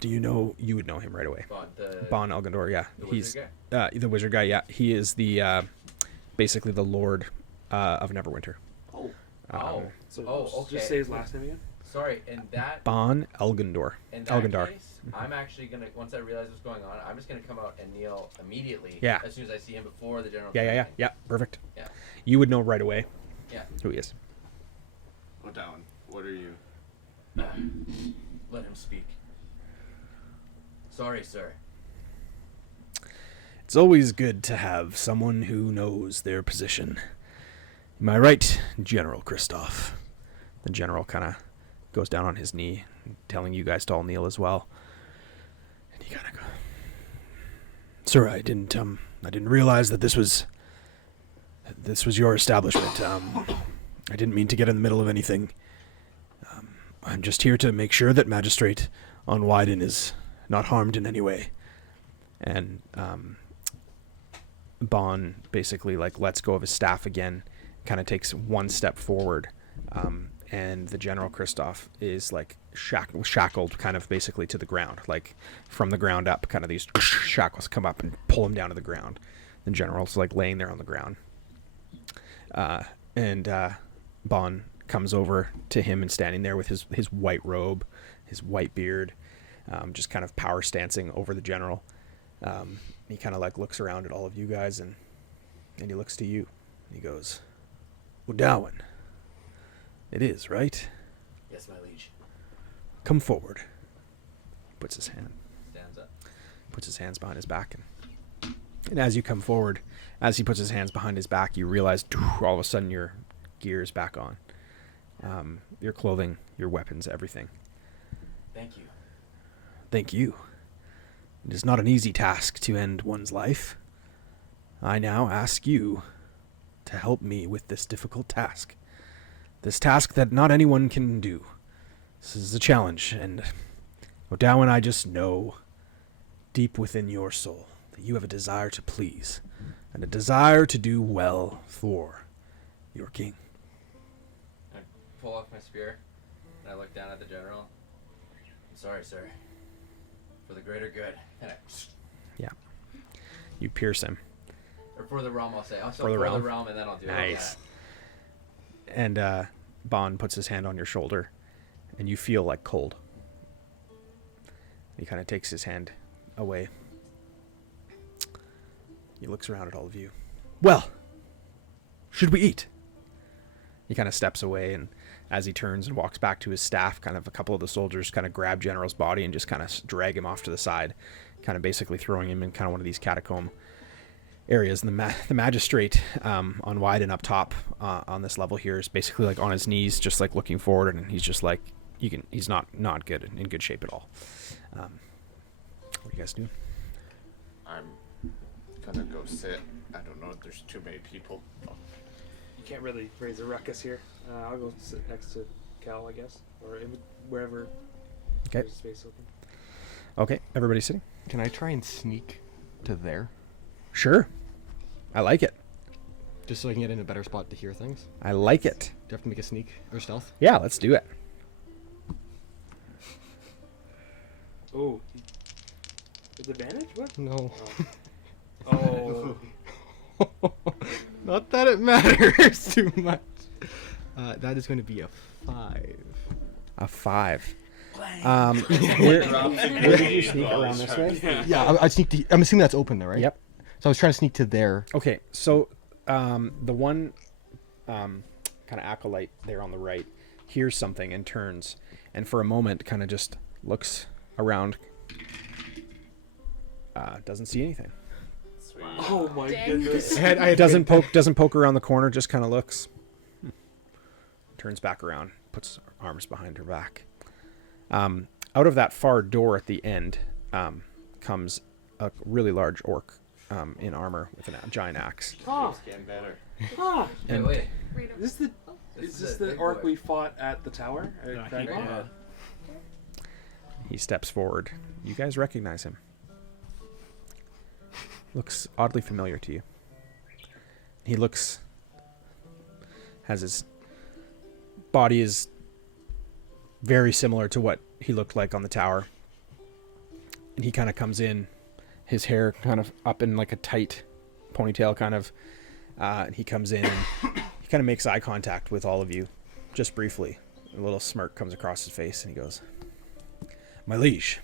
Do you know? You would know him right away. Ban Algendor, yeah. The He's wizard the wizard guy. Yeah, he is the basically the lord of Neverwinter. Oh. Um, So okay. just say his last name again. Sorry, and that. Ban Algendor. In that Elgandar. case, I'm actually gonna. Once I realize what's going on, I'm just gonna come out and kneel immediately. Yeah. As soon as I see him before the general. Yeah. Perfect. Yeah. You would know right away. Yeah. Who he is. Odowan, what are you? Let him speak. Sorry, sir. It's always good to have someone who knows their position. Am I right, General Kristoff? The general kind of goes down on his knee, telling you guys to all kneel as well. And he kind of goes, "Sir, I didn't realize that this was your establishment. I didn't mean to get in the middle of anything. I'm just here to make sure that Magistrate on Wyden is not harmed in any way." And Bon basically like lets go of his staff again, kind of takes one step forward, and the General Kristoff is like shackled kind of basically to the ground, like from the ground up, kind of these shackles come up and pull him down to the ground. The general's like laying there on the ground, and Bon comes over to him and standing there with his white robe, his white beard, just kind of power stancing over the general. He kind of like looks around at all of you guys and he looks to you. He goes, "Odowan, it is, right? Yes, my liege. Come forward." Puts his hands behind his back, and as you come forward, as he puts his hands behind his back, you realize all of a sudden your gear is back on. Your clothing, your weapons, everything. Thank you. Thank you. It is not an easy task to end one's life. I now ask you to help me with this difficult task. This task that not anyone can do. This is a challenge, and Odowan, I just know deep within your soul that you have a desire to please, and a desire to do well for your king. I pull off my spear, and I look down at the general. "I'm sorry, sir. For the greater good." And You pierce him. or for the realm, I'll say. I'll say For the realm. and then I'll do Nice. it. And Bon puts his hand on your shoulder, and you feel like cold. He kind of takes his hand away. He looks around at all of you. "Well, should we eat?" He kind of steps away, and as he turns and walks back to his staff, kind of a couple of the soldiers kind of grab General's body and just kind of drag him off to the side, kind of basically throwing him in kind of one of these catacomb areas. And the magistrate on Wyden up top on this level here is basically like on his knees, just like looking forward, and he's just like, he's not good, in good shape at all. What are you guys doing? I'm gonna go sit. I don't know if there's too many people. You can't really raise a ruckus here. I'll go sit next to Cal, I guess, or wherever Okay. there's space open. Okay, everybody's sitting. Can I try and sneak to there? Sure. I like it. Just so I can get in a better spot to hear things? I like it. Do I have to make a sneak or stealth? Yeah, let's do it. Oh. With advantage? What? No. Oh. Not that it matters too much. That is going to be a 5. A 5. Where did you sneak around this way? Yeah, I sneak to, I'm assuming that's open there, right? Yep. So I was trying to sneak to there. Okay, so the one kind of acolyte there on the right hears something and turns, and for a moment kind of just looks around. Doesn't see anything. Sweet. Oh my Dang. goodness. Doesn't poke around the corner. Just kind of looks. Turns back around. Puts her arms behind her back. Out of that far door at the end comes a really large orc in armor with a giant axe. Oh, It's getting better. ah. Hey, And- wait. Right over. Is this This the big orc boy. we fought at the tower? Yeah. He steps forward. You guys recognize him. Looks oddly familiar to you. He has his body is very similar to what he looked like on the tower. And he kind of comes in, his hair kind of up in like a tight ponytail kind of. And he comes in and he kind of makes eye contact with all of you, just briefly. A little smirk comes across his face and he goes, "My liege."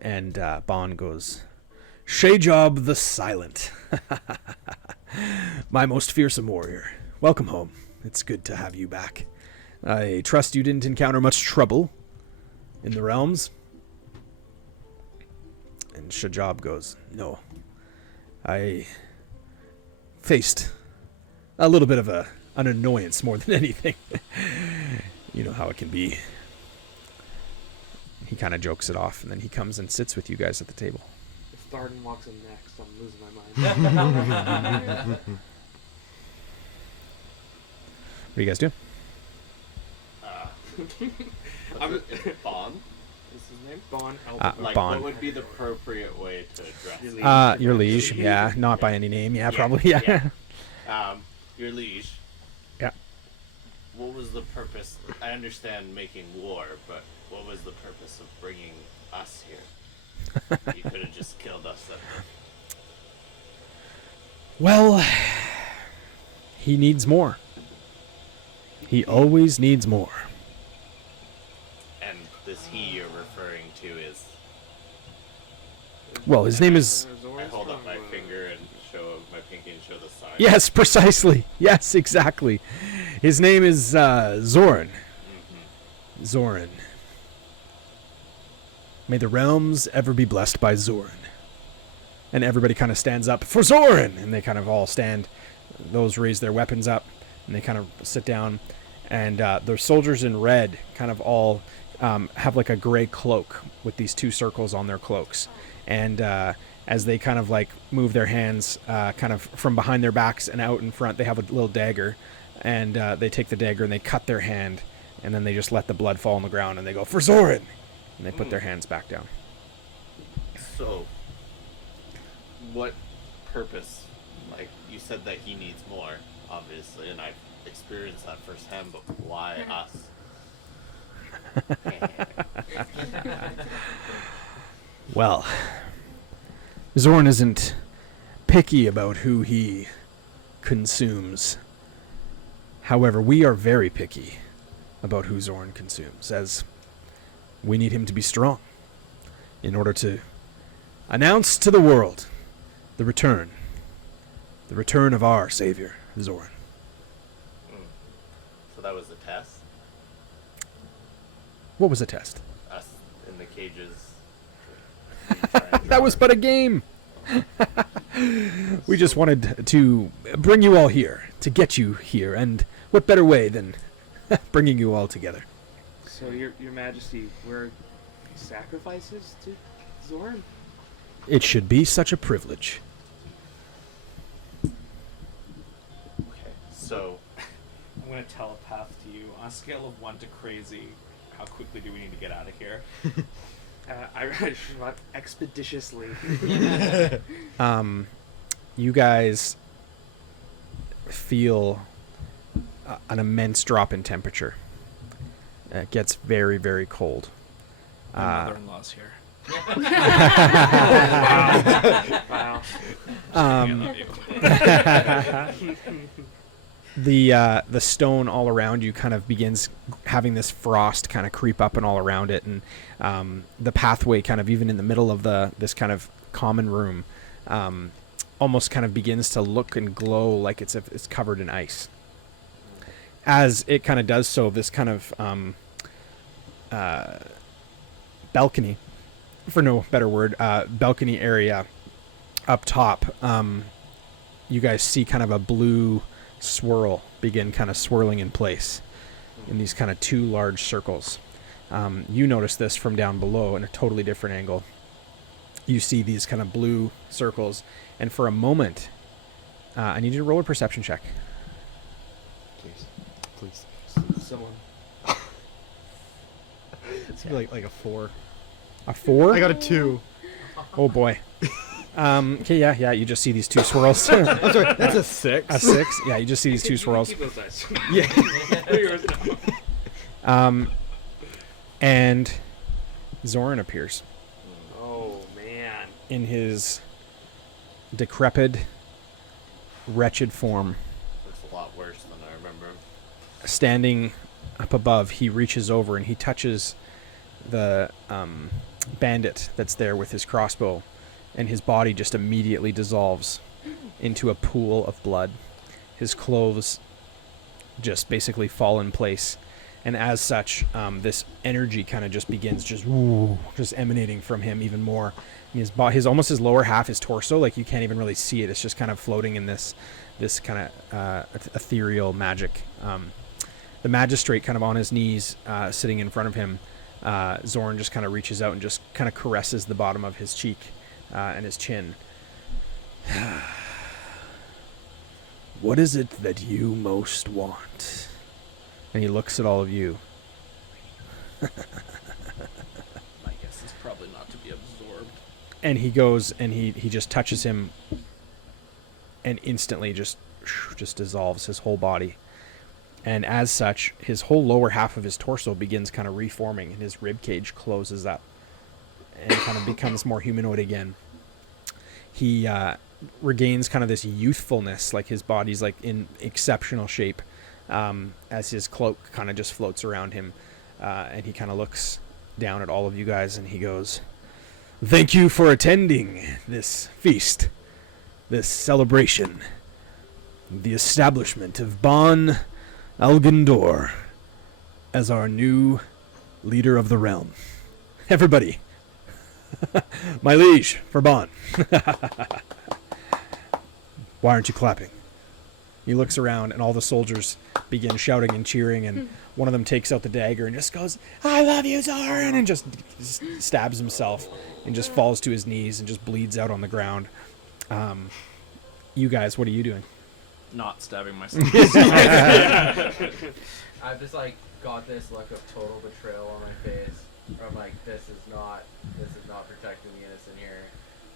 And Bond goes, "Shayjob the Silent. My most fearsome warrior. Welcome home. It's good to have you back. I trust you didn't encounter much trouble in the realms." And Shayjob goes, "No. I faced a little bit of an annoyance more than anything. You know how it can be." He kind of jokes it off, and then he comes and sits with you guys at the table. If Tharden walks in next, I'm losing my mind. What do you guys do? What's it? Bond? What's his name? Bon. Like, Bond. what would be the appropriate way to address it? Your liege. Yeah, not by any name. Yeah, probably. Yeah. Your liege. Yeah. What was the purpose? I understand making war, but what was the purpose of bringing us here? You could have just killed us then. Well, he needs more. He always needs more. And this he you're referring to is... Well, his name is... I hold up my finger and show my pinky and show the sign. Yes, precisely. Yes, exactly. His name is Zoran. Mm-hmm. Zoran. May the realms ever be blessed by Zoran. And everybody kind of stands up for Zoran, and they kind of all stand. Those raise their weapons up, and they kind of sit down. And the soldiers in red kind of all have like a gray cloak with these two circles on their cloaks. And as they kind of like move their hands kind of from behind their backs and out in front, they have a little dagger. And they take the dagger and they cut their hand. And then they just let the blood fall on the ground, and they go, "For Zoran!" And they put their hands back down. So, what purpose? Like, you said that he needs more, obviously, and I've experienced that firsthand, but why us? Well, Zorn isn't picky about who he consumes. However, we are very picky about who Zorn consumes, as we need him to be strong in order to announce to the world the return of our savior, Zorn. So that was the test? What was the test? Us in the cages. That was but a game. We just wanted to bring you all here, to get you here, and what better way than bringing you all together? So, your Majesty, we're sacrifices to Zoran? It should be such a privilege. Okay, so I'm gonna telepath to you on a scale of 1 to crazy. How quickly do we need to get out of here? I shot expeditiously. You guys feel an immense drop in temperature. It gets very, very cold. My mother-in-law's here. Wow. I love you. The stone all around you kind of begins having this frost kind of creep up and all around it, and the pathway kind of even in the middle of this kind of common room almost kind of begins to look and glow like it's covered in ice. As it kind of does so, this kind of balcony, for no better word, balcony area up top, you guys see kind of a blue swirl begin kind of swirling in place in these kind of two large circles. You notice this from down below in a totally different angle. you see these kind of blue circles, and for a moment, I need you to roll a perception check. Please. Someone. It's gonna be like a 4. A 4? I got a 2. Oh boy. Okay, yeah. You just see these two swirls. I'm sorry, that's a 6. A 6? Yeah, you just see these two You can swirls. keep those dice. Yeah. They're yours now. And Zoran appears Oh man. in his decrepit, wretched form. It's a lot worse than I remember. Standing up above, he reaches over and he touches the bandit that's there with his crossbow, and his body just immediately dissolves into a pool of blood. His clothes just basically fall in place, and as such, this energy kind of just begins just emanating from him even more. And his almost his lower half, his torso, like you can't even really see it. It's just kind of floating in this kind of ethereal magic. The magistrate kind of on his knees, sitting in front of him. Zoran just kind of reaches out and just kind of caresses the bottom of his cheek and his chin. What is it that you most want? And he looks at all of you. My guess is probably not to be absorbed. And he goes and he just touches him and instantly just dissolves his whole body. And as such, his whole lower half of his torso begins kind of reforming, and his rib cage closes up and kind of becomes more humanoid again. He regains kind of this youthfulness, like his body's like in exceptional shape, as his cloak kind of just floats around him, and he kind of looks down at all of you guys and he goes, "Thank you for attending this feast, this celebration, the establishment of Bon Algandor as our new leader of the realm. Everybody, my liege for Bon." Why aren't you clapping? He looks around and all the soldiers begin shouting and cheering, and one of them takes out the dagger and just goes, "I love you, Zoran," and just stabs himself and just falls to his knees and just bleeds out on the ground. You guys, what are you doing? Not stabbing myself. I've just like got this look of total betrayal on my face. Where I'm like, this is not protecting the innocent here.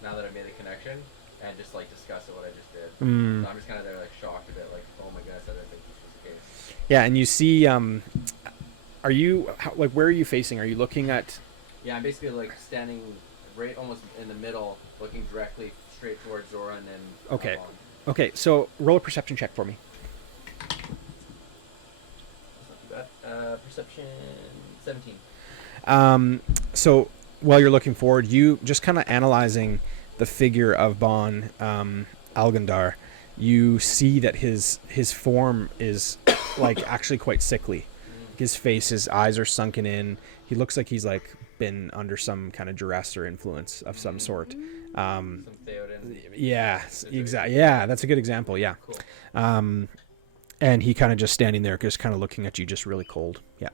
Now that I've made the connection, and just like disgusted what I just did. So I'm just kind of there like shocked a bit, like, oh my goodness, I didn't think this was the case. Yeah, and you see, are you, like, where are you facing? Are you looking at... Yeah, I'm basically like standing right almost in the middle, looking directly straight towards Zoran and Okay. Bon. Okay, so roll a perception check for me. That's not too bad. Perception 17. So while you're looking forward, you just kind of analyzing the figure of Bon Algandar, you see that his form is like actually quite sickly. His face, his eyes are sunken in. He looks like he's like been under some kind of duress or influence of some sort. Some Theoden. Yeah, exactly. Yeah, that's a good example. Yeah. Cool. And he kind of just standing there, just kind of looking at you, just really cold. Yeah.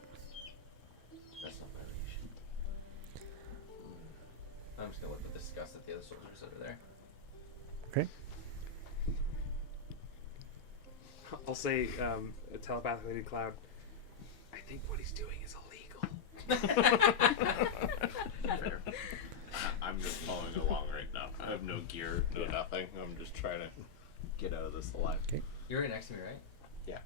That's not bad. I'm just gonna look with disgust at the other soldiers that are there. Okay. I'll say telepathically to Cloud, I think what he's doing is illegal. Fair. I'm just following along right now. I have no gear, no nothing. I'm just trying to get out of this alive. Okay. You're right next to me, right? Yeah.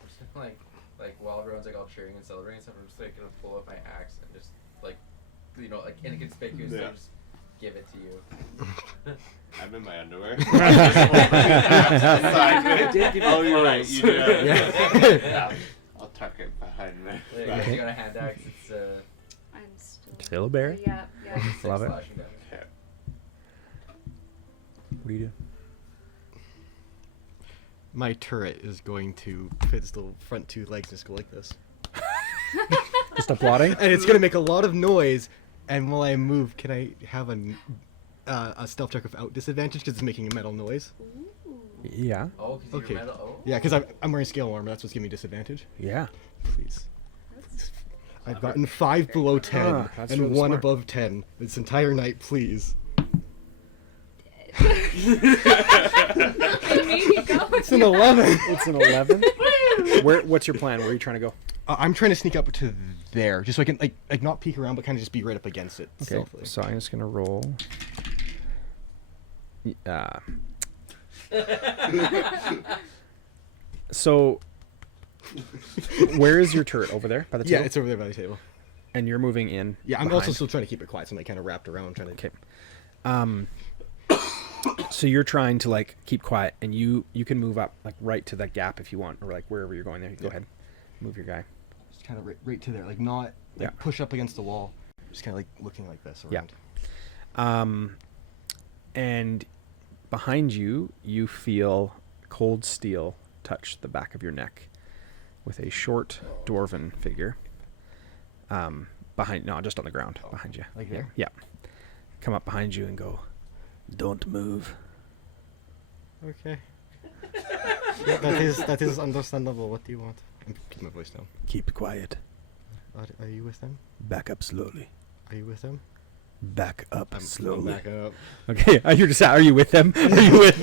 I'm just gonna, like while everyone's like all cheering and celebrating and stuff, I'm just like gonna pull up my axe and just like, you know, like inconspicuously Yeah. just give it to you. I'm in my underwear. I did give Oh, you you're right. clothes. You do. Yeah. Yeah. I'll tuck it behind me. Like, if you got a hand axe, it's I'm still. Still a bear? Yeah, yeah. 6 Love it. slashing damage. Okay. What do you do? My turret is going to fit its little front two legs and just go like this. Just applauding? And it's going to make a lot of noise. And while I move, can I have a stealth check without disadvantage because it's making a metal noise? Yeah. Oh, because Okay. you're metal. Oh. Yeah, because I'm wearing scale armor. That's what's giving me disadvantage. Yeah. Please. I've gotten 5 below 10 that's and really 1 smart. above 10 this entire night, please. Maybe go. It's an 11. It's an 11. What's your plan? Where are you trying to go? I'm trying to sneak up to there, just so I can like not peek around, but kind of just be right up against it. Okay, Stealthily. so I'm just gonna roll. So, where is your turret? Over there by the table? Yeah, it's over there by the table. And you're moving in. Yeah, I'm behind. also still trying to keep it quiet, so I'm like kind of wrapped around trying to. Okay. So you're trying to like keep quiet, and you can move up like right to that gap if you want, or like wherever you're going there. You go ahead, move your guy. Just kind of right to there, like not like push up against the wall. Just kind of like looking like this around. Yeah. And behind you, you feel cold steel touch the back of your neck, with a short dwarven figure. Just on the ground behind you. Like there? Yeah. Come up behind you and go, "Don't move." Okay. that is understandable. What do you want? I'm keeping my voice down. Keep quiet. Are you with them? Back up slowly. Are you with them? Back up I'm slowly. back up. Okay, you're just. Are you with them? Are you with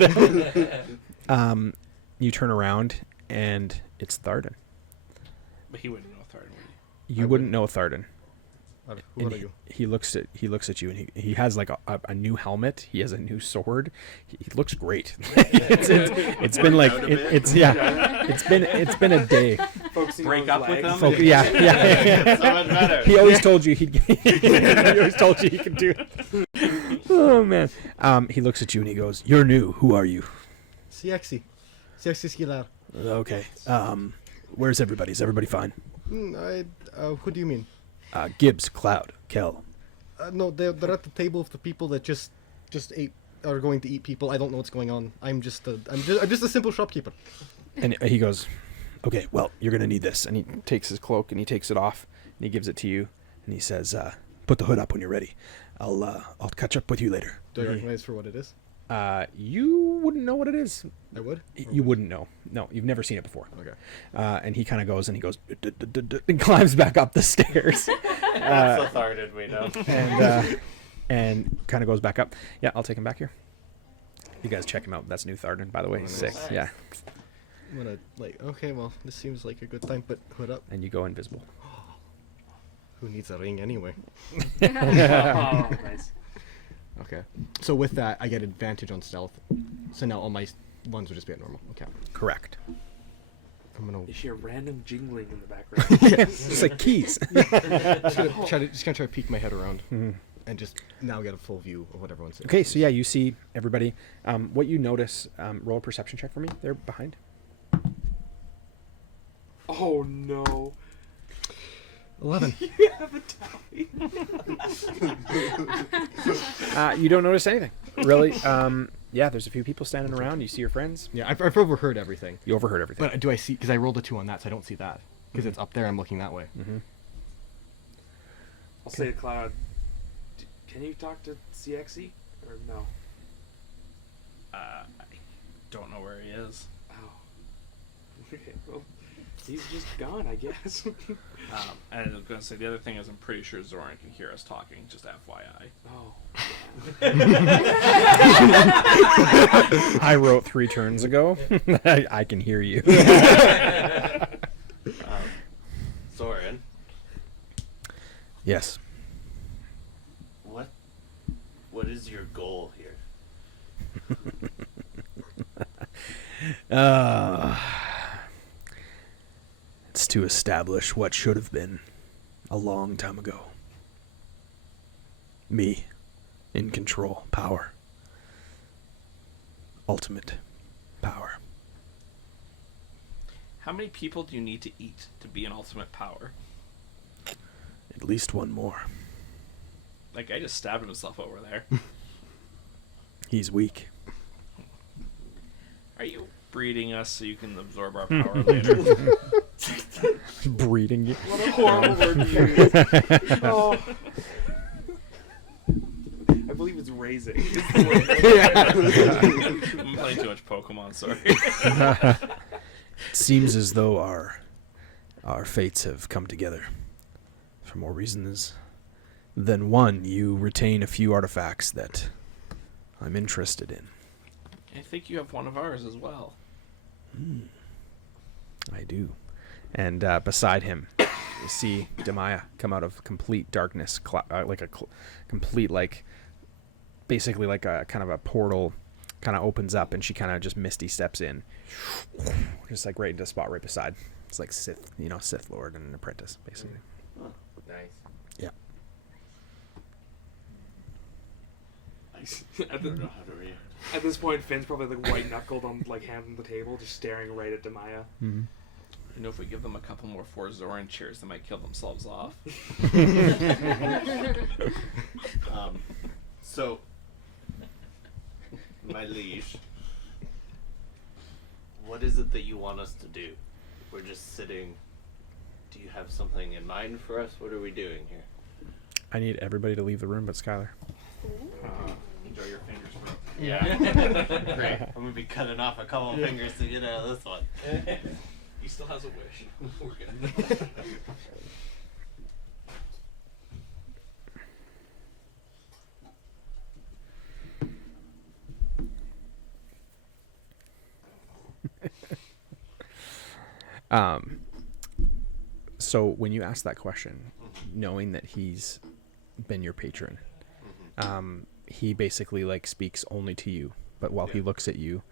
them? You turn around and it's Tharden. But he wouldn't know Tharden, would he? You wouldn't know Tharden. Who And are you? he looks at you and he has like a new helmet. He has a new sword. He looks great. it's been like it's been a day. Focusing Break on up his with legs. them? Yeah. So much better. He always told you he always told you he could do it. Oh man. He looks at you and he goes, "You're new. Who are you?" CXC Skillar. Okay. Where's everybody? Is everybody fine? Who do you mean? Gibbs, Cloud, Kel. No, they're at the table of the people that just ate are going to eat people. I don't know what's going on. I'm just a simple shopkeeper. And he goes, "Okay, well, you're gonna need this." And he takes his cloak and he takes it off and he gives it to you and he says, "Put the hood up when you're ready. I'll catch up with you later." Do I recognize for what it is? You wouldn't know what it is. I would. You wouldn't know. No, you've never seen it before. Okay. And he kind of goes and he goes and climbs back up the stairs. That's the Tharden we know. And kind of goes back up. Yeah, I'll take him back here. You guys check him out. That's new Tharden, by the way. Oh, nice. Sick. Nice. Yeah. I'm gonna okay, well, this seems like a good time, but hood up. And you go invisible. Who needs a ring anyway? Oh, nice. Okay. So with that, I get advantage on stealth. So now all my ones will just be at normal. Okay. Correct. I'm gonna You hear random jingling in the background. Yes. It's like keys. just gonna try to peek my head around and just now get a full view of what everyone's saying. Okay, so yeah, you see everybody. What you notice, roll a perception check for me. They're behind. Oh no. 11. You have a tally. You don't notice anything, really. Yeah, there's a few people standing around. You see your friends. Yeah, I've overheard everything. You overheard everything. But do I see? Because I rolled a 2 on that, so I don't see that. Because it's up there. I'm looking that way. Mm-hmm. I'll say to Cloud, can you talk to CXE? Or no? I don't know where he is. Oh. Okay, well, he's just gone, I guess. And I was going to say, the other thing is I'm pretty sure Zoran can hear us talking, just FYI. Oh. I wrote 3 turns ago. I can hear you. Zoran, Yes. what is your goal here? It's to establish what should have been a long time ago. Me, in control, power. Ultimate power. How many people do you need to eat to be an ultimate power? At least one more. That guy just stabbed himself over there. He's weak. Are you breeding us so you can absorb our power later? Breeding you. What a horrible word to use. Oh. I believe it's raising. I'm playing too much Pokemon, sorry. Seems as though our fates have come together. For more reasons than one, you retain a few artifacts that I'm interested in. I think you have one of ours as well. I do. And beside him, you see Demaya come out of complete darkness, complete, like, basically like a kind of a portal kind of opens up, and she kind of just misty steps in, just like right into the spot right beside. It's like Sith Lord and an apprentice, basically. Nice. Yeah. At, the, at this point, Finn's probably like white knuckled on like hand on the table, just staring right at Demaya. Mm-hmm. You know, if we give them a couple more four Zoran cheers, they might kill themselves off. So, my liege, what is it that you want us to do? We're just sitting. Do you have something in mind for us? What are we doing here? I need everybody to leave the room but Skylar. Enjoy your fingers, bro. Yeah. Great. I'm going to be cutting off a couple fingers to get out of this one. He still has a wish. We're good. So when you ask that question, knowing that he's been your patron, he basically like speaks only to you. But while he looks at you,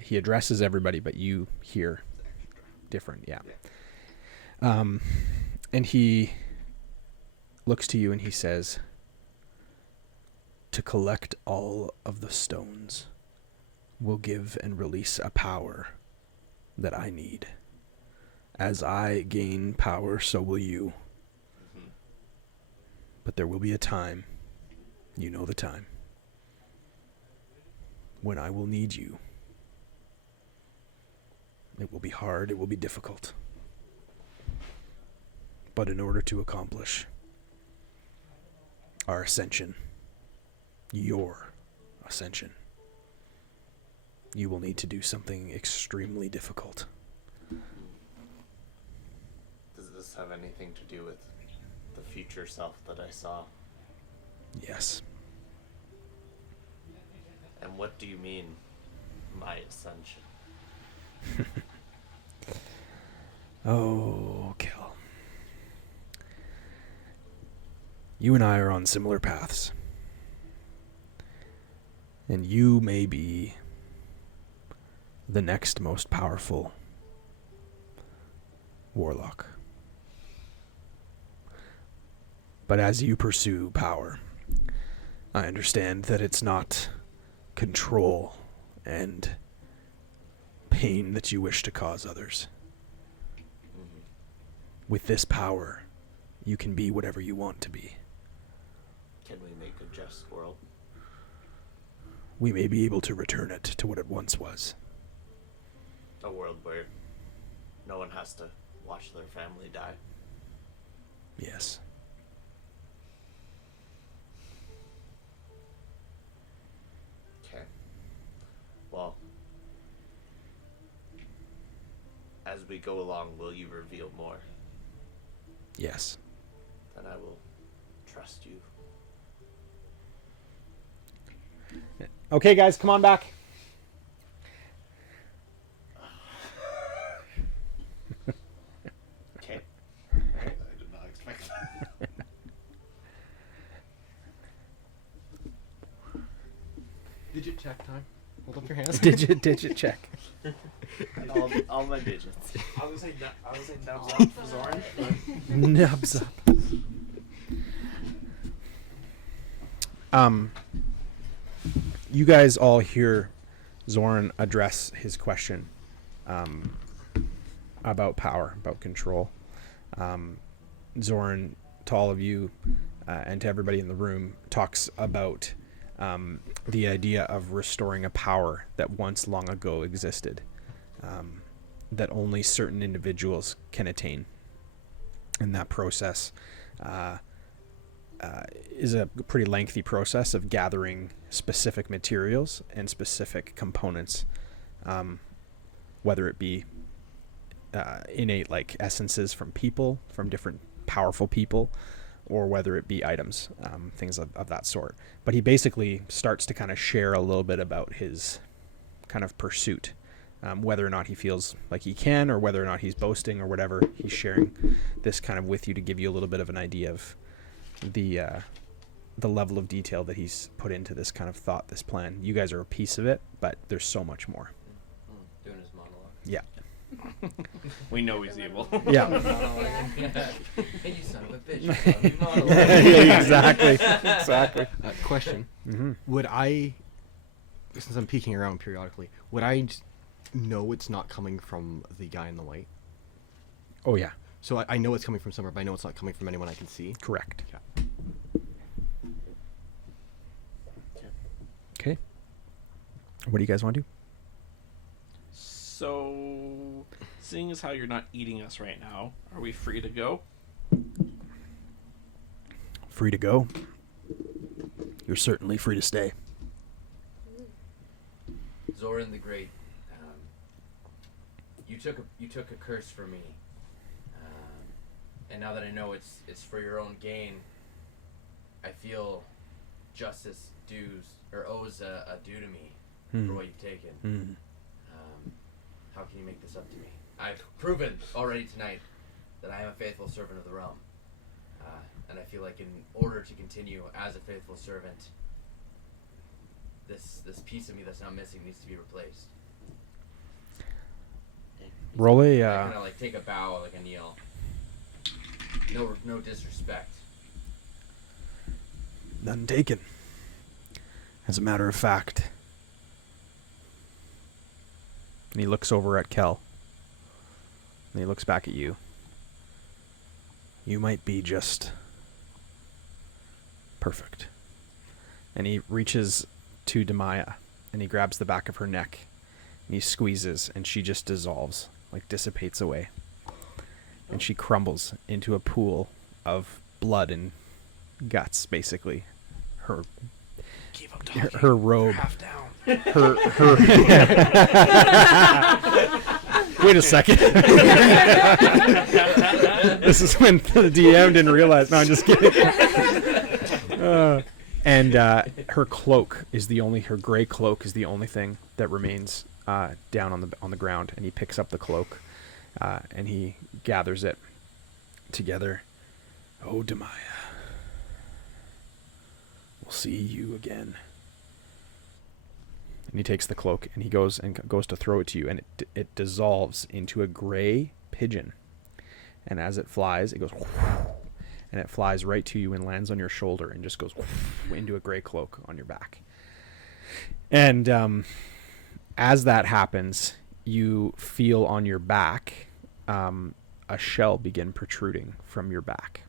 he addresses everybody, but you hear different. Yeah. And he looks to you and he says, "To collect all of the stones will give and release a power that I need. As I gain power, so will you. But there will be a time, you know the time, when I will need you. It will be hard, it will be difficult. But in order to accomplish our ascension, your ascension, you will need to do something extremely difficult." Does this have anything to do with the future self that I saw? Yes. And what do you mean, my ascension? Oh, Kel. You and I are on similar paths. And you may be the next most powerful warlock. But as you pursue power, I understand that it's not control and pain that you wish to cause others. With this power, you can be whatever you want to be. Can we make a just world? We may be able to return it to what it once was. A world where no one has to watch their family die? Yes. Okay. Well, as we go along, will you reveal more? Yes. Then I will trust you. Okay, guys, come on back. Okay. I did not expect that. Digit check time. Hold up your hands. Digit check. all my digits. I was gonna say nubs up for Zoran, but Nubs up. You guys all hear Zoran address his question about power, about control. Zoran, to all of you and to everybody in the room, talks about the idea of restoring a power that once long ago existed, that only certain individuals can attain. And that process is a pretty lengthy process of gathering specific materials and specific components, whether it be innate like essences from people, from different powerful people, or whether it be items, things of that sort. But he basically starts to kind of share a little bit about his kind of pursuit. Whether or not he feels like he can, or whether or not he's boasting or whatever, he's sharing this kind of with you to give you a little bit of an idea of the level of detail that he's put into this kind of thought, this plan. You guys are a piece of it, but there's so much more. Doing his monologue. Yeah. We know he's evil. Yeah. Hey, you son of a bitch. Exactly. Question. Mm-hmm. Would I, since I'm peeking around periodically, would I know it's not coming from the guy in the white? Oh, yeah. So I know it's coming from somewhere, but I know it's not coming from anyone I can see? Correct. Yeah. Okay. What do you guys want to do? So, seeing as how you're not eating us right now, are we free to go? Free to go. You're certainly free to stay. Zoran the Great, you took a curse for me, and now that I know it's for your own gain, I feel justice owes a due to me for what you've taken. How can you make this up to me? I've proven already tonight that I am a faithful servant of the realm, and I feel like in order to continue as a faithful servant, this piece of me that's now missing needs to be replaced. Roll a. I kind of like take a bow, like a kneel. No disrespect. None taken. As a matter of fact. And he looks over at Kel. And he looks back at you. You might be just perfect. And he reaches to Demaya and he grabs the back of her neck and he squeezes and she just dissolves, like dissipates away. And she crumbles into a pool of blood and guts, basically. Her Keep up talking. her robe. You're half down. Her Wait a second. This is when the DM didn't realize. No, I'm just kidding. And her cloak is her gray cloak is the only thing that remains down on the ground. And he picks up the cloak and he gathers it together. Oh, Demaya, we'll see you again. And he takes the cloak and he goes to throw it to you, and it dissolves into a gray pigeon. And as it flies, it goes, and it flies right to you and lands on your shoulder and just goes into a gray cloak on your back. And as that happens, you feel on your back a shell begin protruding from your back,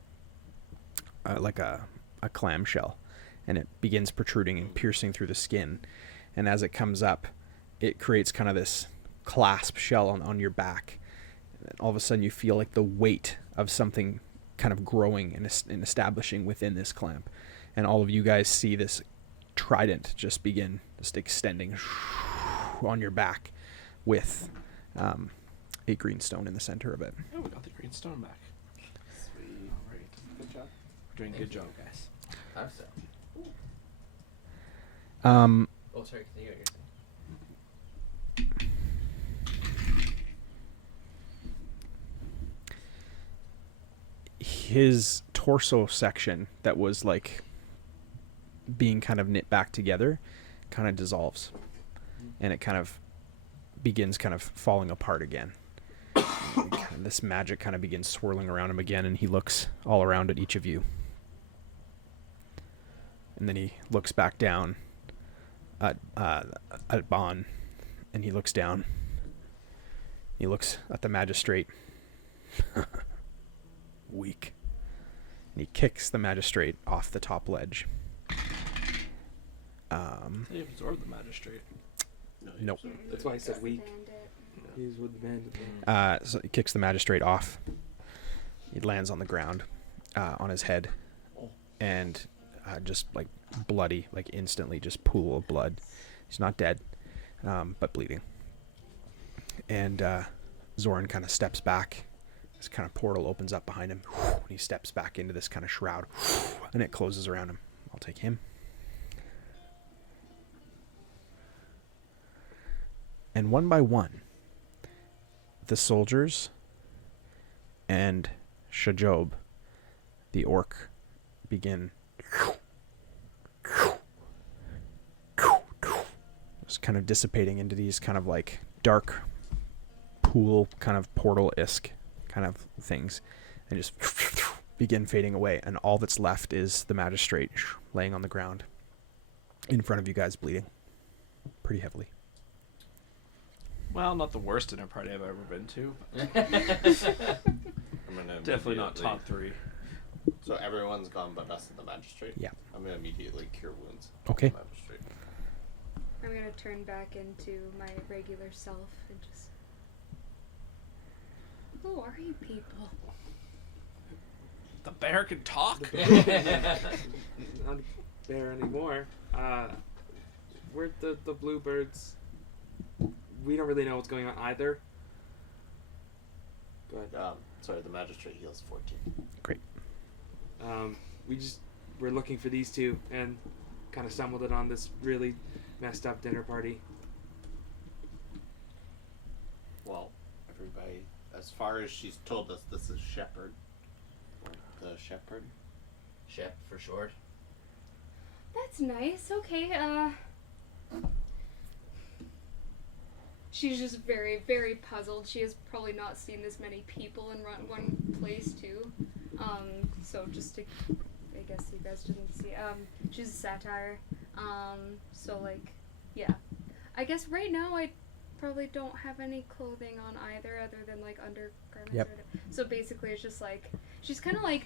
like a clam shell, and it begins protruding and piercing through the skin. And as it comes up, it creates kind of this clasp shell on your back. And all of a sudden you feel like the weight of something kind of growing and establishing within this clamp. And all of you guys see this trident just begin just extending on your back with a green stone in the center of it. Oh, we got the green stone back. Sweet. All right. Good job. We're doing a good job, guys. I'm so. Oh, sorry. Continue what you're saying. His torso section that was like being kind of knit back together kind of dissolves, and it kind of begins kind of falling apart again. And this magic kind of begins swirling around him again, and he looks all around at each of you. And then he looks back down at Bon, and he looks down. He looks at the magistrate. Weak. And he kicks the magistrate off the top ledge. They absorbed the magistrate. Nope. That's why I said weak. Bandit. He's with the bandit. So he kicks the magistrate off. He lands on the ground, on his head, and just like bloody, like instantly, just pool of blood. He's not dead, but bleeding. And Zoran kind of steps back. This kind of portal opens up behind him. And he steps back into this kind of shroud, and it closes around him. I'll take him. And one by one, the soldiers and Shajob, the orc, begin just kind of dissipating into these kind of like dark pool, kind of portal-esque kind of things, and just begin fading away. And all that's left is the magistrate laying on the ground in front of you guys, bleeding pretty heavily. Well, not the worst dinner party I've ever been to. I'm gonna Definitely not immediately- top 3. So everyone's gone but us and the magistrate? Yeah. I'm gonna immediately cure wounds. Okay. The magistrate. I'm gonna turn back into my regular self and just. Who are you people? The bear can talk. Not there anymore. We're the bluebirds. We don't really know what's going on either. Go ahead. Sorry, the magistrate heals 14. Great. We're looking for these two and kind of stumbled it on this really messed up dinner party. Well, everybody, as far as she's told us, this is Shepherd. Or the Shepherd. Shep for short. That's nice. Okay. She's just very, very puzzled. She has probably not seen this many people in one place too. So just to, I guess you guys didn't see. She's a satire. So like, yeah. I guess right now I probably don't have any clothing on either, other than like undergarments. Yep. So basically, it's just like she's kind of like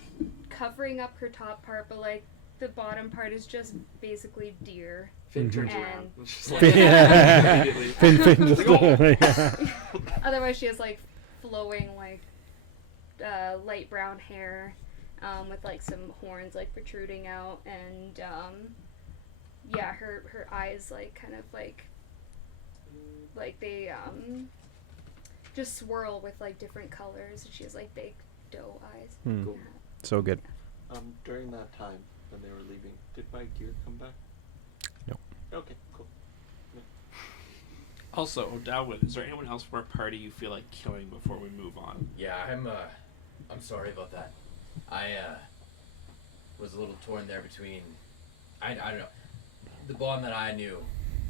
covering up her top part, but like the bottom part is just basically deer. Finn turns And- around. It's just like, Yeah. immediately. Finn just Like, Otherwise, she has like flowing like light brown hair, with like some horns like protruding out, and yeah, her eyes like kind of like they just swirl with like different colors. She has like big doe eyes. Hmm. Cool. So good. During that time when they were leaving, did my gear come back? No. Okay, cool. Also, O'Dowd, is there anyone else from our party you feel like killing before we move on? Yeah, I'm sorry about that. I was a little torn there between, I don't know. The bond that I knew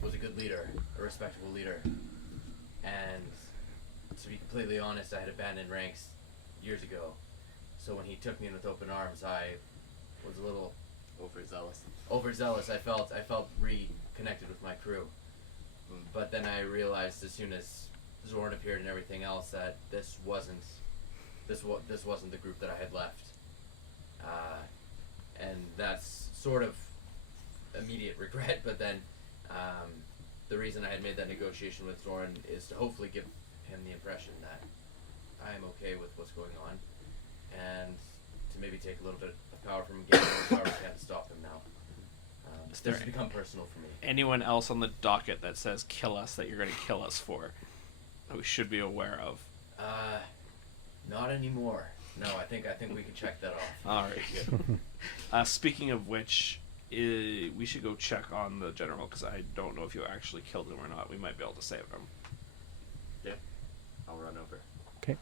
was a good leader, a respectable leader, and to be completely honest, I had abandoned ranks years ago. So when he took me in with open arms, I was a little overzealous. I felt reconnected with my crew. But then I realized as soon as Zorn appeared and everything else that this wasn't the group that I had left. And that's sort of immediate regret, but then the reason I had made that negotiation with Zorn is to hopefully give him the impression that I am okay with what's going on, and to maybe take a little bit of power from him, get more power we can to stop him now. Is This there has become personal for me. anyone else on the docket that says kill us that you're going to kill us for that we should be aware of? Not anymore. No, I think we can check that off. All right. Speaking of which, we should go check on the general because I don't know if you actually killed him or not. We might be able to save him. Yeah. I'll run over. Okay.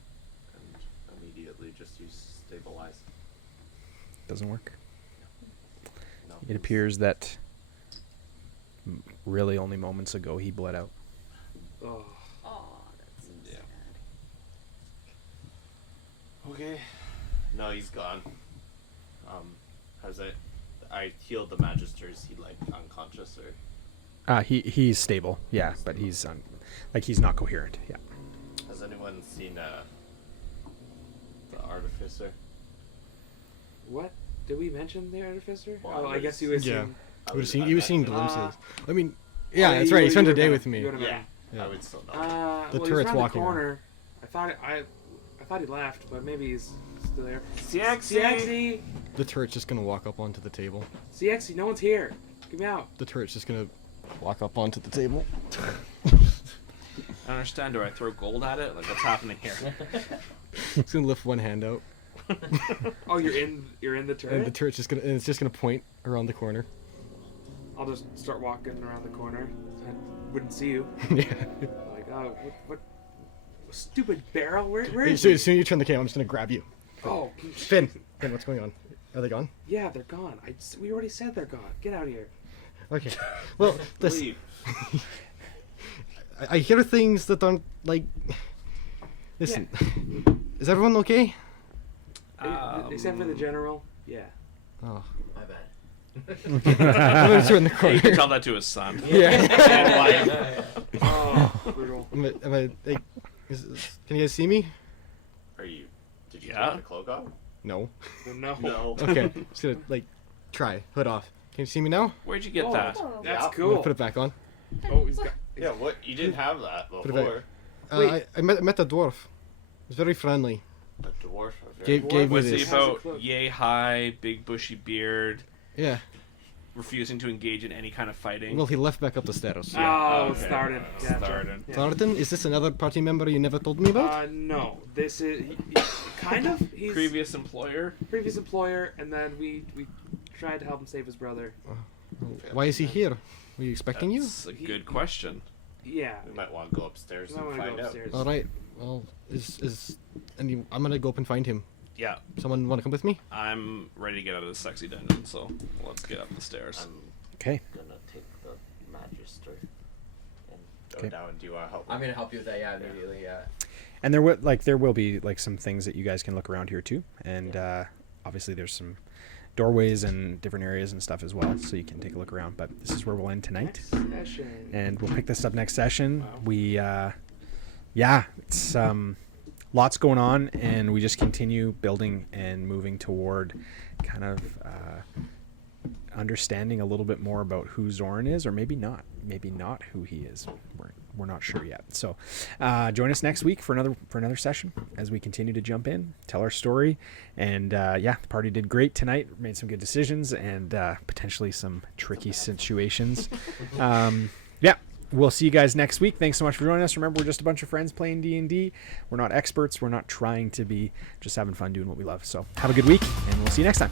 And immediately just use stabilize. Doesn't work. No. It appears that really only moments ago he bled out. Oh, Oh, that's so Yeah. sad. Okay. No, he's gone. How's it? I healed the magister. Is he like unconscious or? He's stable, yeah, but he's he's not coherent. Yeah. Has anyone seen the artificer? what? Did we mention the artificer? Well, Oh, I I guess he was. Yeah. in- He was seeing glimpses. I mean, yeah, Oh, that's you right. He would've spent a met day him. with me. You would've met Yeah. him. Yeah. I would still know. The Well, he's turret's around walking the around. corner. I thought he left, but maybe he's still there. CXE! CXE! The turret's just gonna walk up onto the table. CXE, no one's here. Get me out. The turret's just gonna walk up onto the table. I don't understand. Do I throw gold at it? Like, what's happening here? It's gonna lift one hand out, Oh, you're in the and the turret? turret's just gonna, and it's just gonna point around the corner. I'll just start walking around the corner. I wouldn't see you. Yeah. Like, What stupid barrel? Where As is soon he? as you turn the camera, I'm just gonna grab you. Oh, Finn, what's going on? Are they gone? yeah, they're gone. We already said they're gone. Get out of here. Okay. Well, listen. Leave. I hear things that aren't like. Listen, is everyone okay? Except for the general. Yeah. Oh, My bad. I'm gonna turn the You corner. can tell that to his son. Yeah. Oh, brutal. Can you guys see me? Are you? Did you Yeah. take the cloak off? No. Well, no. No. Okay. Just gonna try hood off. Can you see me now? Where'd you get Oh, that? Oh. That's Yeah. I'm cool. gonna put it back on. Oh, he's got. Yeah. What? You didn't have that Put it before. back. Wait. I met a dwarf. He was very friendly. A dwarf. Gave Dwarf me Was he this. How's it about cloak? yay high, big bushy beard, Yeah. refusing to engage in any kind of fighting? Well, he left back up the stairs. Oh, Okay. started. Gotcha. Started. Yeah. Thornton, is this another party member you never told me about? No. This is kind of. He's Previous employer? previous employer, and then we tried to help him save his brother. Why is he here? Were you expecting you? That's a good question. Yeah. We might want to go upstairs I and want to find go out. upstairs. All right. Well, I'm gonna go up and find him. Yeah, Someone want to come with me? I'm ready to get out of this sexy dungeon, so let's get up the stairs. I'm Okay. gonna take the magister and go Okay. down. Do you want to help? I'm me? gonna help you with that. Yeah, immediately. Yeah. And there will be like some things that you guys can look around here too, and obviously there's some doorways and different areas and stuff as well, so you can take a look around. But this is where we'll end tonight, Next session. and we'll pick this up next session. Wow. We it's lots going on, and we just continue building and moving toward kind of understanding a little bit more about who Zoran is, or maybe not who he is. We're not sure yet. So join us next week for another session as we continue to jump in, tell our story, and the party did great tonight. Made some good decisions and potentially some tricky situations. We'll see you guys next week. Thanks so much for joining us. Remember, we're just a bunch of friends playing D&D. We're not experts. We're not trying to be. Just having fun doing what we love. So have a good week, and we'll see you next time.